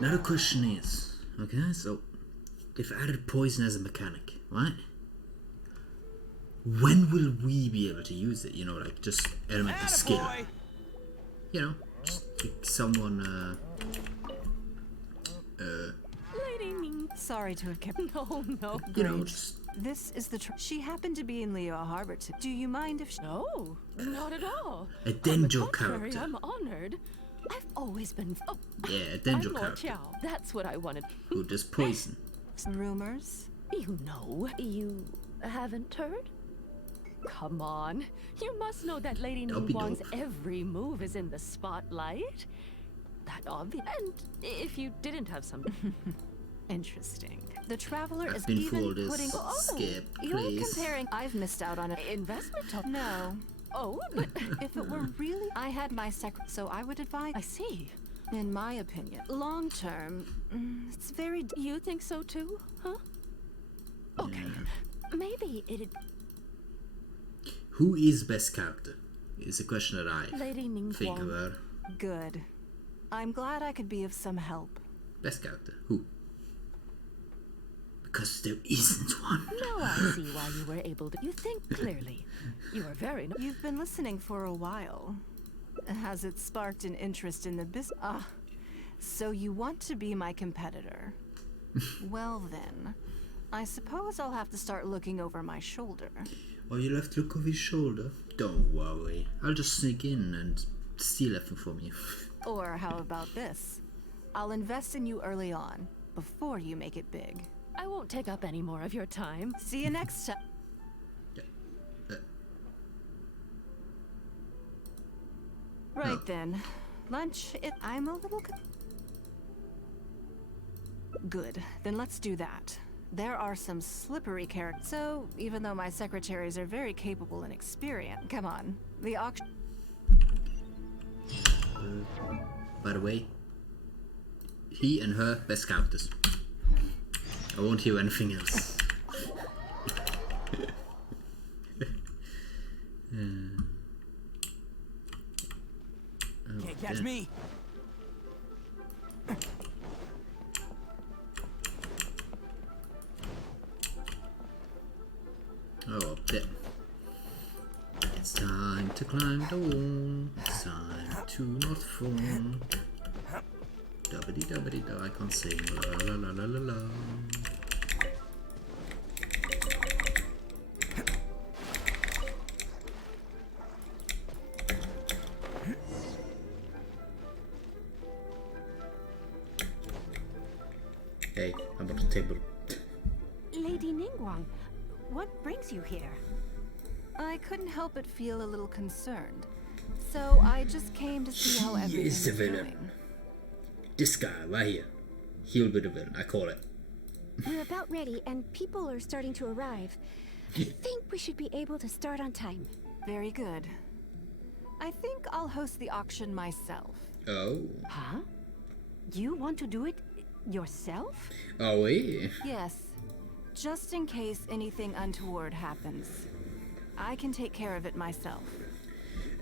now the question is, okay, so they've added poison as a mechanic, right? When will we be able to use it? You know, like just element of skill. You know, just like someone. Lady Ning. Sorry to have kept. No. You know, just. This is the. She happened to be in Liyue Harbor. Do you mind if? No, not at all. A Denjo character. I'm honored. I've always been. Oh, yeah, a Denjo I'm Lord character. Qiao. That's what I wanted. Who does poison? Rumors? You know. You haven't heard? Come on. You must know that Lady Ningguang's every move is in the spotlight. That obvious. And if you didn't have some... Interesting. The Traveler I've is been even fooled. putting... Skip, you're please. comparing... I've missed out on an investment. No. Oh, but if it were really... I had my so I would advise... I see. In my opinion, long term, it's very... You think so too, huh? Okay. Maybe it'd... Who is best character? Is a question that I Lady think about. Good. I'm glad I could be of some help. Best character? Who? Because there isn't one. Now I see why you were able to. You think clearly. You are very. You've been listening for a while. Has it sparked an interest in the business? Ah, so you want to be my competitor? Well then, I suppose I'll have to start looking over my shoulder. Oh, you'll have to look over his shoulder? Don't worry. I'll just sneak in and steal everything from you. Or how about this? I'll invest in you early on, before you make it big. I won't take up any more of your time. See you next time. Right then. Lunch, I'm a little... Good. Then let's do that. There are some slippery characters. So, even though my secretaries are very capable and experienced... Come on. The auction... By the way, he and her best characters. I won't hear anything else. Can't catch me. Oh, there. It's time to climb the wall. It's time to not fall. Dubbity dubbity da, I can't sing. La la la la la la. Hey, I'm on the table. Lady Ningguang, what brings you here? I couldn't help but feel a little concerned. So I just came to see how everything is the is villain. going. This guy right here. He'll be the villain, I call it. We're about ready and people are starting to arrive. I think we should be able to start on time. Very good. I think I'll host the auction myself. Oh. Huh? You want to do it yourself? Oh, yeah. Yes. Just in case anything untoward happens. I can take care of it myself.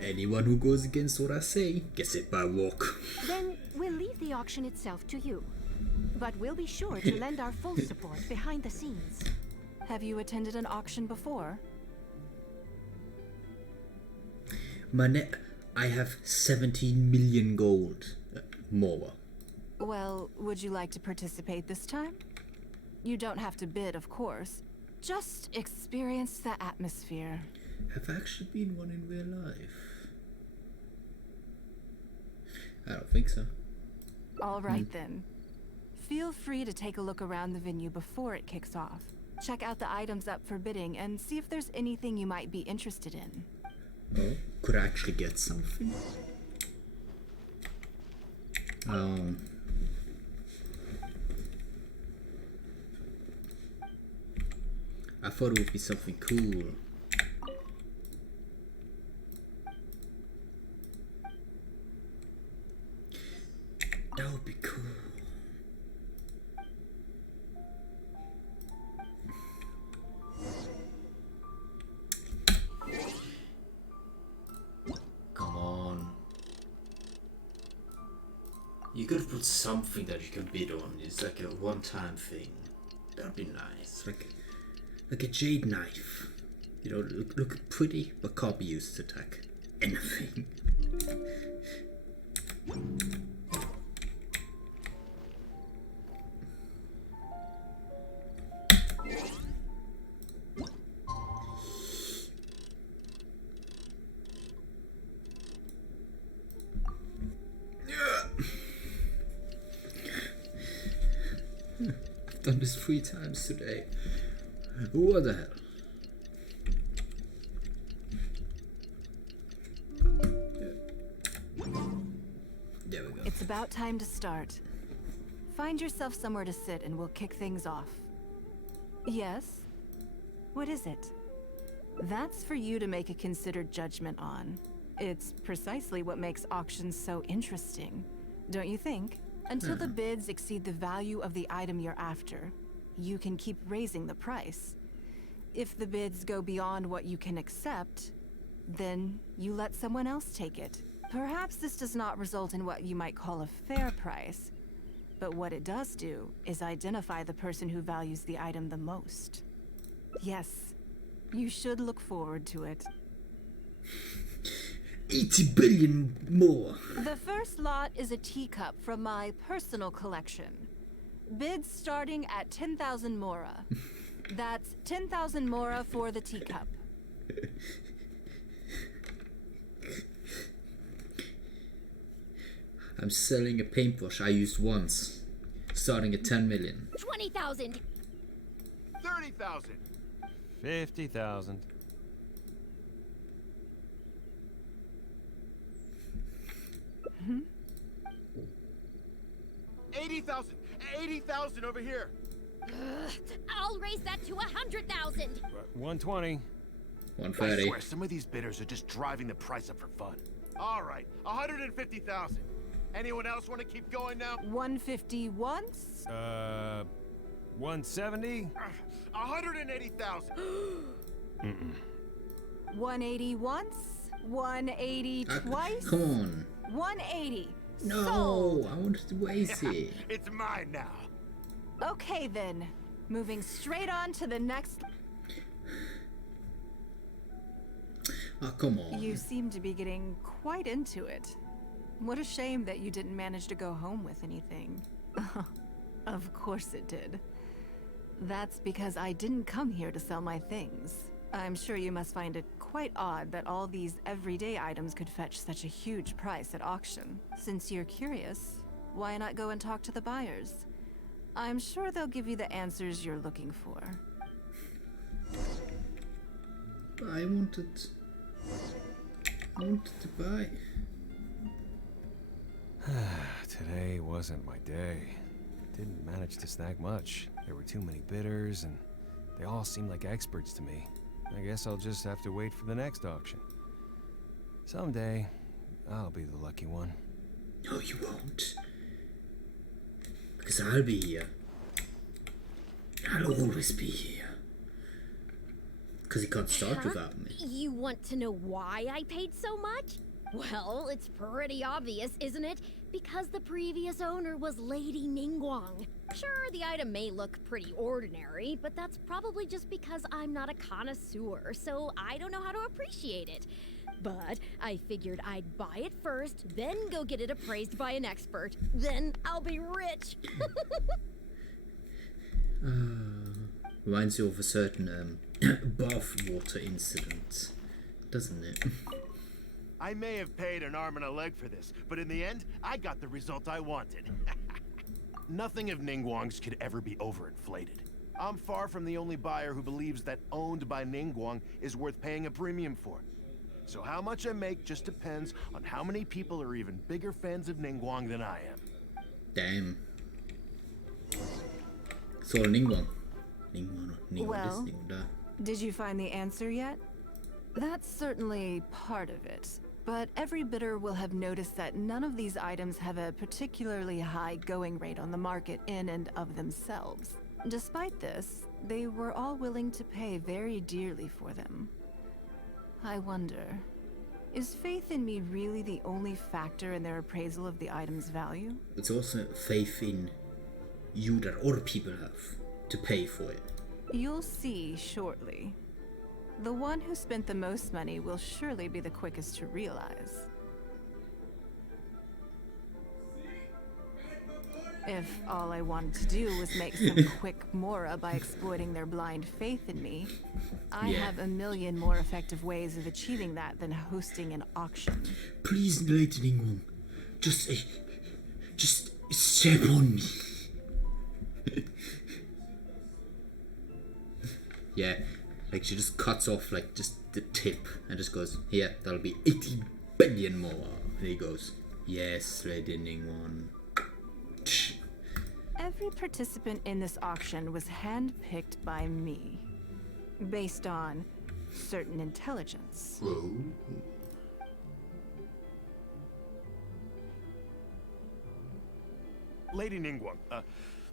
Anyone who goes against what I say gets it by walk. Then we'll leave the auction itself to you. But we'll be sure to lend our full support behind the scenes. Have you attended an auction before? I have 17 million gold. More. Well, would you like to participate this time? You don't have to bid, of course. Just experience the atmosphere. Have I actually been one in real life? I don't think so. All right then. Feel free to take a look around the venue before it kicks off. Check out the items up for bidding and see if there's anything you might be interested in. Oh, could I actually get something? I thought it would be something cool. That would be cool. Come on. You could put something that you can bid on. It's like a one-time thing. That'd be nice. Like a jade knife. You know, look pretty, but can't be used to attack anything. I've done this 3 times today. What the hell? There we go. It's about time to start. Find yourself somewhere to sit and we'll kick things off. Yes? What is it? That's for you to make a considered judgment on. It's precisely what makes auctions so interesting, don't you think? Until the bids exceed the value of the item you're after, you can keep raising the price. If the bids go beyond what you can accept, then you let someone else take it. Perhaps this does not result in what you might call a fair price, But what it does do is identify the person who values the item the most. Yes, you should look forward to it. 80 billion more. The first lot is a teacup from my personal collection. Bids starting at 10,000 mora. That's 10,000 mora for the teacup. I'm selling a paintbrush I used once, starting at 10 million. 20,000. 30,000. 50,000. Hmm? 80,000. 80,000 over here. I'll raise that to 100,000. 120. 130. I swear, some of these bidders are just driving the price up for fun. All right, 150,000. Anyone else want to keep going now? 150 once? 170? 180,000. 180 once? 180 twice? Come on. 180. No, Sold. I wanted to waste it. It's mine now. Okay then. Moving straight on to the next. Oh, come on. You seem to be getting quite into it. What a shame that you didn't manage to go home with anything. Of course it did. That's because I didn't come here to sell my things. I'm sure you must find it quite odd that all these everyday items could fetch such a huge price at auction. Since you're curious, why not go and talk to the buyers? I'm sure they'll give you the answers you're looking for. I wanted to buy. Today wasn't my day. Didn't manage to snag much. There were too many bidders, and they all seemed like experts to me. I guess I'll just have to wait for the next auction. Someday, I'll be the lucky one. No, you won't. Because I'll be here. I'll always be here. Because he can't start without me. You want to know why I paid so much? Well, it's pretty obvious, isn't it? Because the previous owner was Lady Ningguang. Sure, the item may look pretty ordinary, but that's probably just because I'm not a connoisseur, so I don't know how to appreciate it. But I figured I'd buy it first, then go get it appraised by an expert. Then I'll be rich. Reminds you of a certain bathwater incident, doesn't it? I may have paid an arm and a leg for this, but in the end, I got the result I wanted. Nothing of Ningguang's could ever be overinflated. I'm far from the only buyer who believes that owned by Ningguang is worth paying a premium for. So how much I make just depends on how many people are even bigger fans of Ningguang than I am. Damn. So Ningguang. Well, did you find the answer yet? That's certainly part of it. But every bidder will have noticed that none of these items have a particularly high going rate on the market in and of themselves. Despite this, they were all willing to pay very dearly for them. I wonder, is faith in me really the only factor in their appraisal of the item's value? It's also faith in you that other people have to pay for it. You'll see shortly. The one who spent the most money will surely be the quickest to realize. If all I wanted to do was make some quick mora by exploiting their blind faith in me, I have a million more effective ways of achieving that than hosting an auction. Please, Lady Ningguang, just step on me. Yeah, like she just cuts off like just the tip and just goes, here, that'll be 80 billion more. And he goes, yes, Lady Ningguang. Every participant in this auction was handpicked by me, based on certain intelligence. Whoa. Lady Ningguang,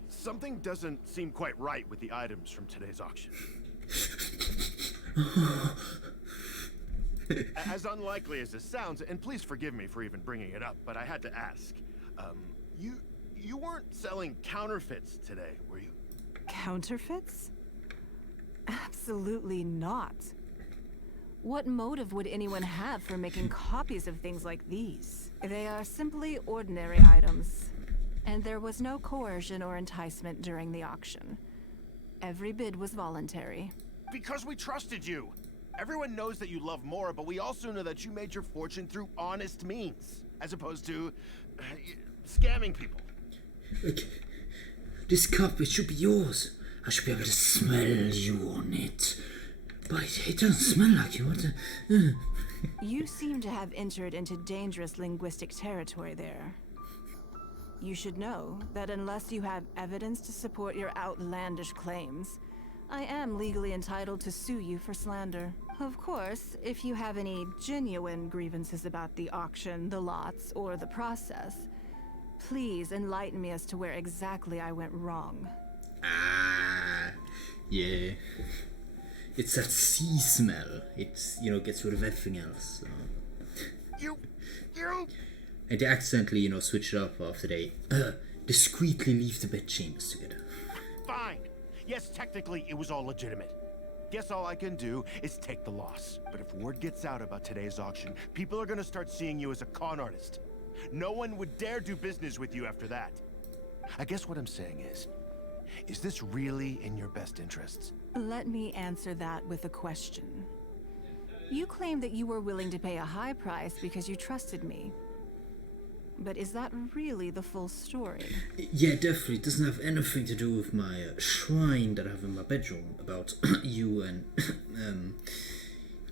something doesn't seem quite right with the items from today's auction. As unlikely as this sounds, and please forgive me for even bringing it up, but I had to ask. You weren't selling counterfeits today, were you? Counterfeits? Absolutely not. What motive would anyone have for making copies of things like these? They are simply ordinary items, and there was no coercion or enticement during the auction. Every bid was voluntary. Because we trusted you. Everyone knows that you love Mora, but we also know that you made your fortune through honest means, as opposed to scamming people. Okay. This cup, it should be yours. I should be able to smell you on it. But it doesn't smell like you. What the... You seem to have entered into dangerous linguistic territory there. You should know that unless you have evidence to support your outlandish claims, I am legally entitled to sue you for slander. Of course, if you have any genuine grievances about the auction, the lots, or the process, please enlighten me as to where exactly I went wrong. Ah, yeah. It's that sea smell. It's, you know, gets rid of everything else. So. You! And they accidentally, you know, switch it up after they discreetly leave the bed chambers together. Fine. Yes, technically it was all legitimate. Guess all I can do is take the loss. But if word gets out about today's auction, people are gonna start seeing you as a con artist. No one would dare do business with you after that. I guess what I'm saying is this really in your best interests? Let me answer that with a question. You claim that you were willing to pay a high price because you trusted me. But is that really the full story? Yeah, definitely. It doesn't have anything to do with my shrine that I have in my bedroom about you and...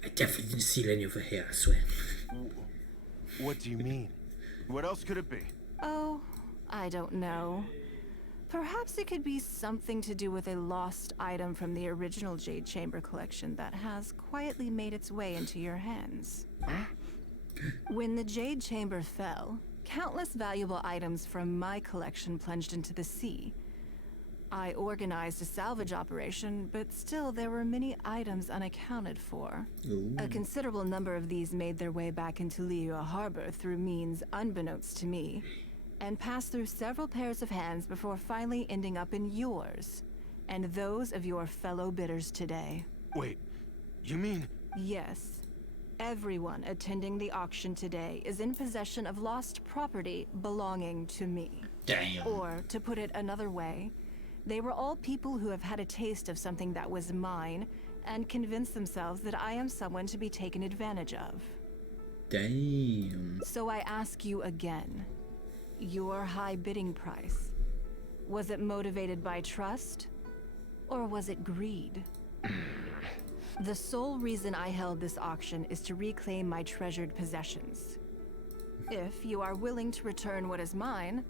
I definitely didn't steal any of her hair, I swear. What do you mean? What else could it be? Oh, I don't know. Perhaps it could be something to do with a lost item from the original Jade Chamber collection that has quietly made its way into your hands. When the Jade Chamber fell, countless valuable items from my collection plunged into the sea. I organized a salvage operation, but still there were many items unaccounted for. Ooh. A considerable number of these made their way back into Liyue Harbor through means unbeknownst to me, and passed through several pairs of hands before finally ending up in yours, and those of your fellow bidders today. Wait, you mean... Yes. Everyone attending the auction today is in possession of lost property belonging to me. Damn. Or, to put it another way, they were all people who have had a taste of something that was mine and convinced themselves that I am someone to be taken advantage of. Damn. So I ask you again, your high bidding price, was it motivated by trust, or was it greed? The sole reason I held this auction is to reclaim my treasured possessions. If you are willing to return what is mine,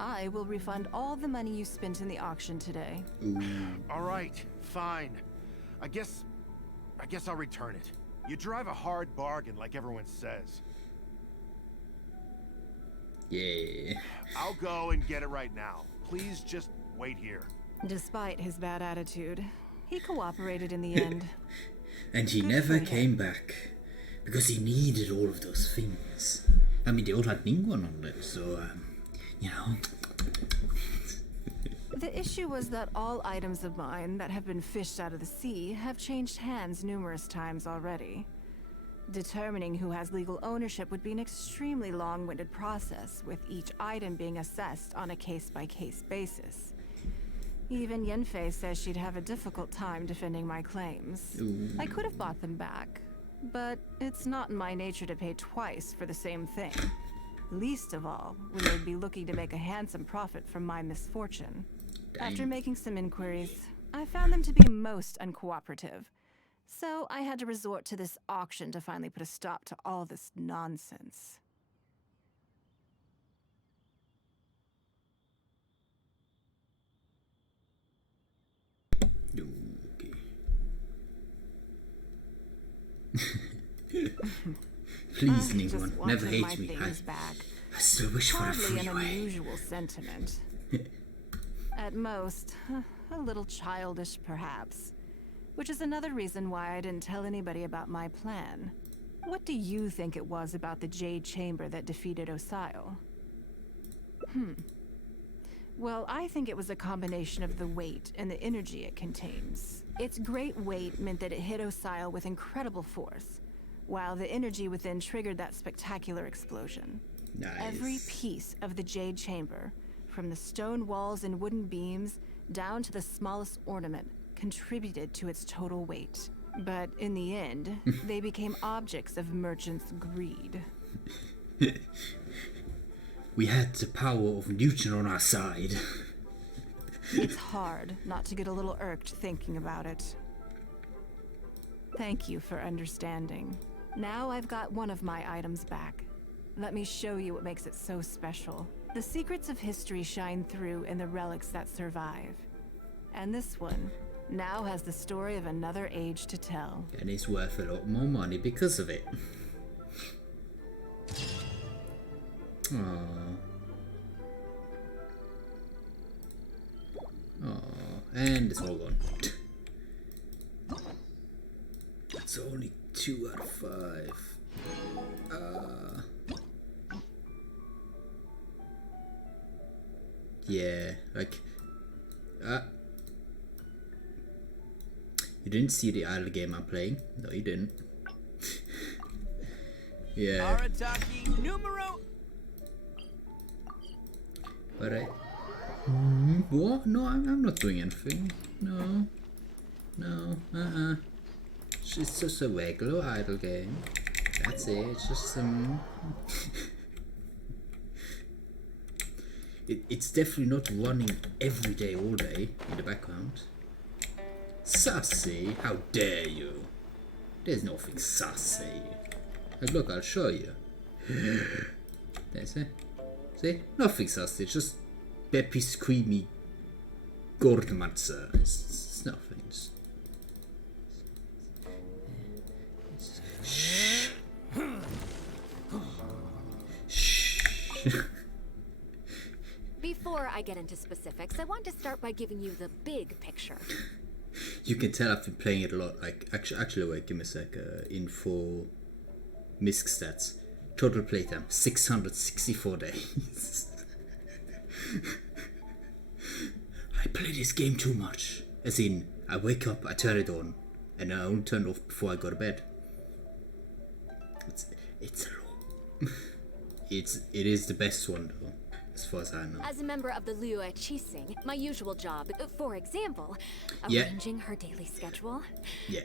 I will refund all the money you spent in the auction today. All right, fine. I guess I'll return it. You drive a hard bargain like everyone says. Yeah. I'll go and get it right now. Please just wait here. Despite his bad attitude, he cooperated in the end. And he never came back. Because he needed all of those things. I mean, they all had Ningguang on it, so, you know. The issue was that all items of mine that have been fished out of the sea have changed hands numerous times already. Determining who has legal ownership would be an extremely long-winded process, with each item being assessed on a case-by-case basis. Even Yenfei says she'd have a difficult time defending my claims. Ooh. I could have bought them back, but it's not in my nature to pay twice for the same thing. Least of all, when they'd be looking to make a handsome profit from my misfortune. Dang. After making some inquiries, I found them to be most uncooperative. So I had to resort to this auction to finally put a stop to all this nonsense. Please, Ningguang, never hate me. I still wish for a Hardly an freeway. unusual sentiment. At most, a little childish perhaps. Which is another reason why I didn't tell anybody about my plan. What do you think it was about the Jade Chamber that defeated Osile? Well, I think it was a combination of the weight and the energy it contains. Its great weight meant that it hit Osile with incredible force, while the energy within triggered that spectacular explosion. Nice. Every piece of the Jade Chamber, from the stone walls and wooden beams down to the smallest ornament, contributed to its total weight. But in the end, they became objects of merchants' greed. We had the power of Newton on our side. It's hard not to get a little irked thinking about it. Thank you for understanding. Now I've got one of my items back. Let me show you what makes it so special. The secrets of history shine through in the relics that survive. And this one now has the story of another age to tell. And it's worth a lot more money because of it. Aww. Aww. And it's all gone. It's only 2 out of 5. Yeah, like you didn't see the idle game I'm playing? No, you didn't. Yeah. Arataki numero. But what? No, I'm not doing anything. No. It's just a regular idle game. That's it. It's just some. It's definitely not running every day, all day in the background. Sassy? How dare you? There's nothing sassy. Like, look, I'll show you. There's it. See? Nothing sassy. It's just peppy, screamy Gordmatzer. It's nothing. Shh. Before I get into specifics, I want to start by giving you the big picture. You can tell I've been playing it a lot. Like, actually, wait, give me a sec. Info, misc stats, total playtime 664 days. I play this game too much. As in, I wake up, I turn it on, and I only turn it off before I go to bed. It's a lot. It is the best one though, as far as I know. As a member of the Liyue Qixing, my usual job, for example, arranging her daily schedule,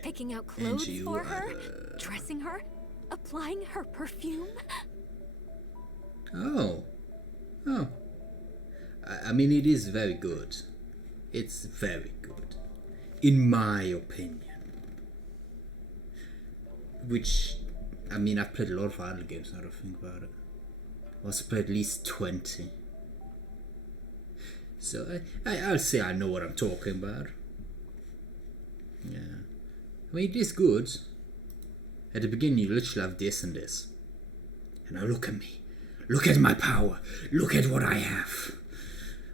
picking out clothes for her, dressing her, applying her perfume. Oh. I mean, it is very good. It's very good, in my opinion. Which, I mean, I've played a lot of idle games now that I think about it. I also played at least 20. So I'll say I know what I'm talking about. Yeah. I mean, it is good. At the beginning, you literally have this and this. And now look at me. Look at my power. Look at what I have.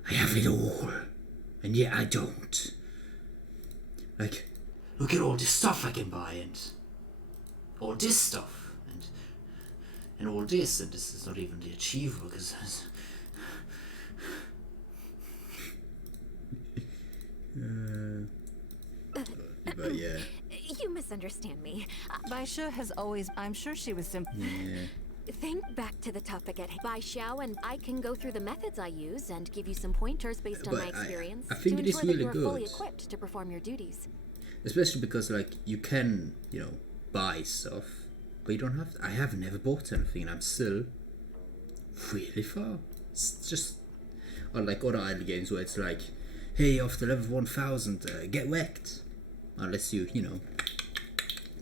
I have it all. And yet I don't. Like, look at all this stuff I can buy and all this stuff. And all this, and this is not even the achievable, because but yeah. You misunderstand me. Baisha has always... I'm sure she was simply... Yeah. Think back to the topic at hand. Bai Xiao and I can go through the methods I use and give you some pointers based on my experience I think to it is ensure really that you are good. fully equipped to perform your duties. Especially because, like, you can, you know, buy stuff, but you don't have to. I have never bought anything, and I'm still really far. It's just unlike other idle games where it's like, hey, after level 1000, get wrecked. Unless you know,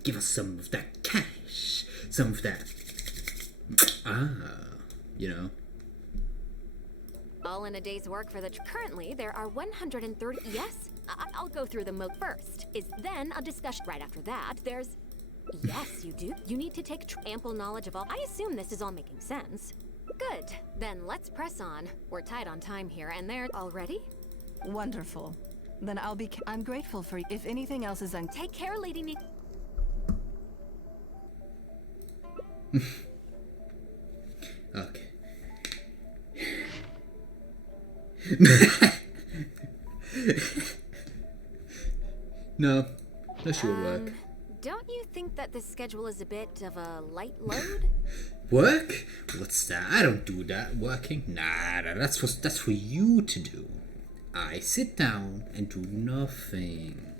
give us some of that cash, some of that, you know. All in a day's work for the... Currently, there are 130... Yes, I'll go through them first. Then a discussion. Right after that, there's... Yes, you do. You need to take ample knowledge of all... I assume this is all making sense. Good. Then let's press on. We're tight on time here, and they're... Already? Wonderful. Then I'll be... I'm grateful for... If anything else is Take care, Lady Ni... Okay. No, that should work. Don't you think that this schedule is a bit of a light load? Work? What's that? I don't do that. Working? Nah, that's for you to do. I sit down and do nothing.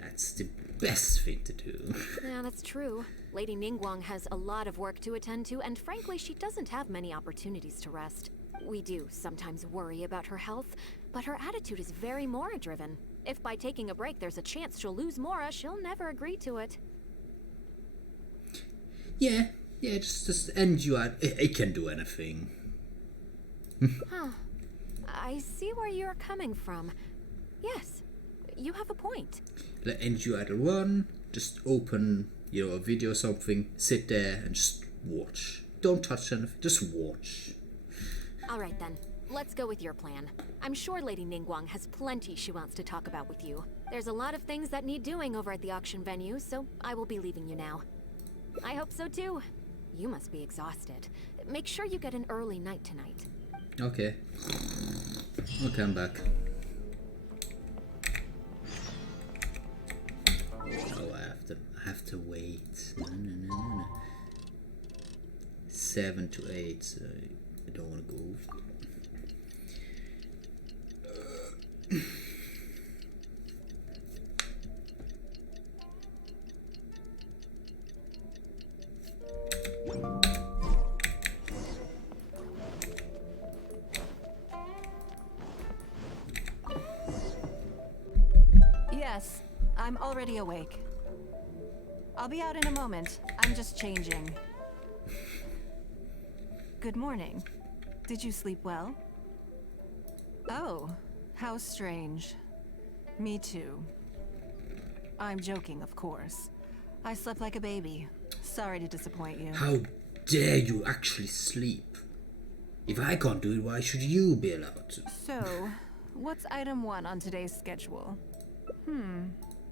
That's the best thing to do. Yeah, that's true. Lady Ningguang has a lot of work to attend to, and frankly, she doesn't have many opportunities to rest. We do sometimes worry about her health, but her attitude is very Mora-driven. If by taking a break there's a chance she'll lose Mora, she'll never agree to it. Yeah, just end you out. It can do anything. Huh. I see where you're coming from. Yes, you have a point. Let end you at a run, just open, a video or something, sit there and just watch. Don't touch anything, just watch. Alright then, let's go with your plan. I'm sure Lady Ningguang has plenty she wants to talk about with you. There's a lot of things that need doing over at the auction venue, so I will be leaving you now. I hope so too. You must be exhausted. Make sure you get an early night tonight. Okay. Okay, I'm back. Oh, I have to wait. No. 7 to 8, so I don't want to go. Yes, I'm already awake. I'll be out in a moment. I'm just changing. Good morning. Did you sleep well? Oh, how strange. Me too. I'm joking, of course. I slept like a baby. Sorry to disappoint you. How dare you actually sleep? If I can't do it, why should you be allowed to? So, what's item 1 on today's schedule?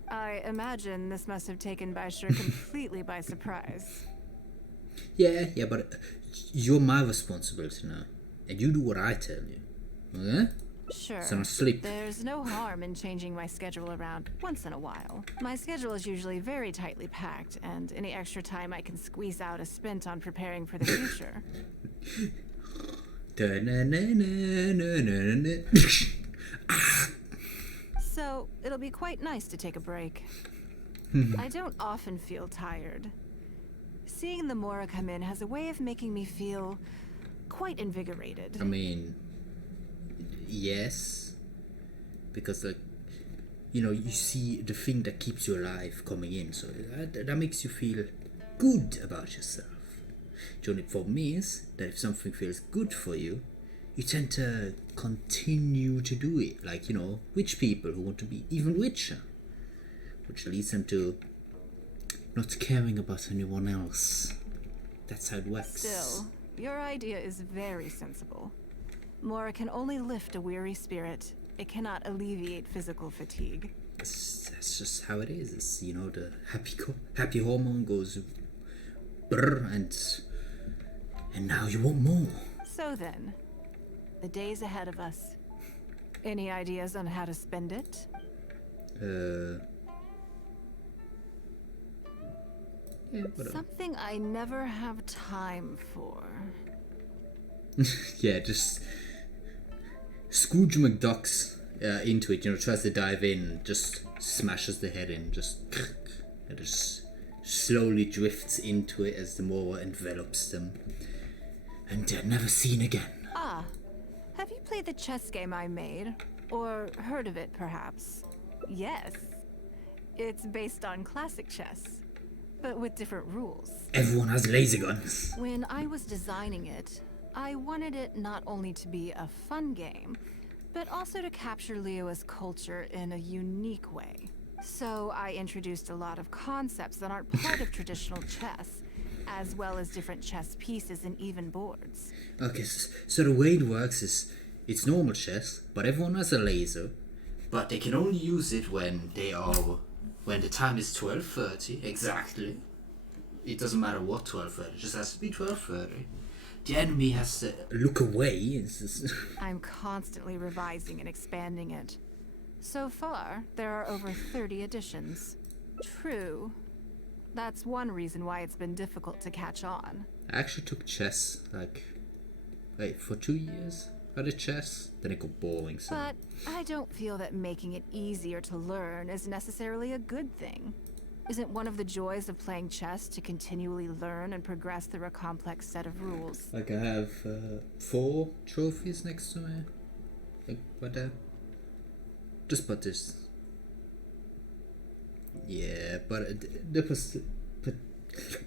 I imagine this must have taken Baishir completely by surprise. Yeah, but you're my responsibility now. And you do what I tell you. Okay? Sure. So not sleep. There's no harm in changing my schedule around once in a while. My schedule is usually very tightly packed, and any extra time I can squeeze out is spent on preparing for the future. So, it'll be quite nice to take a break. I don't often feel tired. Seeing the Mora come in has a way of making me feel quite invigorated. I mean, yes. Because, you see the thing that keeps you alive coming in, so that makes you feel good about yourself. The only problem is that if something feels good for you, you tend to continue to do it. Like, witch people who want to be even richer. Which leads them to not caring about anyone else. That's how it works. Still, your idea is very sensible. Mora can only lift a weary spirit. It cannot alleviate physical fatigue. That's just how it is. It's, the happy hormone goes brr, and now you want more. So then, the days ahead of us. Any ideas on how to spend it? Yeah, whatever. Something I never have time for. Yeah, just Scrooge McDuck's into it, tries to dive in, just smashes the head in, and just slowly drifts into it as the Mora envelops them. And they're never seen again. Ah, have you played the chess game I made? Or heard of it, perhaps? Yes. It's based on classic chess, but with different rules. Everyone has laser guns. When I was designing it, I wanted it not only to be a fun game, but also to capture Liyue's culture in a unique way. So I introduced a lot of concepts that aren't part of traditional chess, as well as different chess pieces and even boards. Okay, so the way it works is, it's normal chess, but everyone has a laser, but they can only use it when the time is 12:30 exactly. It doesn't matter what 12:30, it just has to be 12:30. the enemy has to look away. It's just I'm constantly revising and expanding it. So far, there are over 30 editions. True. That's one reason why it's been difficult to catch on. I actually took chess, like, wait, for 2 years? I did chess, then it got boring, so... But I don't feel that making it easier to learn is necessarily a good thing. Isn't one of the joys of playing chess to continually learn and progress through a complex set of rules? Like, I have 4 trophies next to me. Like, what that? Just but this. Yeah, but there was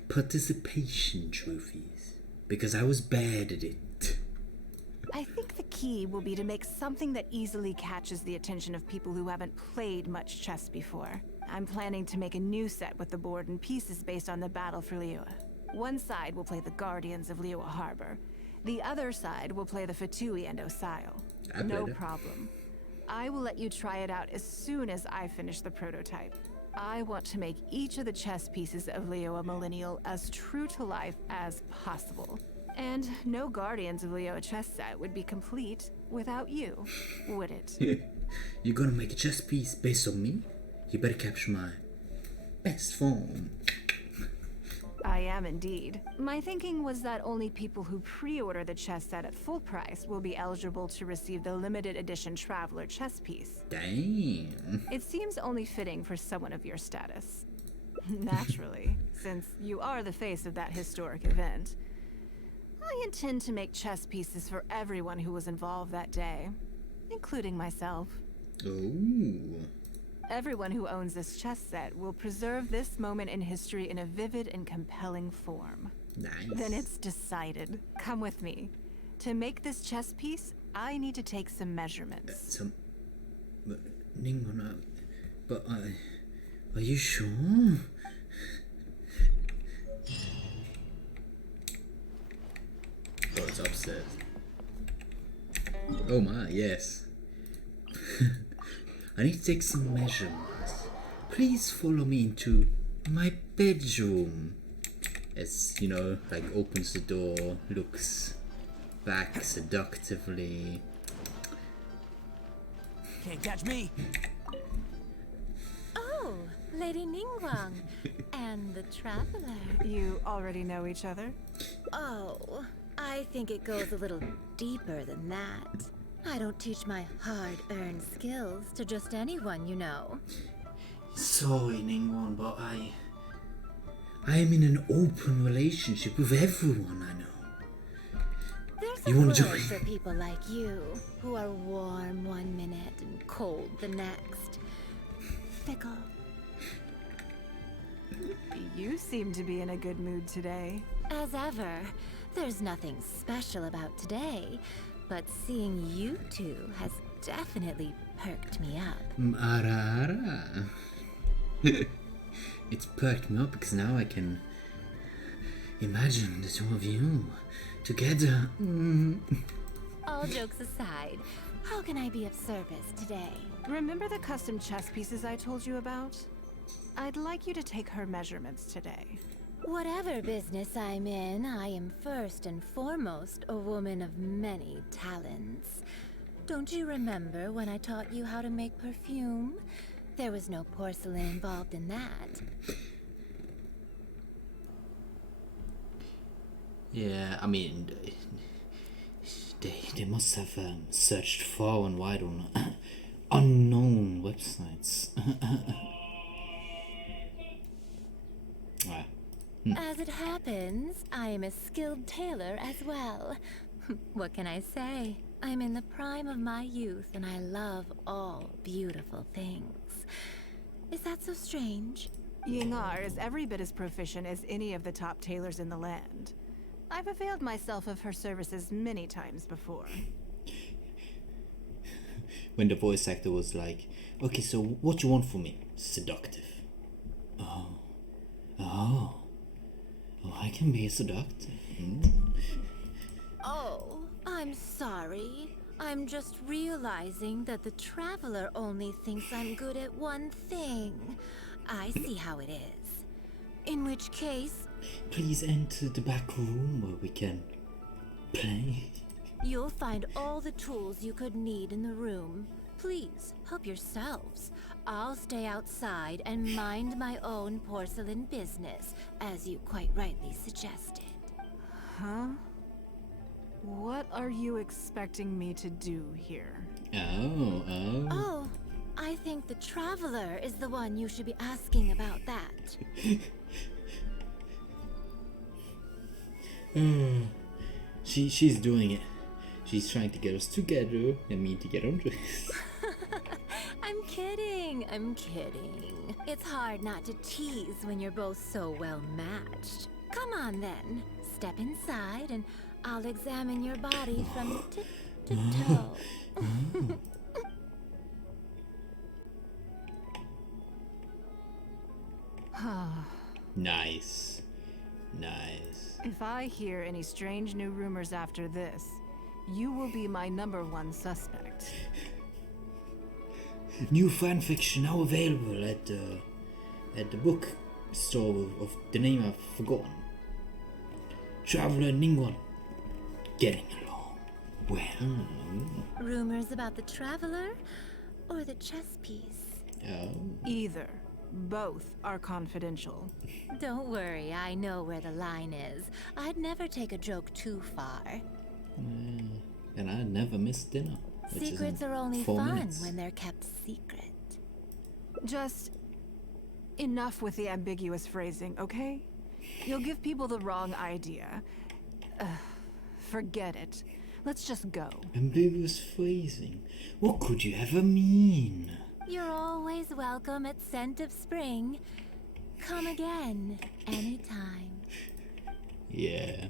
participation trophies. Because I was bad at it. I think the key will be to make something that easily catches the attention of people who haven't played much chess before. I'm planning to make a new set with the board and pieces based on the battle for Liyue. One side will play the Guardians of Liyue Harbor. The other side will play the Fatui and Osio. No problem. I will let you try it out as soon as I finish the prototype. I want to make each of the chess pieces of Liyue Millennial as true to life as possible. And no Guardians of Liyue chess set would be complete without you, would it? You're gonna make a chess piece based on me? You better capture my best form. I am indeed. My thinking was that only people who pre-order the chess set at full price will be eligible to receive the limited edition Traveler chess piece. Damn. It seems only fitting for someone of your status. Naturally, since you are the face of that historic event. I intend to make chess pieces for everyone who was involved that day, including myself. Ooh. Everyone who owns this chess set will preserve this moment in history in a vivid and compelling form. Nice. Then it's decided. Come with me. To make this chess piece, I need to take some measurements. Ningguang, but are you sure? Oh, it's upstairs. Oh my, yes. I need to take some measurements. Please follow me into my bedroom. As, you know, like opens the door, looks back seductively. Can't catch me. Oh, Lady Ningguang and the Traveler. You already know each other? Oh, I think it goes a little deeper than that. I don't teach my hard-earned skills to just anyone, you know. Sorry, Ningguang, but I am in an open relationship with everyone I know. There's You a wanna word join? for people like you, who are warm one minute and cold the next. Fickle. You seem to be in a good mood today. As ever, there's nothing special about today, but seeing you two has definitely perked me up. Ara. It's perked me up because now I can imagine the two of you together. All jokes aside, how can I be of service today? Remember the custom chess pieces I told you about? I'd like you to take her measurements today. Whatever business I'm in, I am first and foremost a woman of many talents. Don't you remember when I taught you how to make perfume? There was no porcelain involved in that. Yeah, I mean, they must have searched far and wide on unknown websites. As it happens, I am a skilled tailor as well. What can I say? I'm in the prime of my youth and I love all beautiful things. Is that so strange? Yingar is every bit as proficient as any of the top tailors in the land. I've availed myself of her services many times before. When the voice actor was like, okay, so what you want from me? Seductive. Oh, I can be seductive. Oh, I'm sorry. I'm just realizing that the Traveler only thinks I'm good at one thing. I see how it is. In which case... Please enter the back room where we can play. You'll find all the tools you could need in the room. Please, help yourselves. I'll stay outside and mind my own porcelain business, as you quite rightly suggested. Huh? What are you expecting me to do here? Oh, I think the Traveler is the one you should be asking about that. She's doing it. She's trying to get us together and me to get undressed. I'm kidding, I'm kidding. It's hard not to tease when you're both so well matched. Come on then, step inside and I'll examine your body from tip to toe. Nice. Nice. If I hear any strange new rumors after this, you will be my #1 suspect. New fanfiction now available at the book store of the name I've forgotten. Traveler and Ningguang getting along well. Rumors about the Traveler or the chess piece? Either. Both are confidential. Don't worry, I know where the line is. I'd never take a joke too far. And I never miss dinner. Secrets are only fun when they're kept secret. Just enough with the ambiguous phrasing, okay? You'll give people the wrong idea. Forget it. Let's just go. Ambiguous phrasing? What could you ever mean? You're always welcome at Scent of Spring. Come again, anytime. Yeah.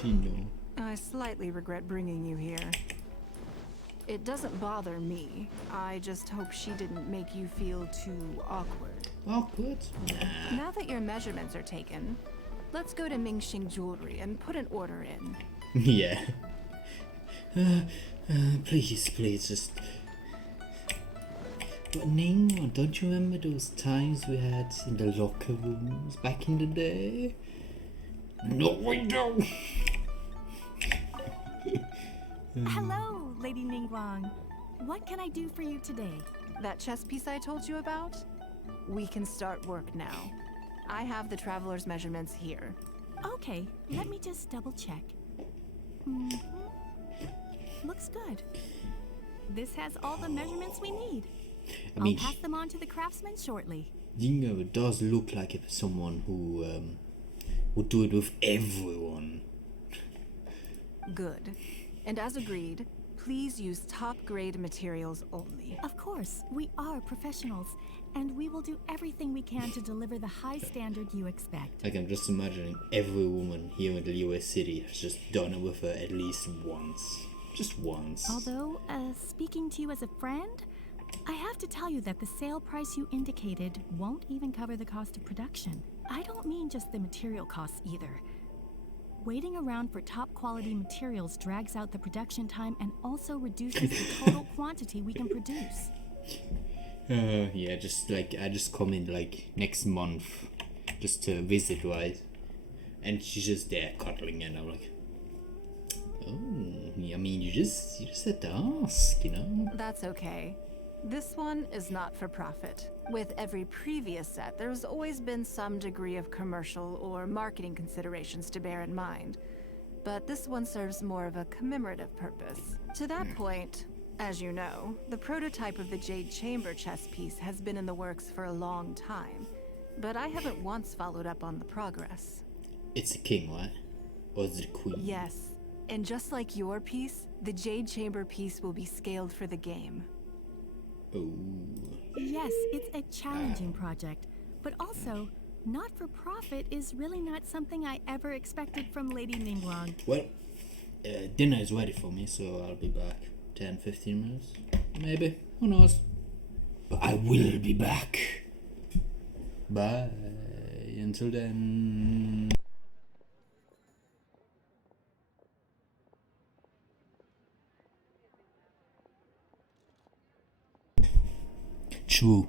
She know. I slightly regret bringing you here. It doesn't bother me. I just hope she didn't make you feel too awkward. Awkward? Nah. Now that your measurements are taken, let's go to Mingxing Jewelry and put an order in. Yeah. Please, just... But Ning, don't you remember those times we had in the locker rooms back in the day? No, we don't! Hello, Lady Ningguang. What can I do for you today? That chess piece I told you about? We can start work now. I have the Traveler's measurements here. Okay, let me just double check. Looks good. This has all the measurements we need. I mean, I'll pass them on to the craftsman shortly. Dingo does look like someone who would do it with everyone. Good. And as agreed, please use top-grade materials only. Of course, we are professionals, and we will do everything we can to deliver the high standard you expect. Like, I'm just imagining every woman here in the US city has just done it with her at least once. Just once. Although, speaking to you as a friend, I have to tell you that the sale price you indicated won't even cover the cost of production. I don't mean just the material costs either. Waiting around for top quality materials drags out the production time and also reduces the total quantity we can produce. Yeah, just like, I just come in like next month just to visit, right? And she's just there cuddling and I'm like, oh, I mean, you just had to ask, you know? That's okay. This one is not for profit. With every previous set, there's always been some degree of commercial or marketing considerations to bear in mind. But this one serves more of a commemorative purpose. To that point, as you know, the prototype of the Jade Chamber chess piece has been in the works for a long time. But I haven't once followed up on the progress. It's a king, right? Or is it a queen? Yes. And just like your piece, the Jade Chamber piece will be scaled for the game. Oh. Yes, it's a challenging project, but also, not for profit is really not something I ever expected from Lady Ningguang. Well, dinner is ready for me, so I'll be back 10-15 minutes. Maybe, who knows? But I will be back. Bye. Until then. True.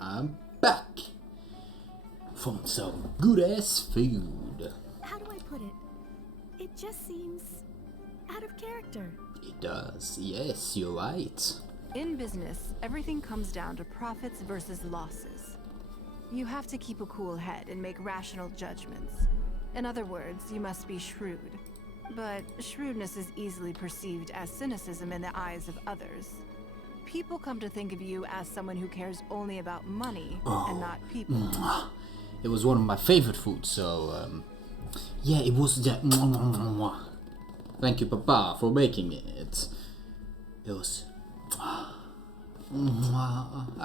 I'm back from some good ass food. How do I put it? It just seems out of character. It does, yes, you're right. In business, everything comes down to profits versus losses. You have to keep a cool head and make rational judgments. In other words, you must be shrewd. But shrewdness is easily perceived as cynicism in the eyes of others. People come to think of you as someone who cares only about money and not people. It was one of my favorite foods, so yeah, it was that. Thank you, Papa, for making it. It was. I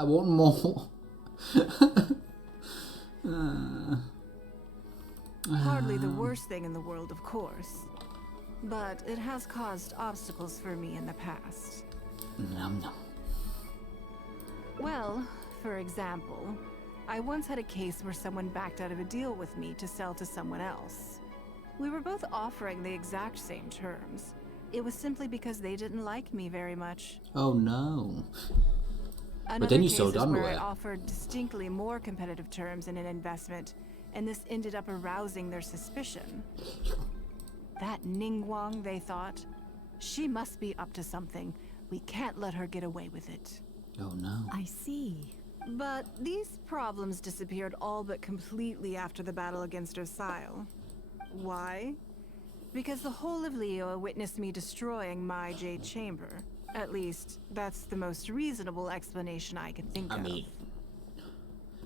want more. Hardly the worst thing in the world, of course. But it has caused obstacles for me in the past. Nom nom. Well, for example, I once had a case where someone backed out of a deal with me to sell to someone else. We were both offering the exact same terms. It was simply because they didn't like me very much. Oh no. Another But then you case sold is where underwear. I offered distinctly more competitive terms in an investment, and this ended up arousing their suspicion. That Ningguang, they thought. She must be up to something. We can't let her get away with it. Oh no. I see. But these problems disappeared all but completely after the battle against Osile. Why? Because the whole of Liyue witnessed me destroying my Jade Chamber. At least, that's the most reasonable explanation I can think of.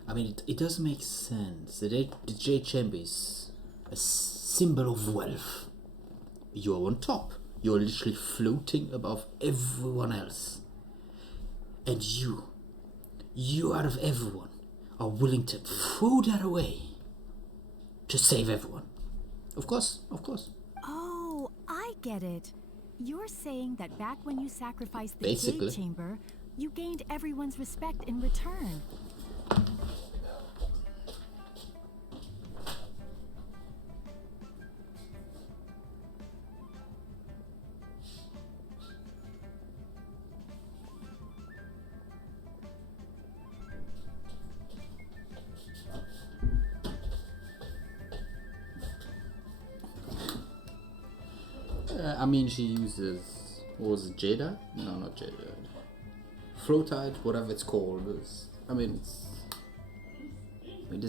I mean, it does make sense. The Jade Chamber is a symbol of wealth. You're on top. You're literally floating above everyone else. And you out of everyone, are willing to throw that away to save everyone. Of course, of course. Oh, I get it. You're saying that back when you sacrificed the Basically. Jade Chamber, you gained everyone's respect in return. I mean, she uses, what was it, Jada? No, not Jada. Floatite, whatever it's called. There's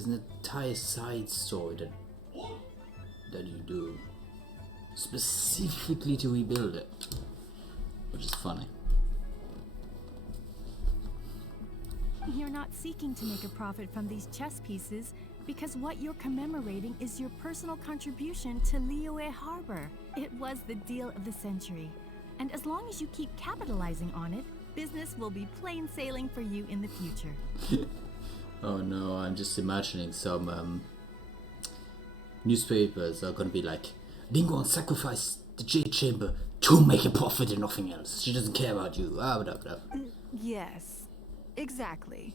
an entire side story that you do specifically to rebuild it, which is funny. You're not seeking to make a profit from these chess pieces because what you're commemorating is your personal contribution to Liyue Harbor. It was the deal of the century. And as long as you keep capitalizing on it, business will be plain sailing for you in the future. Oh no, I'm just imagining some newspapers are gonna be like, Ningguang sacrificed the Jade Chamber to make a profit and nothing else. She doesn't care about you. Yes, exactly.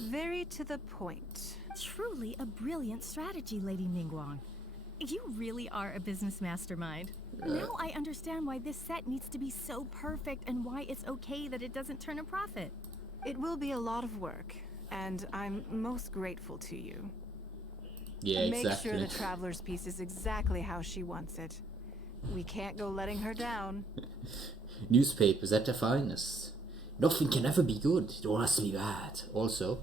Very to the point. Truly a brilliant strategy, Lady Ningguang. You really are a business mastermind. Now I understand why this set needs to be so perfect and why it's okay that it doesn't turn a profit. It will be a lot of work, and I'm most grateful to you. Yeah, Make exactly. sure the Traveler's piece is exactly how she wants it. We can't go letting her down. Newspapers at their finest. Nothing can ever be good. It all has to be bad. Also,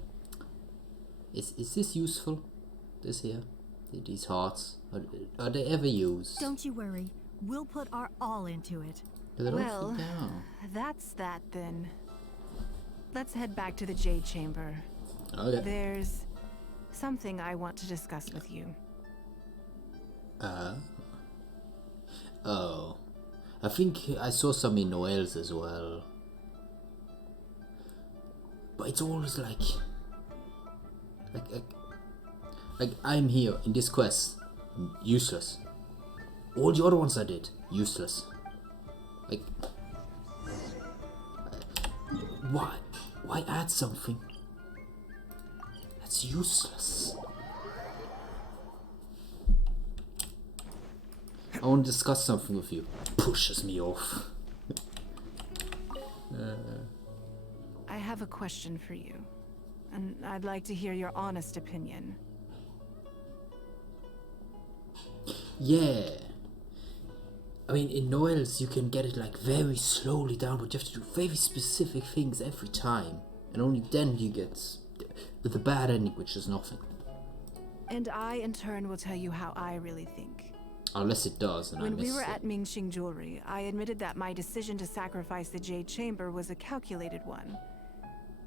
is this useful? This here? These hearts? Are they ever used? Don't you worry. We'll put our all into it. Well, that's that then. Let's head back to the Jade Chamber. Okay. There's something I want to discuss with you. Oh. I think I saw some in Wales as well. But it's always like I'm here in this quest, useless. All the other ones I did, useless. Like, why add something that's useless? I want to discuss something with you. Pushes me off. I have a question for you, and I'd like to hear your honest opinion. Yeah. I mean, in Noel's you can get it like very slowly down, but you have to do very specific things every time. And only then you get the bad ending, which is nothing. And I, in turn, will tell you how I really think. Unless it does, and When I we miss were it. at Mingxing Jewelry, I admitted that my decision to sacrifice the Jade Chamber was a calculated one.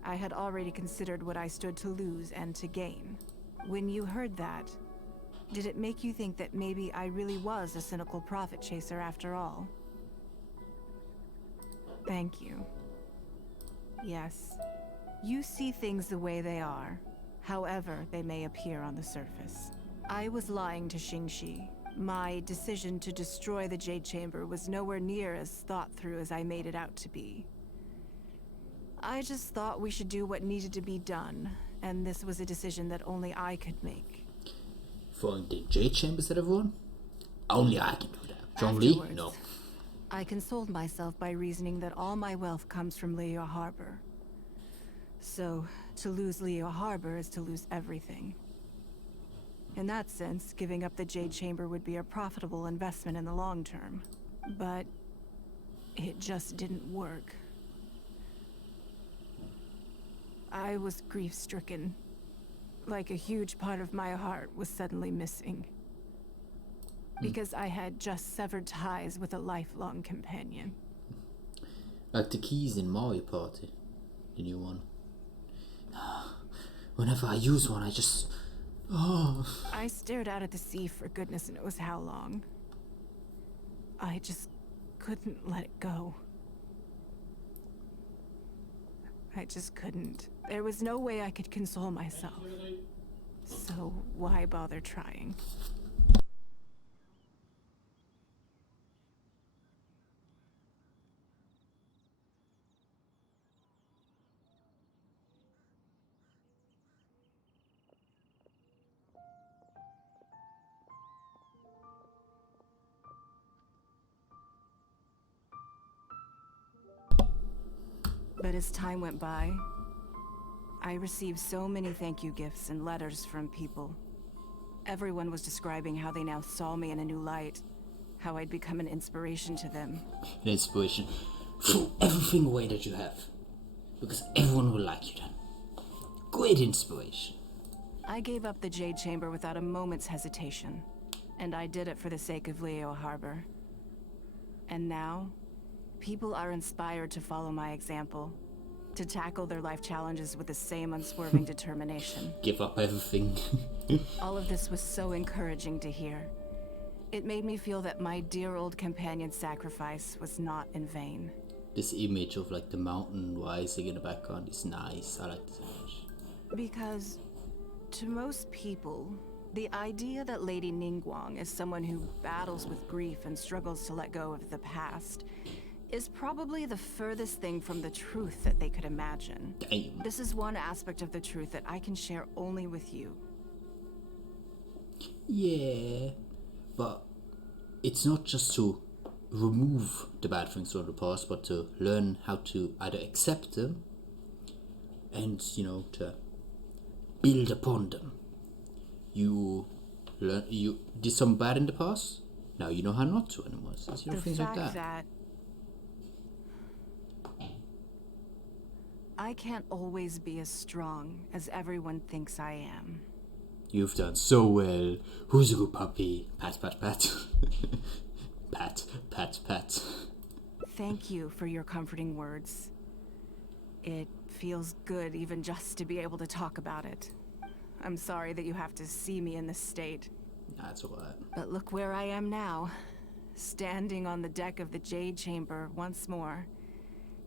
I had already considered what I stood to lose and to gain. When you heard that, did it make you think that maybe I really was a cynical profit chaser after all? Thank you. Yes, you see things the way they are, however they may appear on the surface. I was lying to Xingxi. My decision to destroy the Jade Chamber was nowhere near as thought through as I made it out to be. I just thought we should do what needed to be done, and this was a decision that only I could make. Throwing the Jade Chambers at everyone? Only I can do that. Zhongli? No. I consoled myself by reasoning that all my wealth comes from Liyue Harbor. So, to lose Liyue Harbor is to lose everything. In that sense, giving up the Jade Chamber would be a profitable investment in the long term. But it just didn't work. I was grief-stricken. Like a huge part of my heart was suddenly missing. Because I had just severed ties with a lifelong companion. Like the keys in Mario Party. The new one. Whenever I use one, I just... Oh. I stared out at the sea for goodness knows how long. I just couldn't let it go. I just couldn't. There was no way I could console myself. So why bother trying? But as time went by, I received so many thank you gifts and letters from people. Everyone was describing how they now saw me in a new light, how I'd become an inspiration to them. An inspiration. Throw everything away that you have. Because everyone will like you then. Great inspiration. I gave up the Jade Chamber without a moment's hesitation. And I did it for the sake of Liyue Harbor. And now, people are inspired to follow my example, to tackle their life challenges with the same unswerving determination. Give up everything. All of this was so encouraging to hear. It made me feel that my dear old companion's sacrifice was not in vain. This image of like the mountain rising in the background is nice. I like this image. Because to most people, the idea that Lady Ningguang is someone who battles with grief and struggles to let go of the past is probably the furthest thing from the truth that they could imagine. Damn. This is one aspect of the truth that I can share only with you. Yeah, but it's not just to remove the bad things from the past, but to learn how to either accept them and, you know, to build upon them. You did some bad in the past, now you know how not to anymore. So, you know, things like that. I can't always be as strong as everyone thinks I am. You've done so well. Who's a good puppy? Pat, pat, pat. Pat, pat, pat. Thank you for your comforting words. It feels good even just to be able to talk about it. I'm sorry that you have to see me in this state. That's alright. But look where I am now, standing on the deck of the Jade Chamber once more,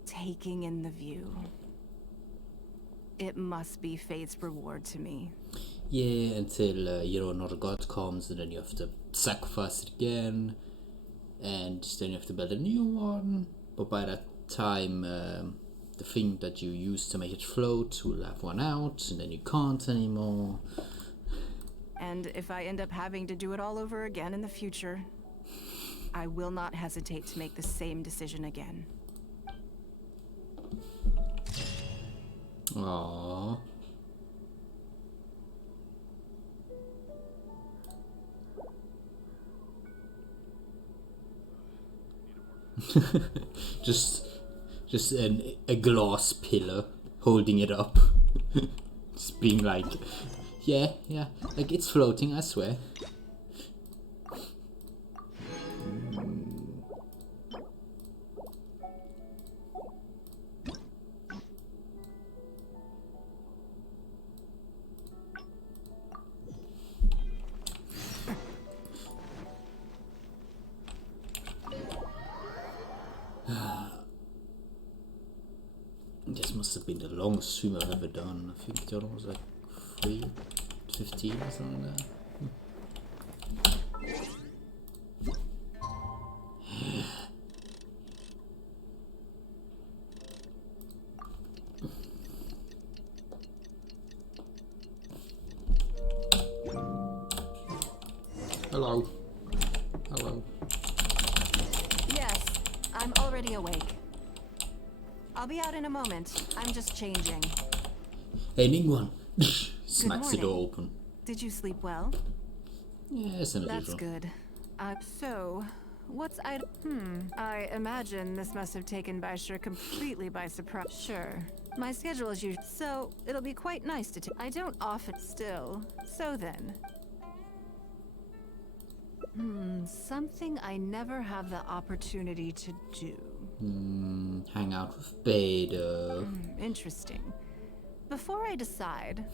taking in the view. It must be fate's reward to me. Yeah, until, you know, another god comes and then you have to sacrifice it again. And then you have to build a new one. But by that time, the thing that you used to make it float will have run out, and then you can't anymore. And if I end up having to do it all over again in the future, I will not hesitate to make the same decision again. Aww. just a glass pillar holding it up. Just being like, yeah, like it's floating, I swear. This must have been the longest stream I've ever done. I think the other one was like 3:15 or something like that. Hello. Hello. Yes, I'm already awake. I'll be out in a moment. I'm just changing. Hey, Ningguang. Smacks the door open. Did you sleep well? Yes, and That's good. So, what's I imagine this must have taken Baisher completely by surprise. Sure. My schedule is usual, so it'll be quite nice to I don't often still. So then. Something I never have the opportunity to do. Hang out with Beta. Interesting. Before I decide,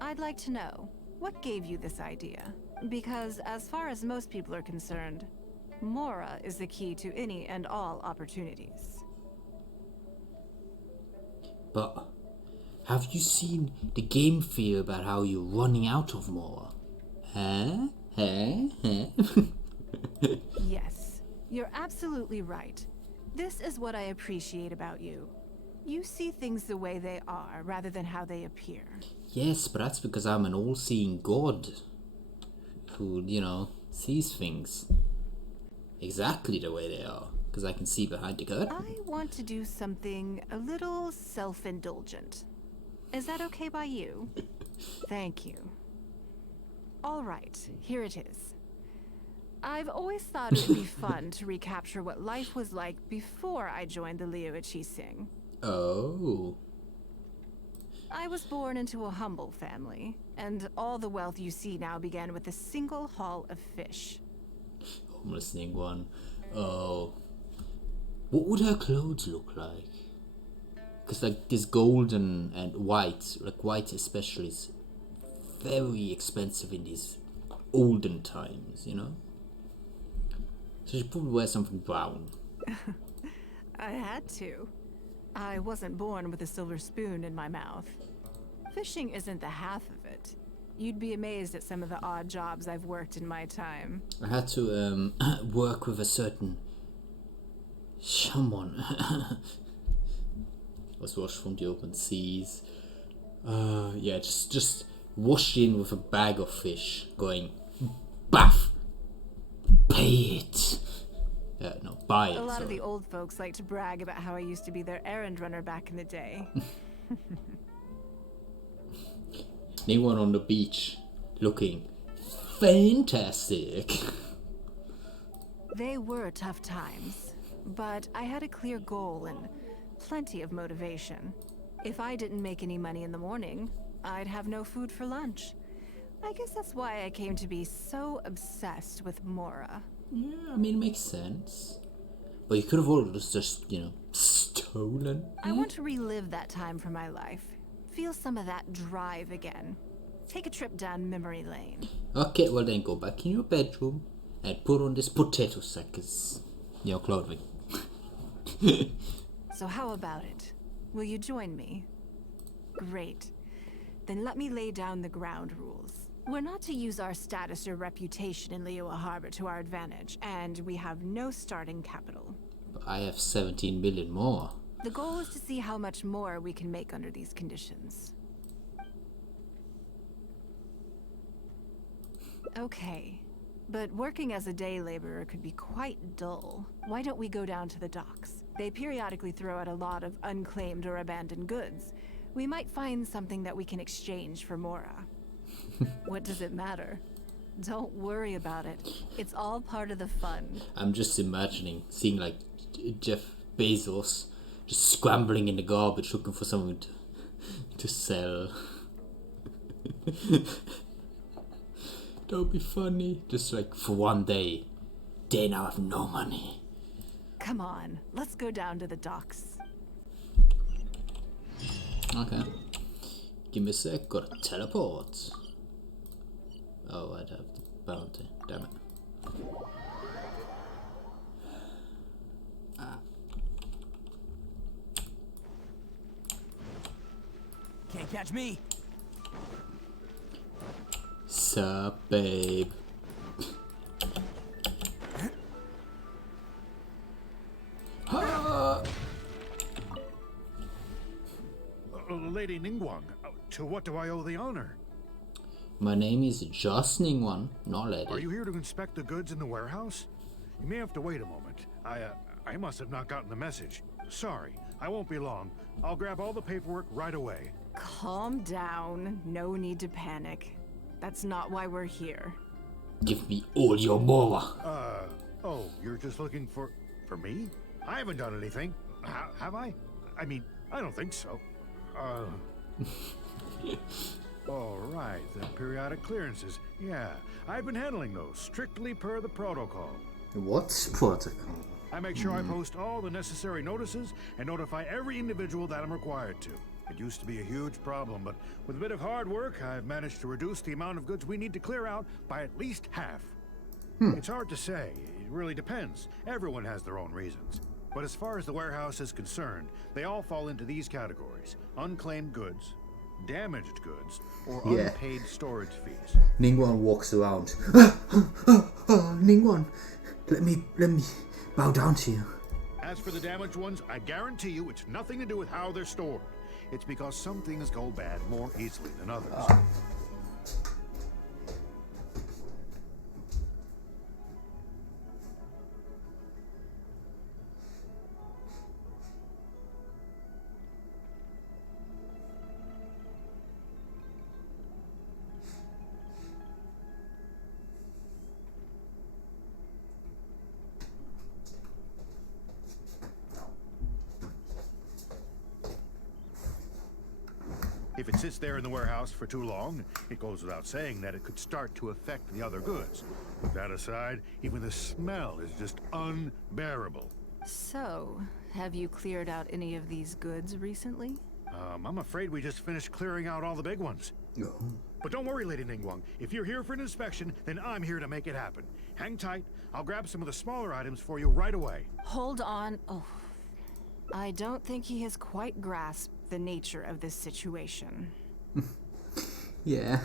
I'd like to know, what gave you this idea? Because as far as most people are concerned, Mora is the key to any and all opportunities. But have you seen the game fear about how you're running out of Mora? Huh? Yes, you're absolutely right. This is what I appreciate about you. You see things the way they are, rather than how they appear. Yes, but that's because I'm an all-seeing god who, sees things exactly the way they are, because I can see behind the curtain. I want to do something a little self-indulgent. Is that okay by you? Thank you. All right, here it is. I've always thought it would be fun to recapture what life was like before I joined the Liu Sing. Oh. I was born into a humble family, and all the wealth you see now began with a single haul of fish. Homeless Ningguang. Oh. What would her clothes look like? Because like this golden and white, like white especially, is very expensive in these olden times, So she probably wear something brown. I had to. I wasn't born with a silver spoon in my mouth. Fishing isn't the half of it. You'd be amazed at some of the odd jobs I've worked in my time. I had to work with a certain someone. Was washed from the open seas. Yeah, just washed in with a bag of fish, going, baff, pay it. No, buy it. A lot of the old folks like to brag about how I used to be their errand runner back in the day. Anyone on the beach looking fantastic. They were tough times, but I had a clear goal and plenty of motivation. If I didn't make any money in the morning, I'd have no food for lunch. I guess that's why I came to be so obsessed with Mora. Yeah, I mean, it makes sense. But you could have always just, stolen. I want to relive that time for my life. Feel some of that drive again. Take a trip down memory lane. Okay, well then go back in your bedroom and put on this potato sack as your clothing. So how about it? Will you join me? Great. Then let me lay down the ground rules. We're not to use our status or reputation in Liyue Harbor to our advantage, and we have no starting capital. But I have 17 million more. The goal is to see how much more we can make under these conditions. Okay, but working as a day laborer could be quite dull. Why don't we go down to the docks? They periodically throw out a lot of unclaimed or abandoned goods. We might find something that we can exchange for Mora. What does it matter? Don't worry about it. It's all part of the fun. I'm just imagining seeing like Jeff Bezos just scrambling in the garbage looking for something to sell. That would be funny. Just like for one day, they now have no money. Come on, let's go down to the docks. Okay. Give me a sec, gotta teleport. Oh, I'd have the bounty. Damn it. Can't catch me. Sup, babe? Lady Ningguang, to what do I owe the honor? My name is just Ningguang, not lady. Are you here to inspect the goods in the warehouse? You may have to wait a moment. I must have not gotten the message. Sorry, I won't be long. I'll grab all the paperwork right away. Calm down. No need to panic. That's not why we're here. Give me all your Mora. Oh, you're just looking for me? I haven't done anything. Have I? I mean, I don't think so. All right, the periodic clearances. Yeah, I've been handling those, strictly per the protocol. What's protocol? I make sure I post all the necessary notices and notify every individual that I'm required to. It used to be a huge problem, but with a bit of hard work, I've managed to reduce the amount of goods we need to clear out by at least half. It's hard to say. It really depends. Everyone has their own reasons. But as far as the warehouse is concerned, they all fall into these categories: unclaimed goods, damaged goods, or unpaid storage fees. Ningguang walks around. Ningguang, let me bow down to you. As for the damaged ones, I guarantee you it's nothing to do with how they're stored. It's because some things go bad more easily than others. If it sits there in the warehouse for too long, it goes without saying that it could start to affect the other goods. With that aside, even the smell is just unbearable. So, have you cleared out any of these goods recently? I'm afraid we just finished clearing out all the big ones. But don't worry, Lady Ningguang. If you're here for an inspection, then I'm here to make it happen. Hang tight. I'll grab some of the smaller items for you right away. Hold on. Oh, I don't think he has quite grasped the nature of this situation. Yeah.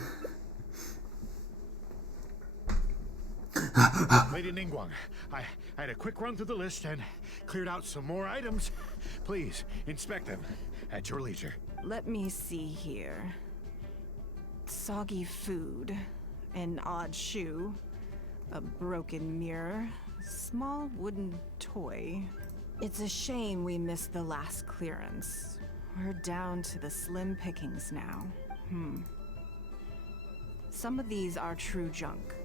Lady Ningguang, I had a quick run through the list and cleared out some more items. Please, inspect them at your leisure. Let me see here. Soggy food, an odd shoe, a broken mirror, small wooden toy. It's a shame we missed the last clearance. We're down to the slim pickings now. Some of these are true junk,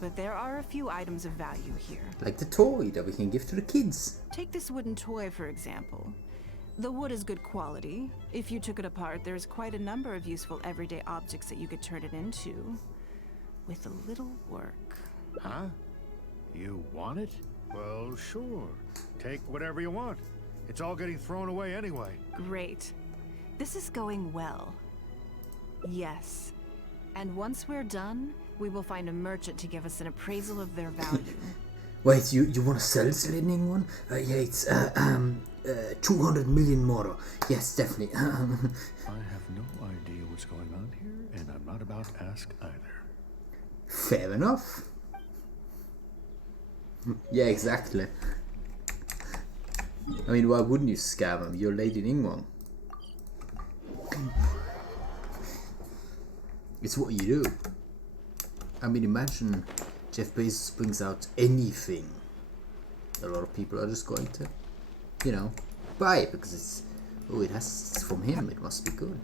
but there are a few items of value here. Like the toy that we can give to the kids. Take this wooden toy, for example. The wood is good quality. If you took it apart, there's quite a number of useful everyday objects that you could turn it into. With a little work. Huh? You want it? Well, sure. Take whatever you want. It's all getting thrown away anyway. Great. This is going well. Yes. And once we're done, we will find a merchant to give us an appraisal of their value. Wait, you want to sell this lightning one? Yeah, it's 200 million more. Yes, definitely. I have no idea what's going on here, and I'm not about to ask either. Fair enough. Yeah, exactly. I mean, why wouldn't you scam him? You're Lady Ningguang. It's what you do. I mean, imagine Jeff Bezos brings out anything. A lot of people are just going to, you know, buy it because it's Oh, it has from him. It must be good.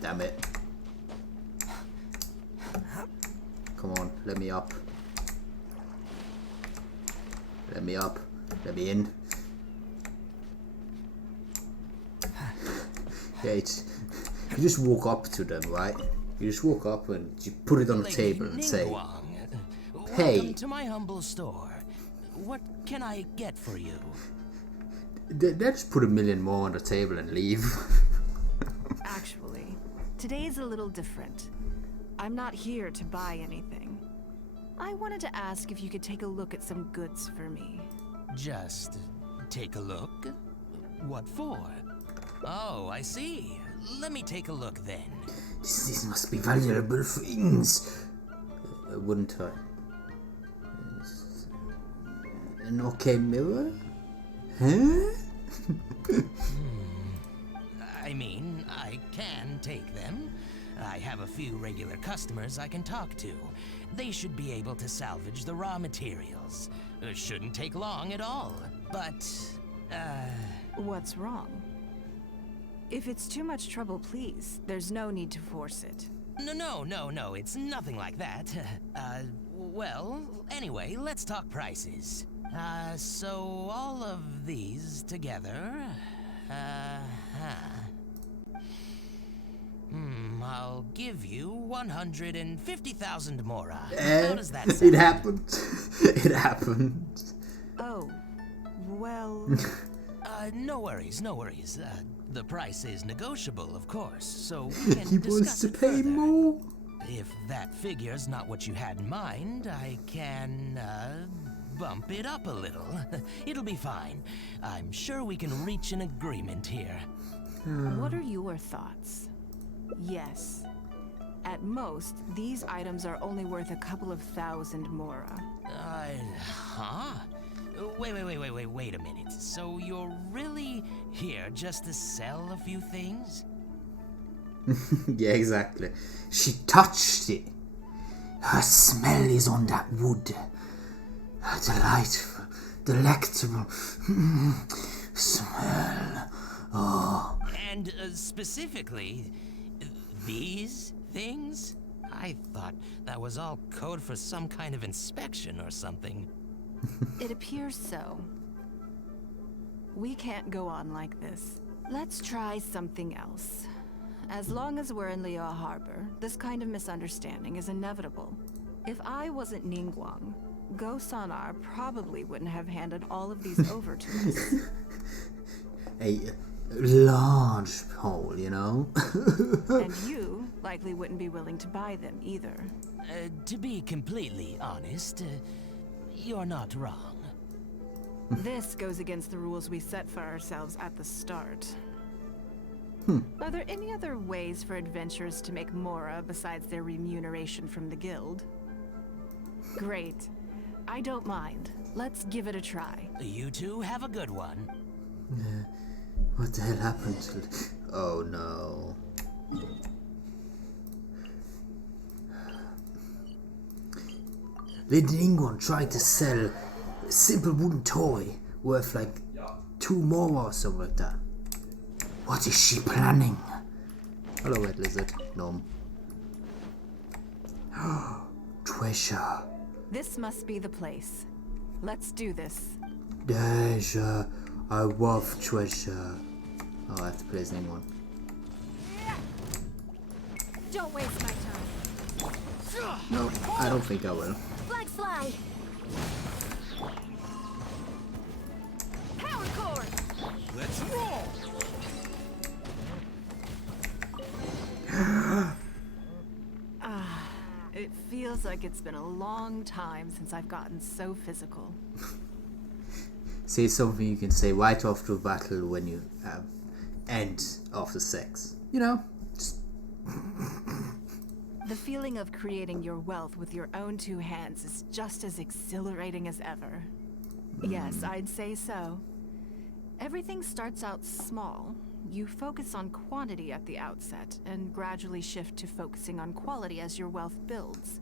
Damn it. Come on, let me up. Let me up. Let me in. Yeah, it's, you just walk up to them, right? You just walk up and you put it on the table and say, "Hey." Welcome to my humble store. What can I get for you? They just put a million more on the table and leave. Actually, today's a little different. I'm not here to buy anything. I wanted to ask if you could take a look at some goods for me. Just take a look? What for? Oh, I see. Let me take a look then. These must be valuable things. Wouldn't I? An okay mirror? Huh? I mean, I can take them. I have a few regular customers I can talk to. They should be able to salvage the raw materials. It shouldn't take long at all. But, What's wrong? If it's too much trouble, please. There's no need to force it. No, it's nothing like that. Well, anyway, let's talk prices. So all of these together, I'll give you 150,000 mora. How does that sound? It happened. It happened. Oh, well... No worries. The price is negotiable, of course, so we can He discuss wants to it pay further. more. If that figure's not what you had in mind, I can, bump it up a little. It'll be fine. I'm sure we can reach an agreement here. What are your thoughts? Yes. At most, these items are only worth a couple of thousand mora. Huh? Wait a minute. So you're really here just to sell a few things? Yeah, exactly. She touched it. Her smell is on that wood. A delightful, delectable smell. Oh. And specifically, these things? I thought that was all code for some kind of inspection or something. It appears so. We can't go on like this. Let's try something else. As long as we're in Liyue Harbor, this kind of misunderstanding is inevitable. If I wasn't Ningguang, Go Sonar probably wouldn't have handed all of these over to us. A large hole, you know? And you likely wouldn't be willing to buy them either. To be completely honest, you're not wrong. This goes against the rules we set for ourselves at the start. Are there any other ways for adventurers to make mora besides their remuneration from the guild? Great. I don't mind. Let's give it a try. You two have a good one. What the hell happened to... Oh no. Lady Ningguang tried to sell a simple wooden toy worth like 2 more or something like that. What is she planning? Hello, red lizard. Gnome. Treasure. This must be the place. Let's do this. Treasure. I love treasure. Oh, I have to play as Ningguang. Don't waste my time. No, I don't think I will. Flag fly. Power cord. Let's roll. It feels like it's been a long time since I've gotten so physical. Say something you can say right after a battle when you have end after sex. You know? Just... The feeling of creating your wealth with your own 2 hands is just as exhilarating as ever. Yes, I'd say so. Everything starts out small. You focus on quantity at the outset, and gradually shift to focusing on quality as your wealth builds.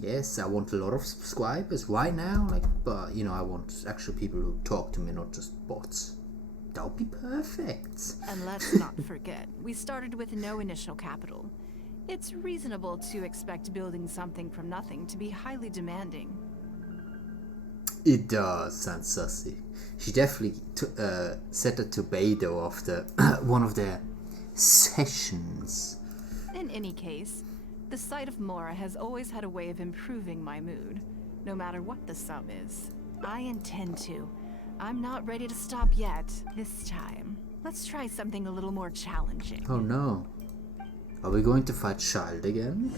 Yes, I want a lot of subscribers right now. Like, but you know, I want actual people who talk to me, not just bots. That would be perfect. And let's not forget, we started with no initial capital. It's reasonable to expect building something from nothing to be highly demanding. It does sound sussy. She definitely said that to Beidou after one of their sessions. In any case, the sight of Mora has always had a way of improving my mood, no matter what the sum is. I intend to. I'm not ready to stop yet, this time. Let's try something a little more challenging. Oh no. Are we going to fight Child again?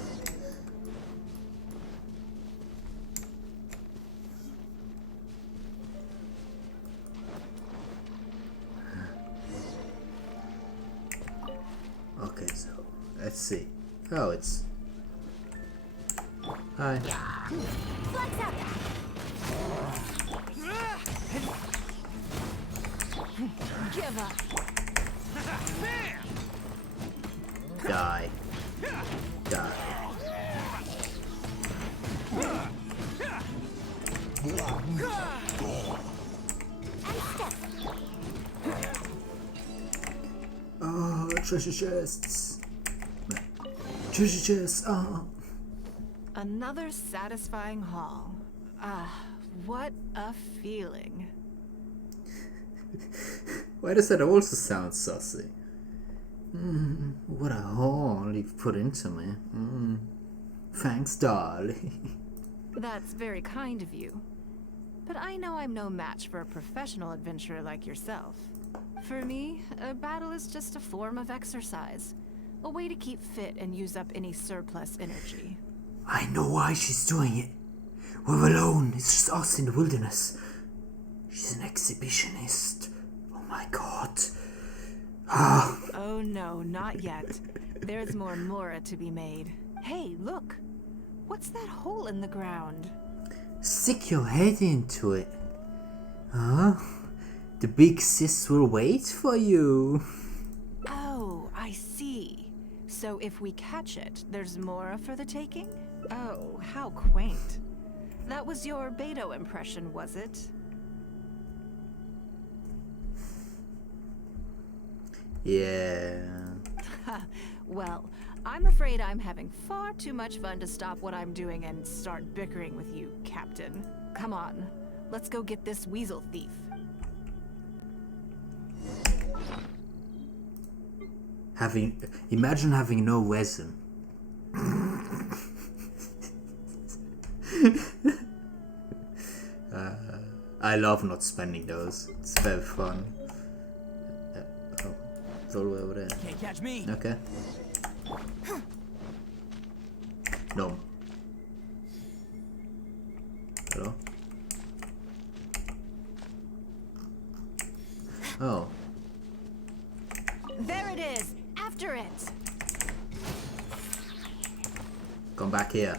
Okay, so let's see. Oh, it's... Hi. Give up. Die. Die. Oh, treasure chests. Treasure chests. Oh. Another satisfying haul. Ah, what a feeling. Why does that also sound sussy? What a haul you've put into me. Thanks, darling. That's very kind of you. But I know I'm no match for a professional adventurer like yourself. For me, a battle is just a form of exercise. A way to keep fit and use up any surplus energy. I know why she's doing it. We're alone. It's just us in the wilderness. She's an exhibitionist. Oh my god. Ah. Oh no, not yet. There's more Mora to be made. Hey, look. What's that hole in the ground? Stick your head into it. Huh? The big sis will wait for you. Oh, I see. So if we catch it, there's Mora for the taking? Oh, how quaint. That was your Beidou impression, was it? Yeah. Well, I'm afraid I'm having far too much fun to stop what I'm doing and start bickering with you, Captain. Come on, let's go get this weasel thief. Imagine having no resin. I love not spending those. It's very fun. Oh, it's all the way over there. Can't catch me. Okay. No. Hello? Oh. There it is! After it! Come back here.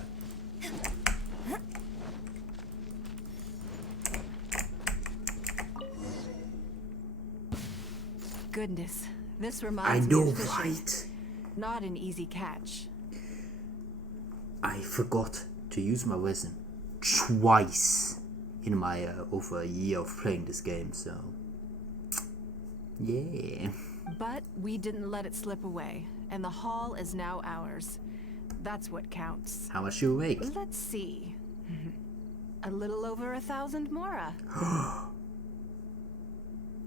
Goodness, this reminds me of fishing. Right? Not an easy catch. I forgot to use my resin twice in my over a year of playing this game, so yeah. But we didn't let it slip away, and the haul is now ours. That's what counts. How much do you make? Let's see. A little over 1,000 Mora.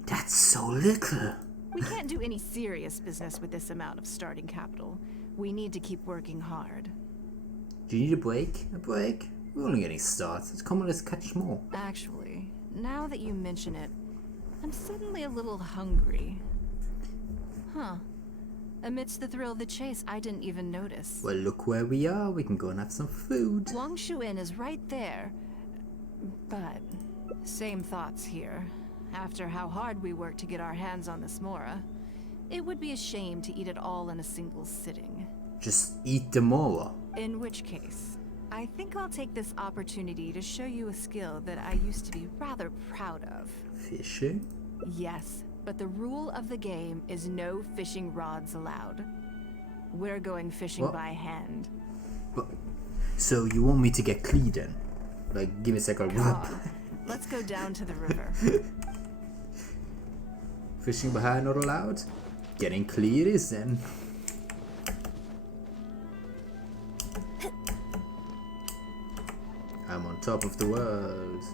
That's so little. We can't do any serious business with this amount of starting capital. We need to keep working hard. Do you need a break? A break? We're only getting started. Come on, let's catch more. Actually, now that you mention it, I'm suddenly a little hungry. Huh. Amidst the thrill of the chase, I didn't even notice. Well, look where we are. We can go and have some food. Wangshu Inn is right there. But, same thoughts here. After how hard we worked to get our hands on this Mora, it would be a shame to eat it all in a single sitting. Just eat the Mora. In which case, I think I'll take this opportunity to show you a skill that I used to be rather proud of. Fishing? Yes, but the rule of the game is no fishing rods allowed. We're going fishing What? by hand. But So you want me to get clean then? Like, give me a second. Come on. Let's go down to the river. Fishing behind not allowed? Getting clear is then. I'm on top of the world.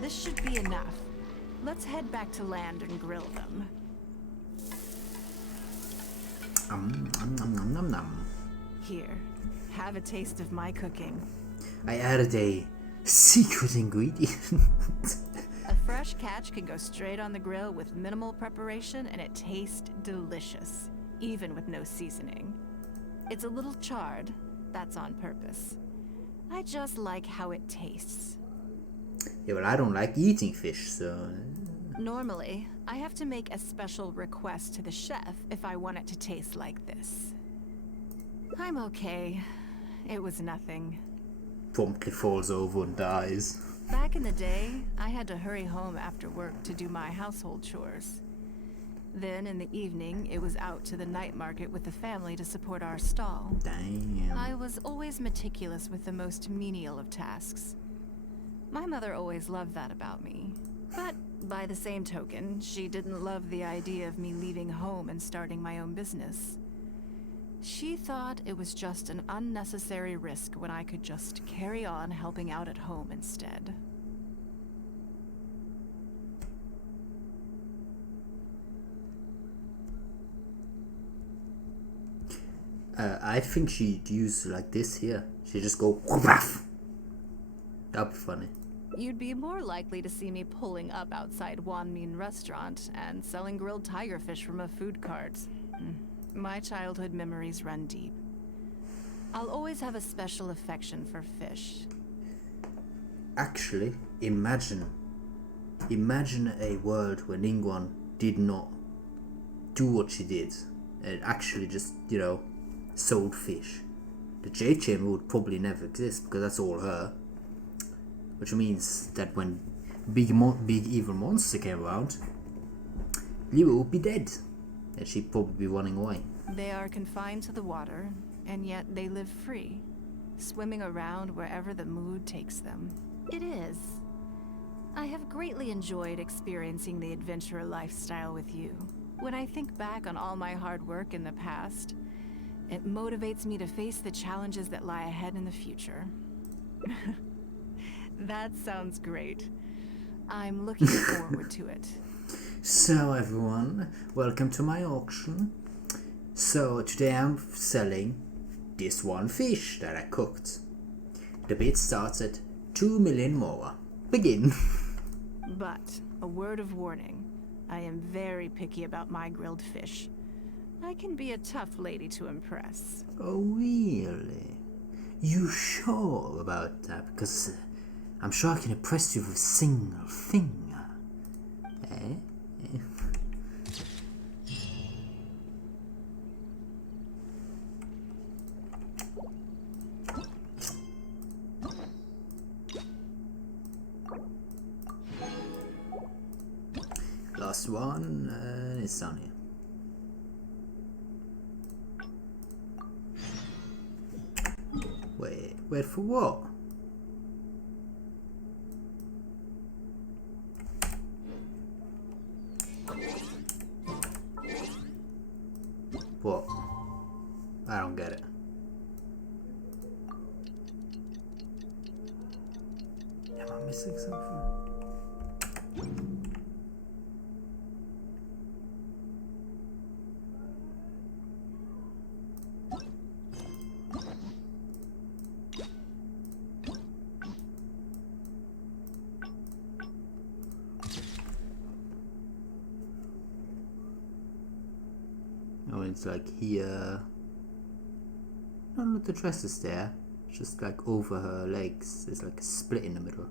This should be enough. Let's head back to land and grill them. Here, have a taste of my cooking. I added a secret ingredient. A fresh catch can go straight on the grill with minimal preparation and it tastes delicious, even with no seasoning. It's a little charred, that's on purpose. I just like how it tastes. Yeah, well, I don't like eating fish, so... Normally, I have to make a special request to the chef if I want it to taste like this. I'm okay. It was nothing. Promptly falls over and dies. Back in the day, I had to hurry home after work to do my household chores. Then in the evening, it was out to the night market with the family to support our stall. Damn. I was always meticulous with the most menial of tasks. My mother always loved that about me. But by the same token, she didn't love the idea of me leaving home and starting my own business. She thought it was just an unnecessary risk when I could just carry on helping out at home instead. I think she'd use like this here. She'd just go whoof. That'd be funny. You'd be more likely to see me pulling up outside Wanmin restaurant and selling grilled tiger fish from a food cart. My childhood memories run deep. I'll always have a special affection for fish. Actually, imagine a world where Ningguang did not do what she did and actually just, you know, sold fish. The Jade Chamber would probably never exist because that's all her. Which means that when big evil monster came around, Liu would be dead. And she'd probably be running away. They are confined to the water, and yet they live free, swimming around wherever the mood takes them. It is. I have greatly enjoyed experiencing the adventurer lifestyle with you. When I think back on all my hard work in the past, it motivates me to face the challenges that lie ahead in the future. That sounds great. I'm looking forward to it. So everyone, welcome to my auction. So today I'm selling this one fish that I cooked. The bid starts at 2 million more. Begin. But, a word of warning. I am very picky about my grilled fish. I can be a tough lady to impress. Oh really? You sure about that? Because I'm sure I can impress you with a single thing. Eh? Last one, it's down here. Wait for what? What? I don't get it. Am I missing something? Oh, it's like here. No, not the dress is there. It's just like over her legs. There's like a split in the middle.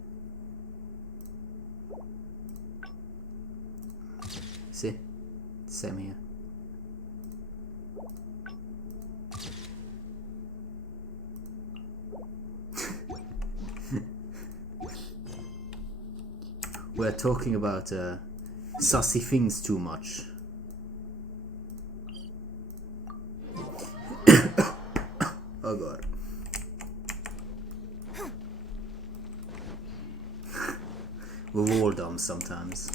See? Same here. We're talking about Sussy things too much. Oh god. We're all dumb sometimes.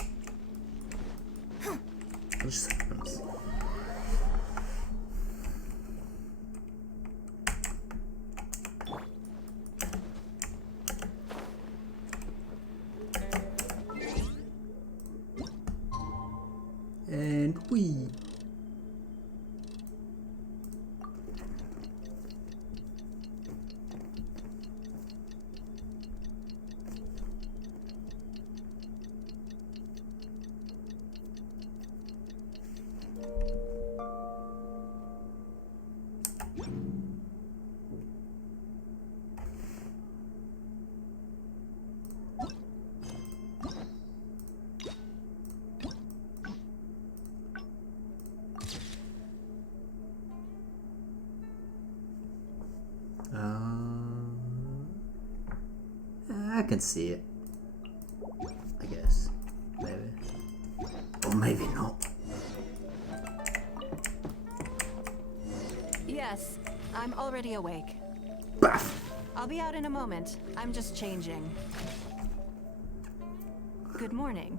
What just happens? And we. I can see it. I guess. Maybe. Or maybe not. Yes, I'm already awake. I'll be out in a moment. I'm just changing. Good morning.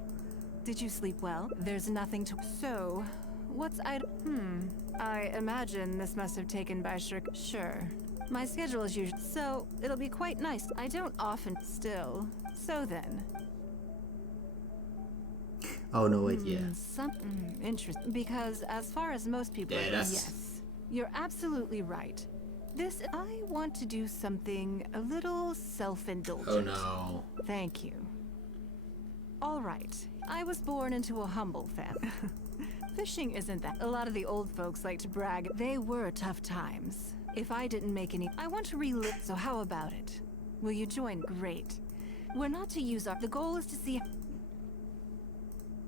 Did you sleep well? There's nothing to... So, what's I imagine this must have taken by Sure. My schedule is usually... So, it'll be quite nice. I don't often... Still. So then. Oh no, wait, yeah. Interesting. Because as far as most people... Yeah, that's... Yes. You're absolutely right. I want to do something a little self-indulgent. Oh no. Thank you. All right. I was born into a humble family. Fishing isn't that. A lot of the old folks like to brag. They were tough times. If I didn't make any, I want to relive. So how about it? Will you join? Great. We're not to use our... The goal is to see...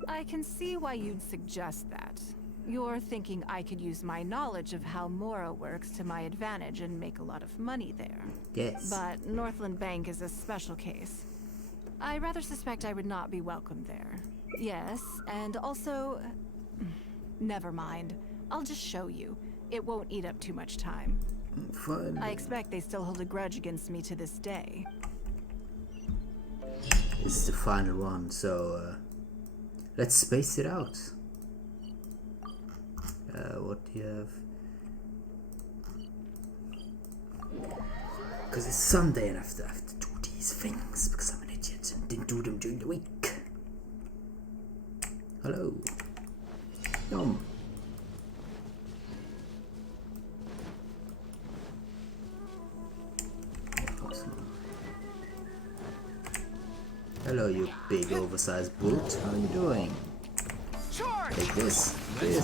I can see why you'd suggest that. You're thinking I could use my knowledge of how Mora works to my advantage and make a lot of money there. Yes. But Northland Bank is a special case. I rather suspect I would not be welcome there. Yes, and also... Never mind. I'll just show you. It won't eat up too much time. Fun. I expect they still hold a grudge against me to this day. This is the final one, so let's space it out. What do you have? Because it's Sunday and I have to do these things because I'm an idiot and didn't do them during the week. Hello. Yum. Hello, you big oversized brute. How are you doing? Take this, and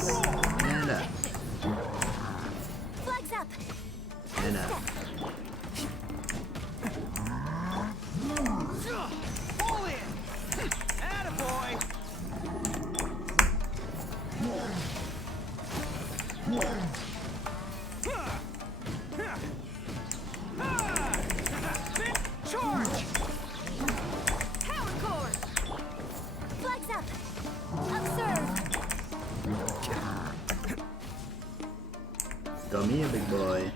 Flags up. and Pull in! Attaboy! Charge! Power core. Flags up. Observe. come here, big boy.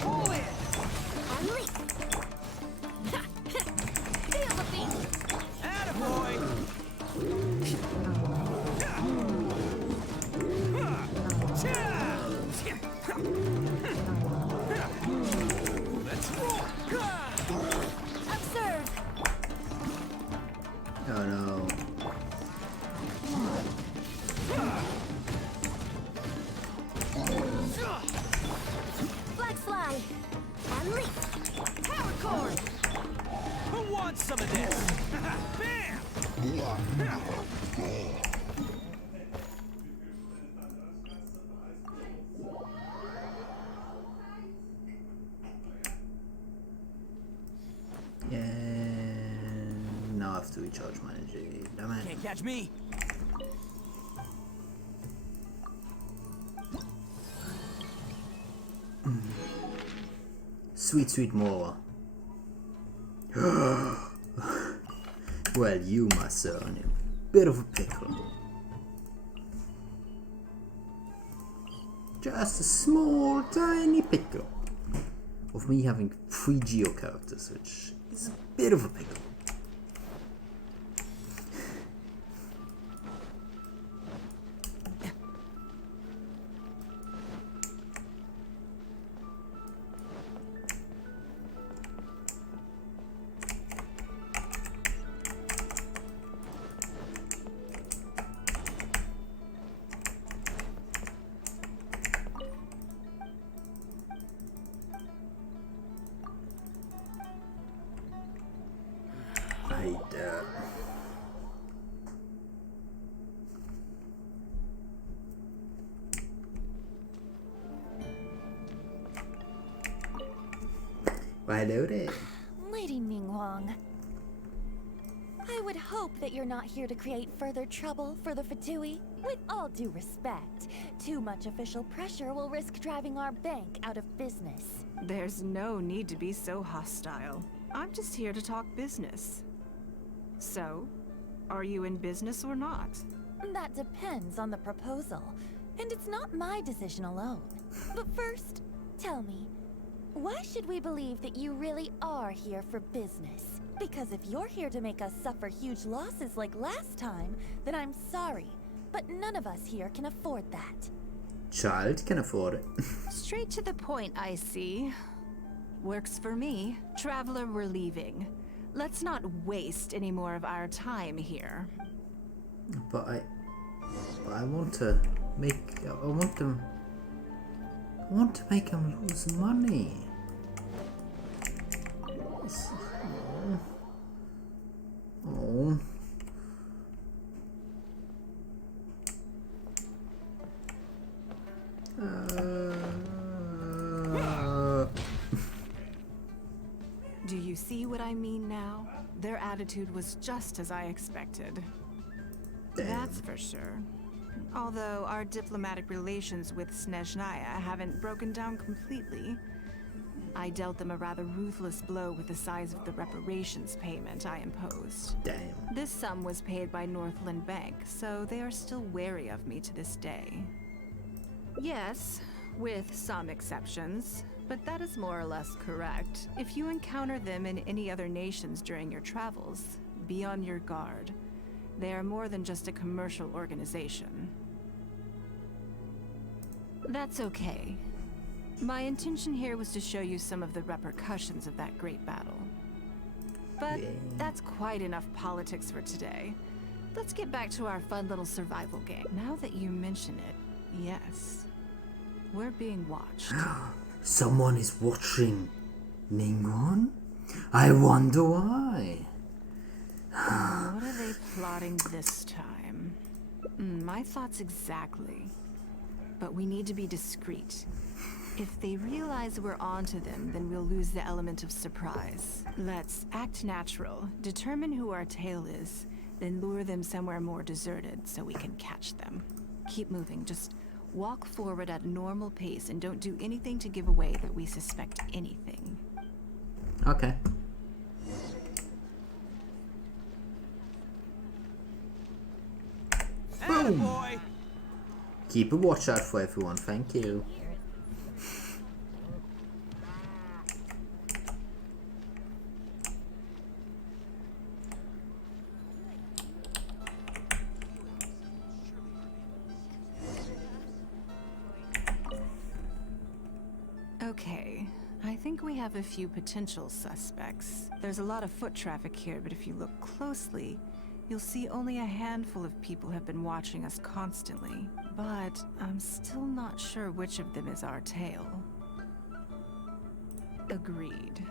Pull in! Unleash. Feel the beat. Attaboy! Let's roll! Observe. Oh no. Flags fly. Unleash. Power core. Who wants some of this? Bam! And now I have to recharge my energy. Damn it. Can't catch me. Sweet, sweet Mora. Well, you must are in a bit of a pickle. Just a small, tiny pickle of me having 3 geo characters, which is a bit of a pickle. Hello there. Lady Ningguang. I would hope that you're not here to create further trouble for the Fatui. With all due respect, too much official pressure will risk driving our bank out of business. There's no need to be so hostile. I'm just here to talk business. So, are you in business or not? That depends on the proposal, and it's not my decision alone. But first, tell me, why should we believe that you really are here for business? Because if you're here to make us suffer huge losses like last time, then I'm sorry, but none of us here can afford that. Child can afford it. Straight to the point, I see. Works for me. Traveler, we're leaving. Let's not waste any more of our time here. But I want to make. I want to make him lose money. Oh. Do you see what I mean now? Their attitude was just as I expected. Damn. That's for sure. Although our diplomatic relations with Snezhnaya haven't broken down completely. I dealt them a rather ruthless blow with the size of the reparations payment I imposed. Damn. This sum was paid by Northland Bank, so they are still wary of me to this day. Yes, with some exceptions, but that is more or less correct. If you encounter them in any other nations during your travels, be on your guard. They are more than just a commercial organization. That's okay. My intention here was to show you some of the repercussions of that great battle. But that's quite enough politics for today. Let's get back to our fun little survival game. Now that you mention it, yes. We're being watched. Someone is watching Ningguang? I wonder why. What are they plotting this time? My thoughts exactly. But we need to be discreet. If they realize we're onto them, then we'll lose the element of surprise. Let's act natural, determine who our tail is, then lure them somewhere more deserted so we can catch them. Keep moving, just walk forward at a normal pace and don't do anything to give away that we suspect anything. Okay. Boom! Boy. Keep a watch out for everyone, thank you. Okay, I think we have a few potential suspects. There's a lot of foot traffic here, but if you look closely, you'll see only a handful of people have been watching us constantly. But I'm still not sure which of them is our tail. Agreed.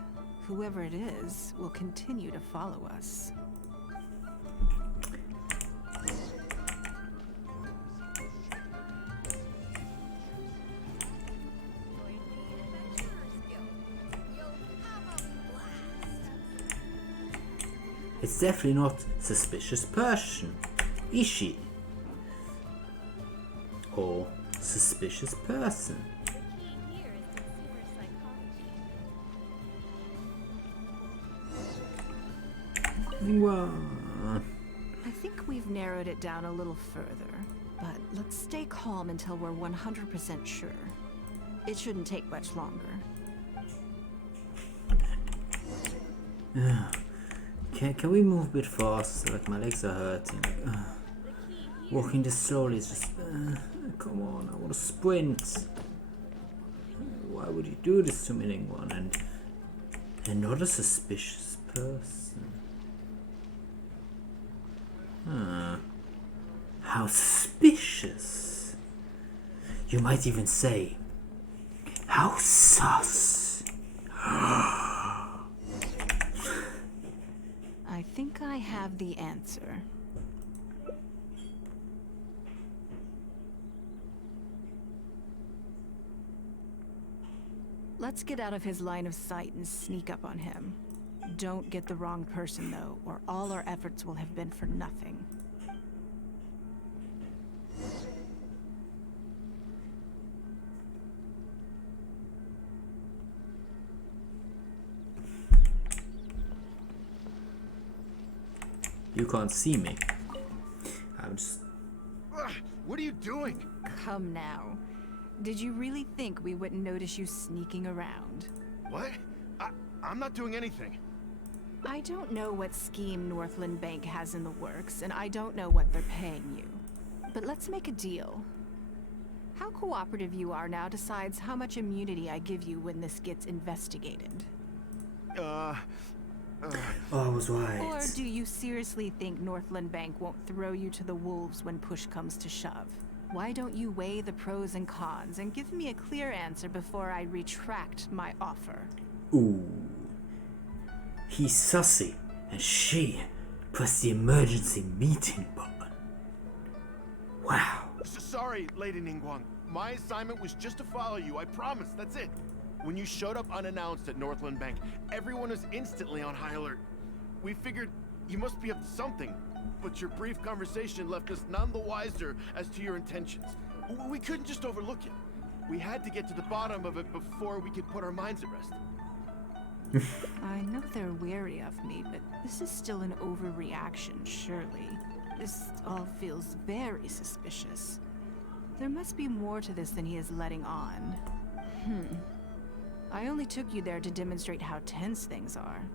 Whoever it is will continue to follow us. It's definitely not suspicious person, is she? Or suspicious person. Ningguang. think we've narrowed it down a little further, but let's stay calm until we're 100% sure. It shouldn't take much longer. Can we move a bit faster? Like my legs are hurting. Walking this slowly is just... come on, I want to sprint. Why would you do this to me, Ningguang? And not a suspicious person. How suspicious. You might even say, how sus. I think I have the answer. Let's get out of his line of sight and sneak up on him. Don't get the wrong person, though, or all our efforts will have been for nothing. You can't see me. I'm just... What are you doing? Come now. Did you really think we wouldn't notice you sneaking around? What? I'm not doing anything. I don't know what scheme Northland Bank has in the works, and I don't know what they're paying you. But let's make a deal. How cooperative you are now decides how much immunity I give you when this gets investigated. Oh, I was right. Or do you seriously think Northland Bank won't throw you to the wolves when push comes to shove? Why don't you weigh the pros and cons and give me a clear answer before I retract my offer? Ooh. He's sussy, and she pressed the emergency meeting button. Wow. Sorry, Lady Ningguang. My assignment was just to follow you, I promise, that's it. When you showed up unannounced at Northland Bank, everyone was instantly on high alert. We figured you must be up to something, but your brief conversation left us none the wiser as to your intentions. We couldn't just overlook it. We had to get to the bottom of it before we could put our minds at rest. I know they're wary of me, but this is still an overreaction, surely. This all feels very suspicious. There must be more to this than he is letting on. I only took you there to demonstrate how tense things are.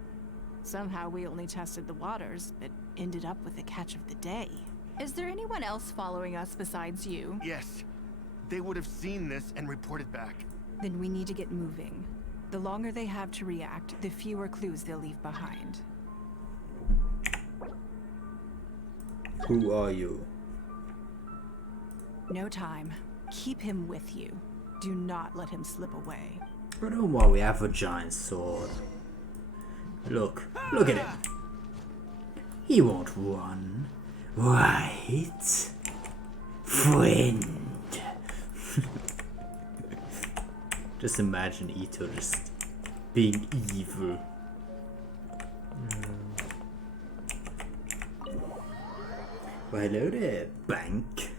Somehow we only tested the waters, but ended up with the catch of the day. Is there anyone else following us besides you? Yes. They would have seen this and reported back. Then we need to get moving. The longer they have to react, the fewer clues they'll leave behind. Who are you? No time. Keep him with you. Do not let him slip away. But don't worry, I have a giant sword. Look at him. He won't run. Right? Friend. Just imagine Ito just being evil. Well, hello there, bank.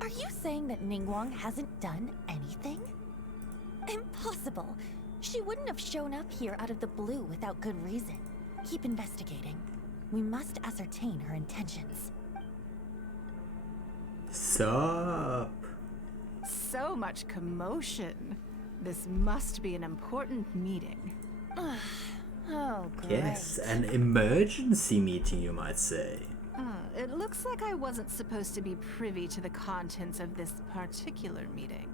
Are you saying that Ningguang hasn't done anything? Impossible. She wouldn't have shown up here out of the blue without good reason. Keep investigating. We must ascertain her intentions. Sup? So much commotion. This must be an important meeting. Oh, great. Yes, an emergency meeting, you might say. It looks like I wasn't supposed to be privy to the contents of this particular meeting.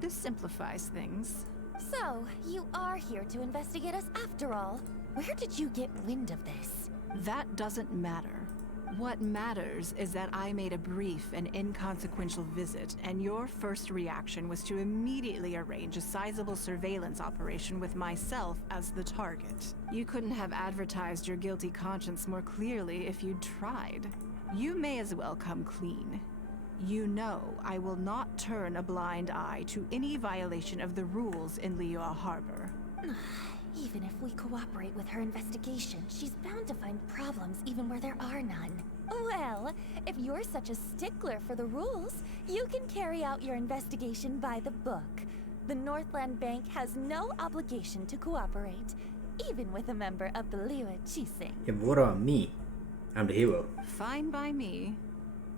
This simplifies things. So, you are here to investigate us after all. Where did you get wind of this? That doesn't matter. What matters is that I made a brief and inconsequential visit, and your first reaction was to immediately arrange a sizable surveillance operation with myself as the target. You couldn't have advertised your guilty conscience more clearly if you'd tried. You may as well come clean. You know I will not turn a blind eye to any violation of the rules in Liyue Harbor. Even if we cooperate with her investigation, she's bound to find problems even where there are none. Well, if you're such a stickler for the rules, you can carry out your investigation by the book. The Northland Bank has no obligation to cooperate. even with a member of the Liu Qixing. Yeah, what about me? I'm the hero. Fine by me.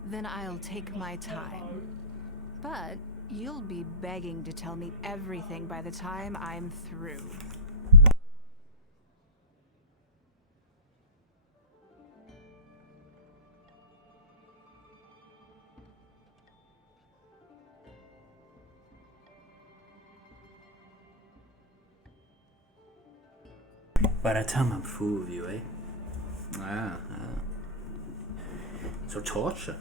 Then I'll take my time. But you'll be begging to tell me everything by the time I'm through. By the time I'm through with you, eh? So torture.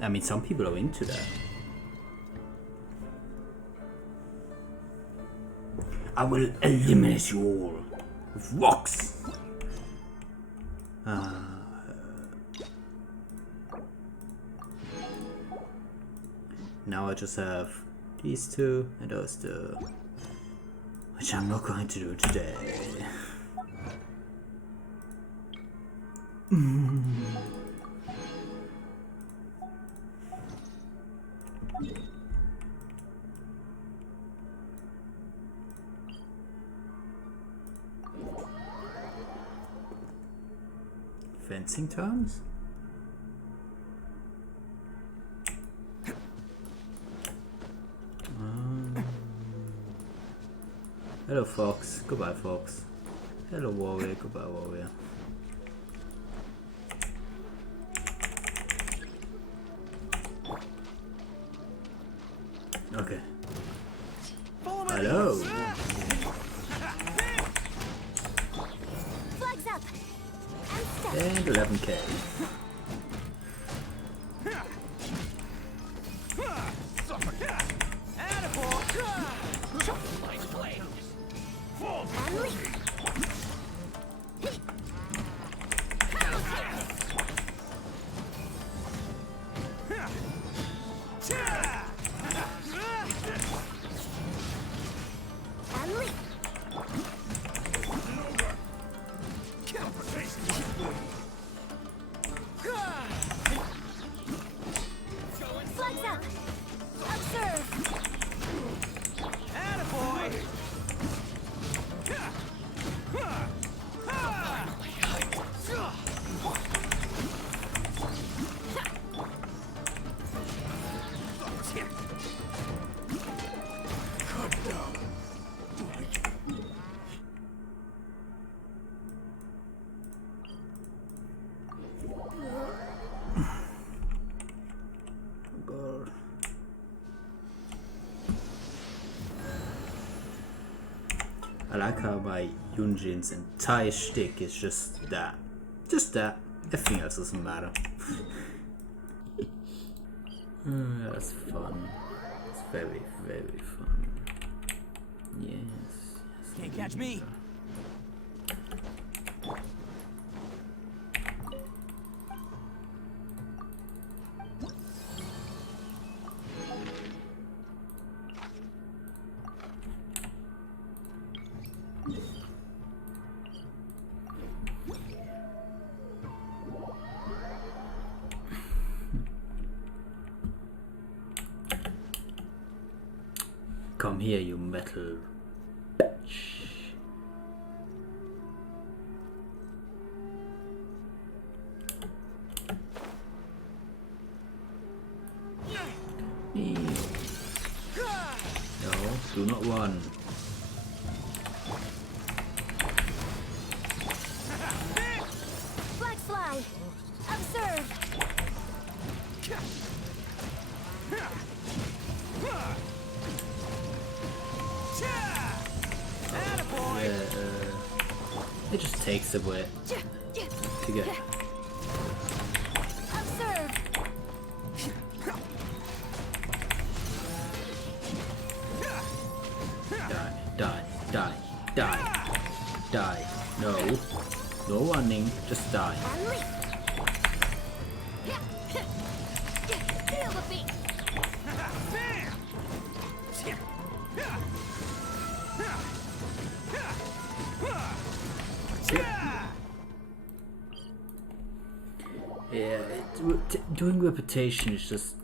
I mean, some people are into that. I will eliminate you all with rocks. Now I just have these two and those two, which I'm not going to do today. Fencing terms? Hello, Fox. Goodbye, Fox. Hello, Warrior. Goodbye, Warrior. Okay. Hello. Flags up. And 11k. Flags up. Observe. I like how my Yun Jin's entire shtick is just that. Just that. Everything else doesn't matter. That's fun. It's very, very fun. Yes. Can't catch me. Come here, you metal. No, do not run. Flags fly. Observe. It just takes a bit to get. Observe. Die. No. No running, just die. Feel the beat. Yeah, doing repetition is just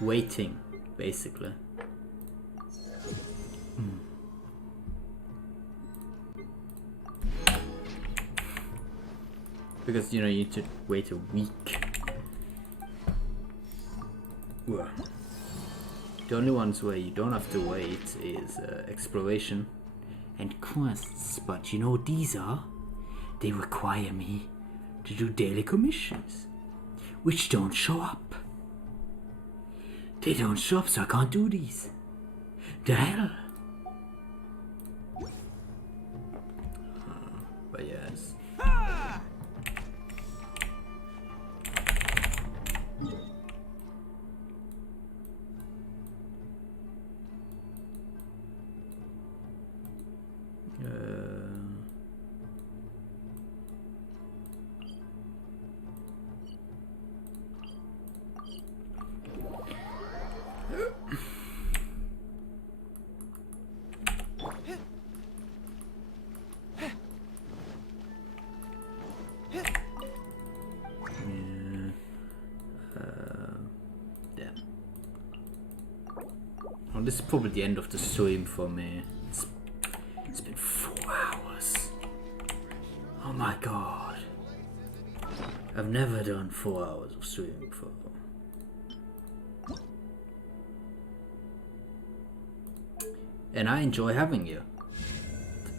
waiting, basically. Because you know you need to wait a week. Well, the only ones where you don't have to wait is exploration and quests. But you know what these are? They require me to do daily commissions, which don't show up. They don't show up, so I can't do these. The hell? But yes. Well, this is probably the end of the stream for me. It's been 4 hours. Oh my god. I've never done 4 hours of streaming before. And I enjoy having you.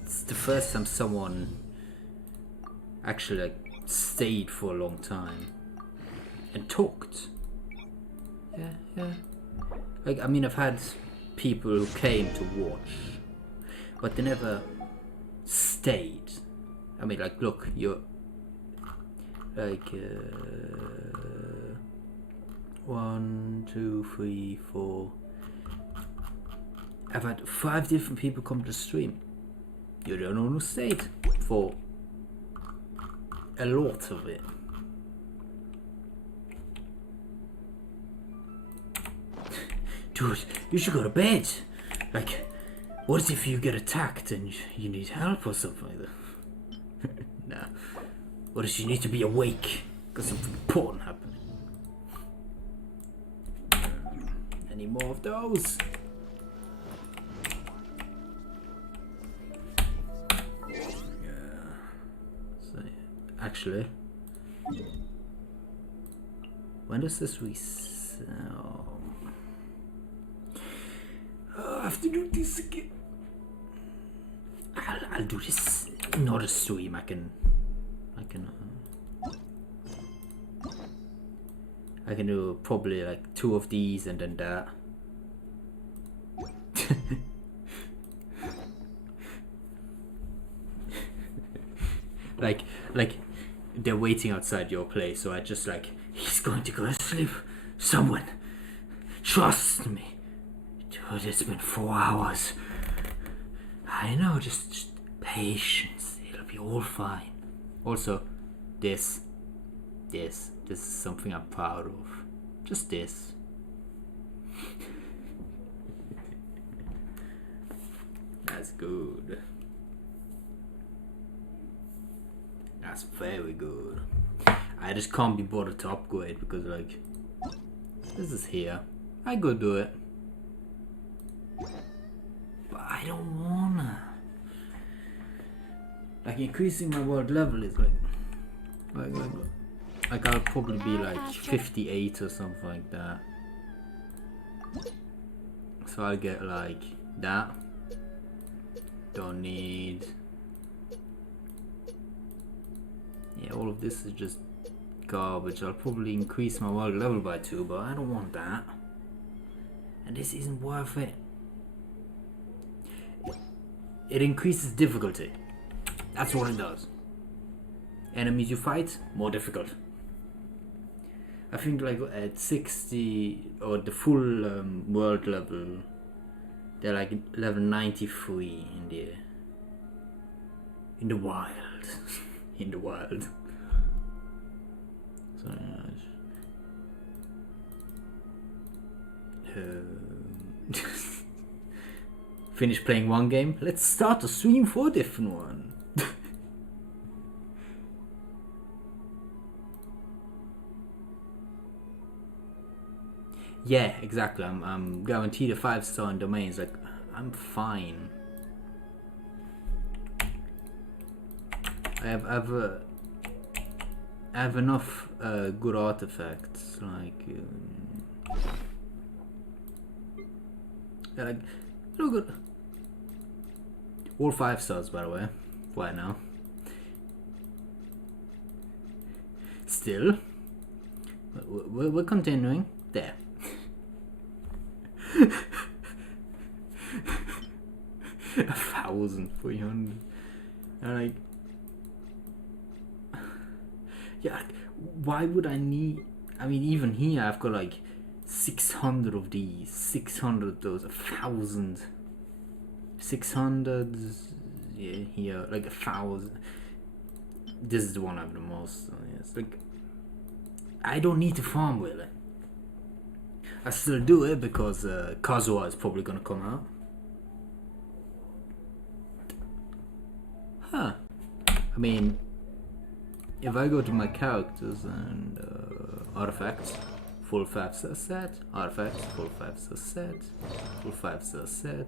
It's the first time someone actually like stayed for a long time and talked. Yeah. Like, I mean, I've had people who came to watch, but they never stayed. I mean, like, look, you're like 1, 2, 3, 4. I've had 5 different people come to the stream. You're the only one who stayed for a lot of it. Dude, you should go to bed. Like, what if you get attacked and you need help or something like that? Nah. What if you need to be awake because something important happening? Any more of those? So, actually, when does this resell? I have to do this again. I'll do this. Not a stream. I can do probably like 2 of these and then that. like they're waiting outside your place, so I just like, he's going to go to sleep. Someone, trust me. Dude, it's been 4 hours. I know, just patience. It'll be all fine. Also, this is something I'm proud of. Just this. That's good. That's very good. I just can't be bothered to upgrade because, like, this is here. I could do it. But I don't wanna. Like, increasing my world level is like I'll probably be like 58 or something like that. So I'll get like that. Don't need. Yeah, all of this is just garbage. I'll probably increase my world level by 2, but I don't want that. And this isn't worth it. It increases difficulty. That's what it does. Enemies you fight, more difficult. I think like at 60 or the full world level, they're like level 93 in the wild. In the wild. So finish playing one game. Let's start a stream for a different one. Yeah, exactly. I'm guaranteed a 5-star in domains. Like, I'm fine. have enough good artifacts, like look good. All 5 stars, by the way. Why now? Still, we're continuing. There. 1,300. Like, yeah. Why would I need? I mean, even here I've got like 600 of these, 600 of those, 1,000, 600. Yeah, here like 1,000. This is the one I have the most. So yeah, it's like I don't need to farm really. I still do it because Kazuha is probably gonna come out. Huh. I mean, if I go to my characters and artifacts, full 5-star set, artifacts, full 5-star set, full 5-star set.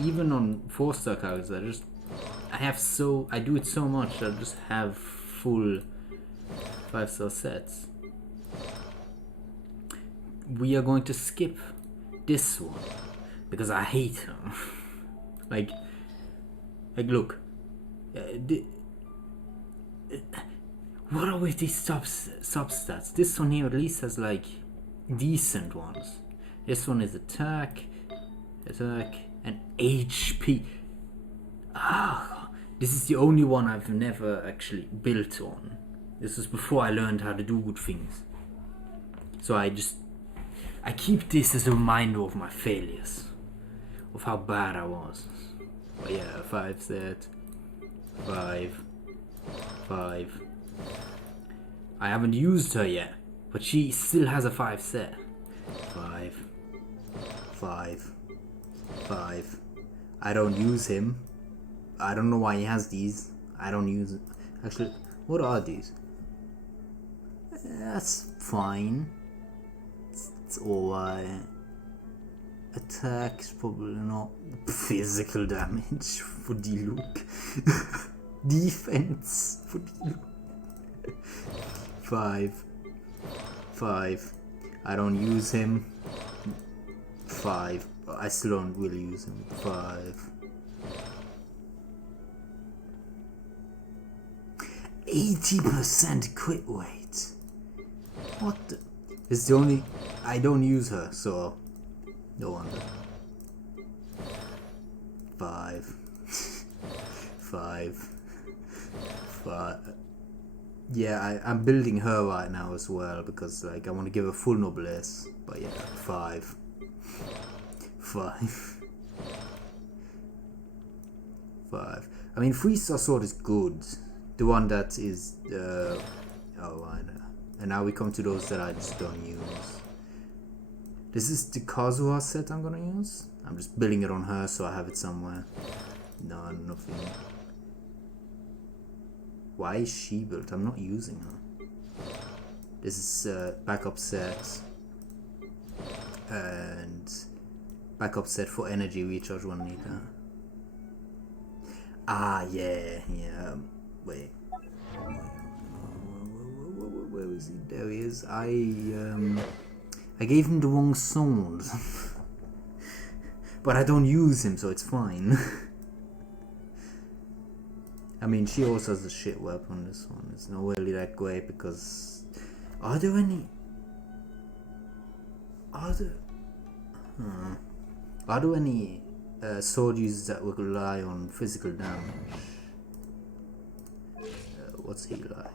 Even on 4-star characters, I do it so much I just have full 5-star sets. We are going to skip this one because I hate him. like look, what are with these substats? This one here at least has like decent ones. This one is attack, and HP. Ah, this is the only one I've never actually built on. This was before I learned how to do good things. So I keep this as a reminder of my failures, of how bad I was. But yeah, 5 set, 5. I haven't used her yet, but she still has a 5 set. 5. I don't use him. I don't know why he has these. I don't use it. Actually, what are these? That's fine. It's alright. Attacks, probably not. Physical damage for the look. Defense for the look. 5. I don't use him. 5. I still don't really use him. 5. 80% quit rate. What the? It's the only. I don't use her, so no wonder. 5. 5. Yeah, I'm building her right now as well because like I want to give her full noblesse. But yeah, 5. I mean, 3-star sword is good. The one that is oh, I know. And now we come to those that I just don't use. This is the Kazuha set I'm gonna use. I'm just building it on her so I have it somewhere. No, nothing. Why is she built? I'm not using her. This is backup set. And backup set for energy recharge 1 liter. Ah, yeah. Wait. Where is he? There he is. I gave him the wrong sword. But I don't use him, so it's fine. I mean, she also has a shit weapon, this one. It's not really that great because... Are there any... Are there any sword users that would rely on physical damage? What's he like?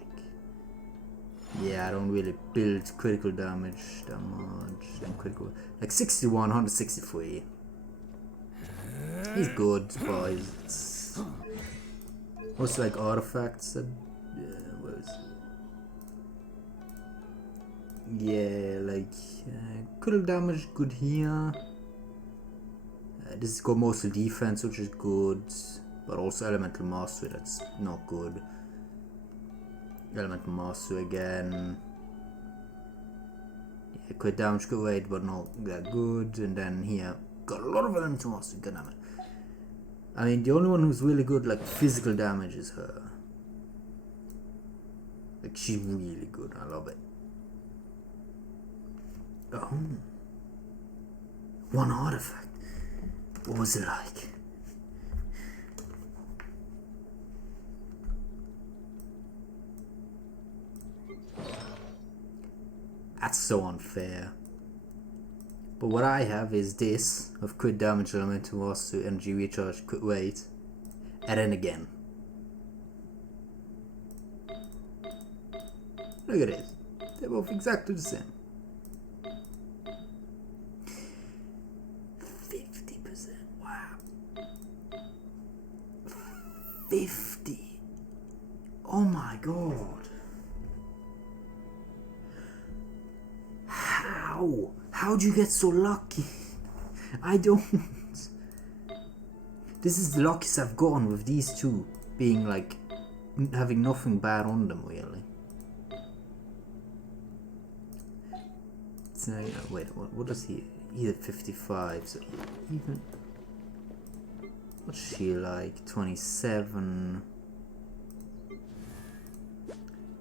Yeah, I don't really build critical damage that much. And critical... Like 61, 163. He's good, but it's... What's like artifacts that... where is it? Yeah, like... critical damage good here. This has got mostly defense, which is good. But also elemental mastery, that's not good. Elemental mastery again. Yeah, crit damage good rate, but not that good. And then here, got a lot of elemental mastery, good damage. I mean, the only one who's really good, like, physical damage is her. Like, she's really good. I love it. Oh. One artifact. What was it like? That's so unfair. But what I have is this of crit damage elemental mastery, energy recharge, crit weight, and then again. Look at it. They're both exactly the same. 50%. Wow. 50. Oh my god. How? How'd you get so lucky? I don't. This is the luckiest I've gotten with these two being like having nothing bad on them really. So yeah, wait, what does he? He's at 55, so even. What's she like? 27,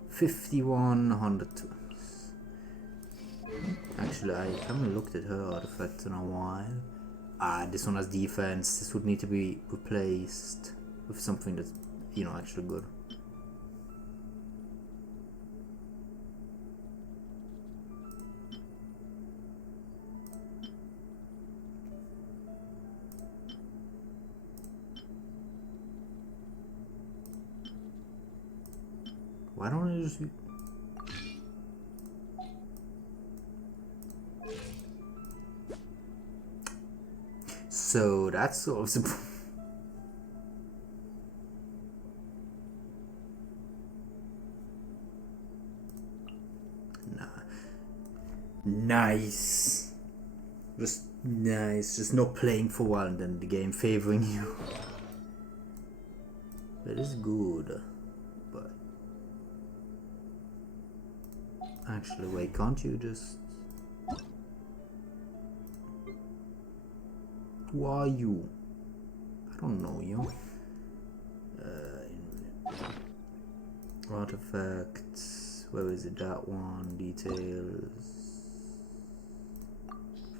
51, 102. Actually, I haven't looked at her artifacts in a while. This one has defense. This would need to be replaced with something that's, you know, actually good. Why don't I just... So that's sort of... Nah. Nice. Just nice. Just not playing for a while and then the game favoring you. That is good. But... Actually, wait, can't you just... Who are you? I don't know you. Artifacts. Where is it? That one. Details.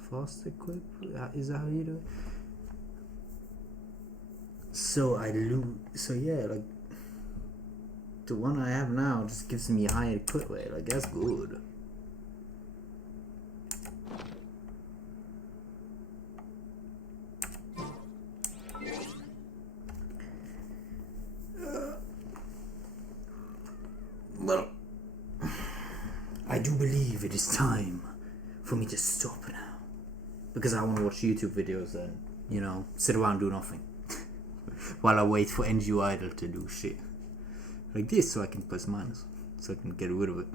Fast equip. Is that how you do it? So I lose. So yeah, like the one I have now just gives me a higher equip rate. Like that's good. Well, I do believe it is time for me to stop now. Because I want to watch YouTube videos and, you know, sit around and do nothing. While I wait for NGO Idol to do shit. Like this, so I can press minus. So I can get rid of it.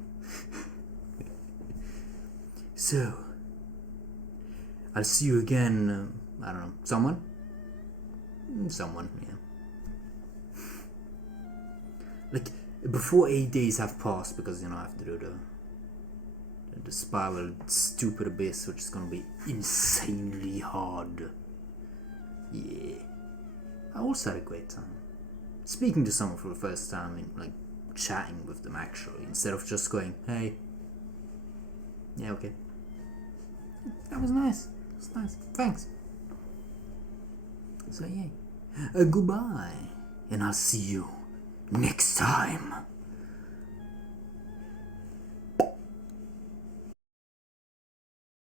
So, I'll see you again, I don't know, someone? Someone, yeah. Like, before 8 days have passed, because you know I have to do the spiral stupid abyss, which is gonna be insanely hard. Yeah. I also had a great time. Speaking to someone for the first time and like chatting with them actually, instead of just going, hey. Yeah, okay. That was nice. It was nice. Thanks. So yeah. Goodbye. And I'll see you next time.